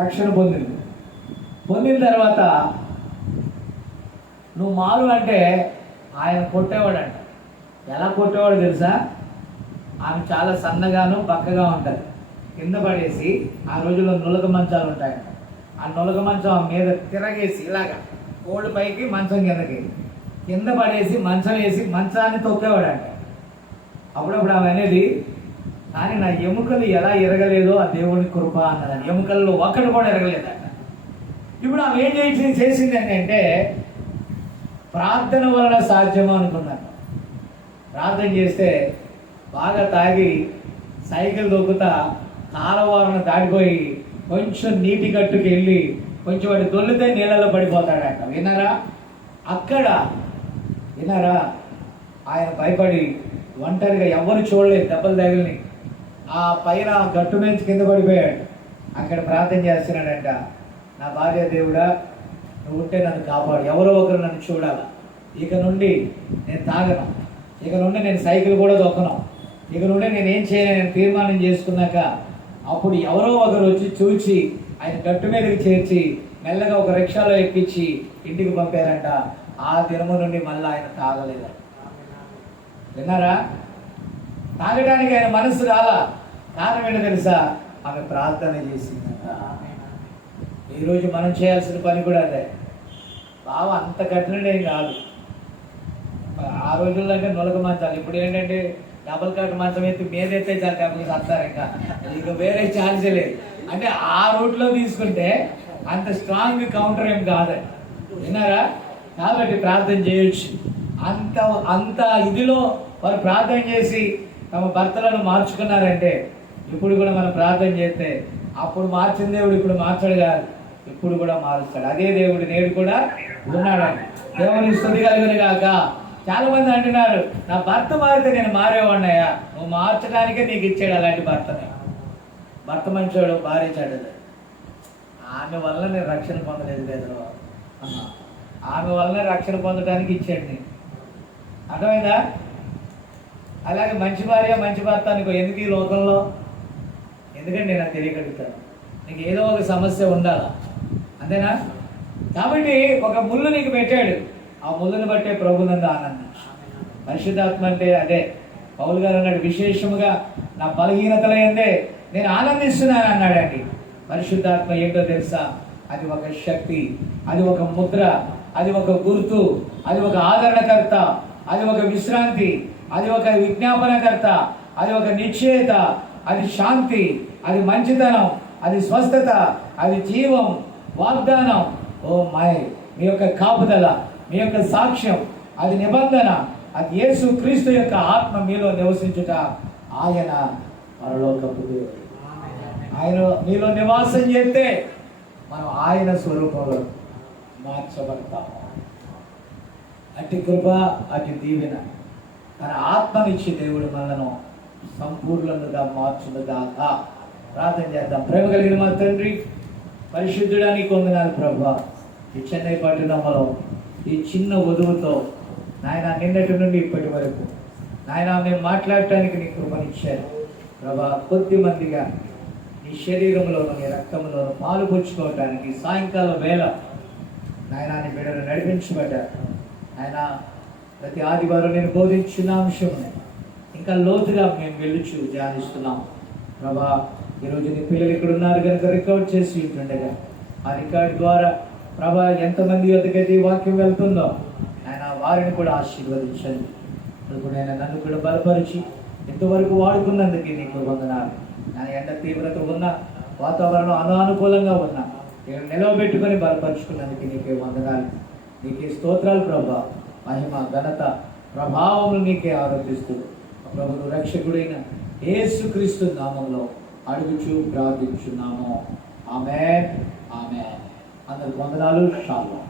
రక్షణ పొందిన తర్వాత నువ్వు మారు అంటే ఆయన కొట్టేవాడంట. ఎలా కొట్టేవాడు తెలుసా? ఆమె చాలా సన్నగాను బక్కగా ఉంటుంది. కింద పడేసి, ఆ రోజుల్లో నులక మంచాలు ఉంటాయంట, ఆ నులక మంచం మీద తిరగేసి ఇలాగా కోళ్ళు పైకి మంచం కింద పడేసి మంచం వేసి మంచాన్ని తొక్కేవాడంట. అప్పుడప్పుడు ఆమె అనేది, కానీ నా ఎముకలు ఎలా ఎరగలేదో ఆ దేవుని కృప అన్నదని. ఎముకల్లో ఒక్కటి కూడా ఎరగలేదట. ఇప్పుడు ఆమె ఏం చేసింది అంటే, ప్రార్థన వలన సాధ్యమా అనుకున్నాను. ప్రార్థన చేస్తే బాగా తాగి సైకిల్ దొక్కుతా కాలవారను దాటిపోయి కొంచెం నీటి గట్టుకు వెళ్ళి కొంచెం వాటి దొల్లితే నీళ్ళలో పడిపోతాడంట. విన్నారా? ఆయన భయపడి ఒంటరిగా ఎవరు చూడలేదు, దెబ్బలు తగిలిని ఆ పైన గట్టు నుంచి కింద పడిపోయాడు. అక్కడ ప్రార్థన చేస్తున్నాడంట, నా భార్య దేవుడా నువ్వు ఉంటే నన్ను కాపాడు, ఎవరో ఒకరు నన్ను చూడాలి. ఇక నుండి నేను తాగను, ఇక నుండి నేను సైకిల్ కూడా దొక్కను, ఇక నుండి నేనేం చేయను తీర్మానం చేసుకున్నాక అప్పుడు ఎవరో ఒకరు వచ్చి చూచి ఆయన గట్టు మీదకి చేర్చి మెల్లగా ఒక రిక్షాలో ఎక్కించి ఇంటికి పంపారంట. ఆ దినము నుండి మళ్ళీ ఆయన తాగలేదంట. విన్నారా? తాగడానికి ఆయన మనసు రాలా. కారణం ఏంటో తెలుసా? ఆమె ప్రార్థన చేసిందంట. ఈరోజు మనం చేయాల్సిన పని కూడా అదే. బావ అంత కఠినడేం కాదు. ఆ రోజుల్లో అంటే నులక మంచాలు, ఇప్పుడు ఏంటంటే డబుల్ కట్ మంచం ఎత్తి మీద ఎత్తే చాలు, డబ్బులు వస్తారు. ఇంకా వేరే ఛాన్స్ లేదు. అంటే ఆ రూట్లో తీసుకుంటే అంత స్ట్రాంగ్ కౌంటర్ ఏం కాదు. విన్నారా? కాబట్టి ప్రార్థన చేయొచ్చు. అంత అంత ఇదిలో వారు ప్రార్థన చేసి తమ భర్తలను మార్చుకున్నారంటే ఇప్పుడు కూడా మనం ప్రార్థన చేస్తే అప్పుడు మార్చిన దేవుడు ఇప్పుడు మార్చాడు కాదు, ఇప్పుడు కూడా మారుస్తాడు. అదే దేవుడు నేడు కూడా ఉన్నాడని దేవుని స్తుతి కలుగును గాక. చాలా మంది అంటున్నారు, నా భర్త మారితే నేను మారేవాడినయ్యా. నువ్వు మార్చడానికే నీకు ఇచ్చాడు అలాంటి భర్తని. భర్త మంచోడు, భార్య చెడ్డది. ఆమె వల్ల నేను రక్షణ పొందలేదు లేదు, ఆమె వల్ల రక్షణ పొందడానికి ఇచ్చాడు నేను. అర్థమైందా? అలాగే మంచి భార్య మంచి భర్త అనుకో, ఎందుకు ఈ లోకంలో? ఎందుకంటే నేను అది తెలియగలుగుతాను. నీకు ఏదో ఒక సమస్య ఉండాలా, అంతేనా? కాబట్టి ఒక ముళ్ళు నీకు పెట్టాడు, ఆ ముళ్ళుని బట్టే ప్రభునందు ఆనందించు. పరిశుద్ధాత్మ అంటే అదే. పౌలు గారు అన్నాడు, విశేషముగా నా బలహీనతలైందే నేను ఆనందిస్తున్నాను అన్నాడండి. పరిశుద్ధాత్మ ఏంటో తెలుసా? అది ఒక శక్తి, అది ఒక ముద్ర, అది ఒక గుర్తు, అది ఒక ఆదరణకర్త, అది ఒక విశ్రాంతి, అది ఒక విజ్ఞాపనకర్త, అది ఒక నిశ్చయత, అది శాంతి, అది మంచితనం, అది స్వస్థత, అది జీవం, వాగ్దానం. ఓ మై, మీ యొక్క కాపుదల, మీ యొక్క సాక్ష్యం, అది నిబంధన, అది యేసు క్రీస్తు యొక్క ఆత్మ మీలో నివసించుట. ఆయన పరలోకపు దేవుడు. ఆయన మీలో నివాసం చేస్తే మనం ఆయన స్వరూపంలో మార్చబడతాము. అట్టి కృప, అట్టి దీవెన, తన ఆత్మనిచ్చి దేవుడు మనను సంపూర్ణంగా మార్చుగాక. ప్రార్థన చేద్దాం. ప్రేమ కలిగిన మా తండ్రి, పరిశుద్ధుడా నీకు వందనాలు ప్రభువా. ఈ చెన్నై పట్టణంలో ఈ చిన్న వధువుతో నాయన నిన్నటి నుండి ఇప్పటి వరకు నాయన మేము మాట్లాడటానికి నీ కృపనిచ్చారు ప్రభా. కొద్ది మందిగా నీ శరీరంలోను నీ రక్తంలోను పాలు పుచ్చుకోవటానికి సాయంకాలం వేళ నాయన నీ బిడ్డను నడిపించబడ్డారు. ఆయన ప్రతి ఆదివారం నేను బోధించిన అంశం ఇంకా లోతుగా మేము వెళ్ళుచు ధ్యానిస్తున్నాం ప్రభా. ఈరోజు నీ పిల్లలు ఇక్కడ ఉన్నారు కనుక రికార్డ్ చేసి ఉంటుండగా ఆ రికార్డ్ ద్వారా ప్రభా ఎంతమంది వద్దకైతే ఈ వాక్యం వెళ్తుందో ఆయన వారిని కూడా ఆశీర్వదించండి. ఇప్పుడు నేను నన్ను కూడా బలపరిచి ఇంతవరకు వాడుకున్నందుకు నీకు వందనాలు. నా ఎండ తీవ్రత ఉన్న వాతావరణం అనానుకూలంగా ఉన్నా నేను నిలవబెట్టుకొని బలపరుచుకున్నందుకు నీకే వందనాలు. నీకే స్తోత్రాలు ప్రభా. మహిమ ఘనత ప్రభావములు నీకే ఆరోపిస్తూ ప్రభువు రక్షకుడైన యేసుక్రీస్తు నామంలో అడుగుచు ప్రార్థించున్నాము. ఆమేన్, ఆమేన్. అందరికి వందనాలు. షాలోమ్.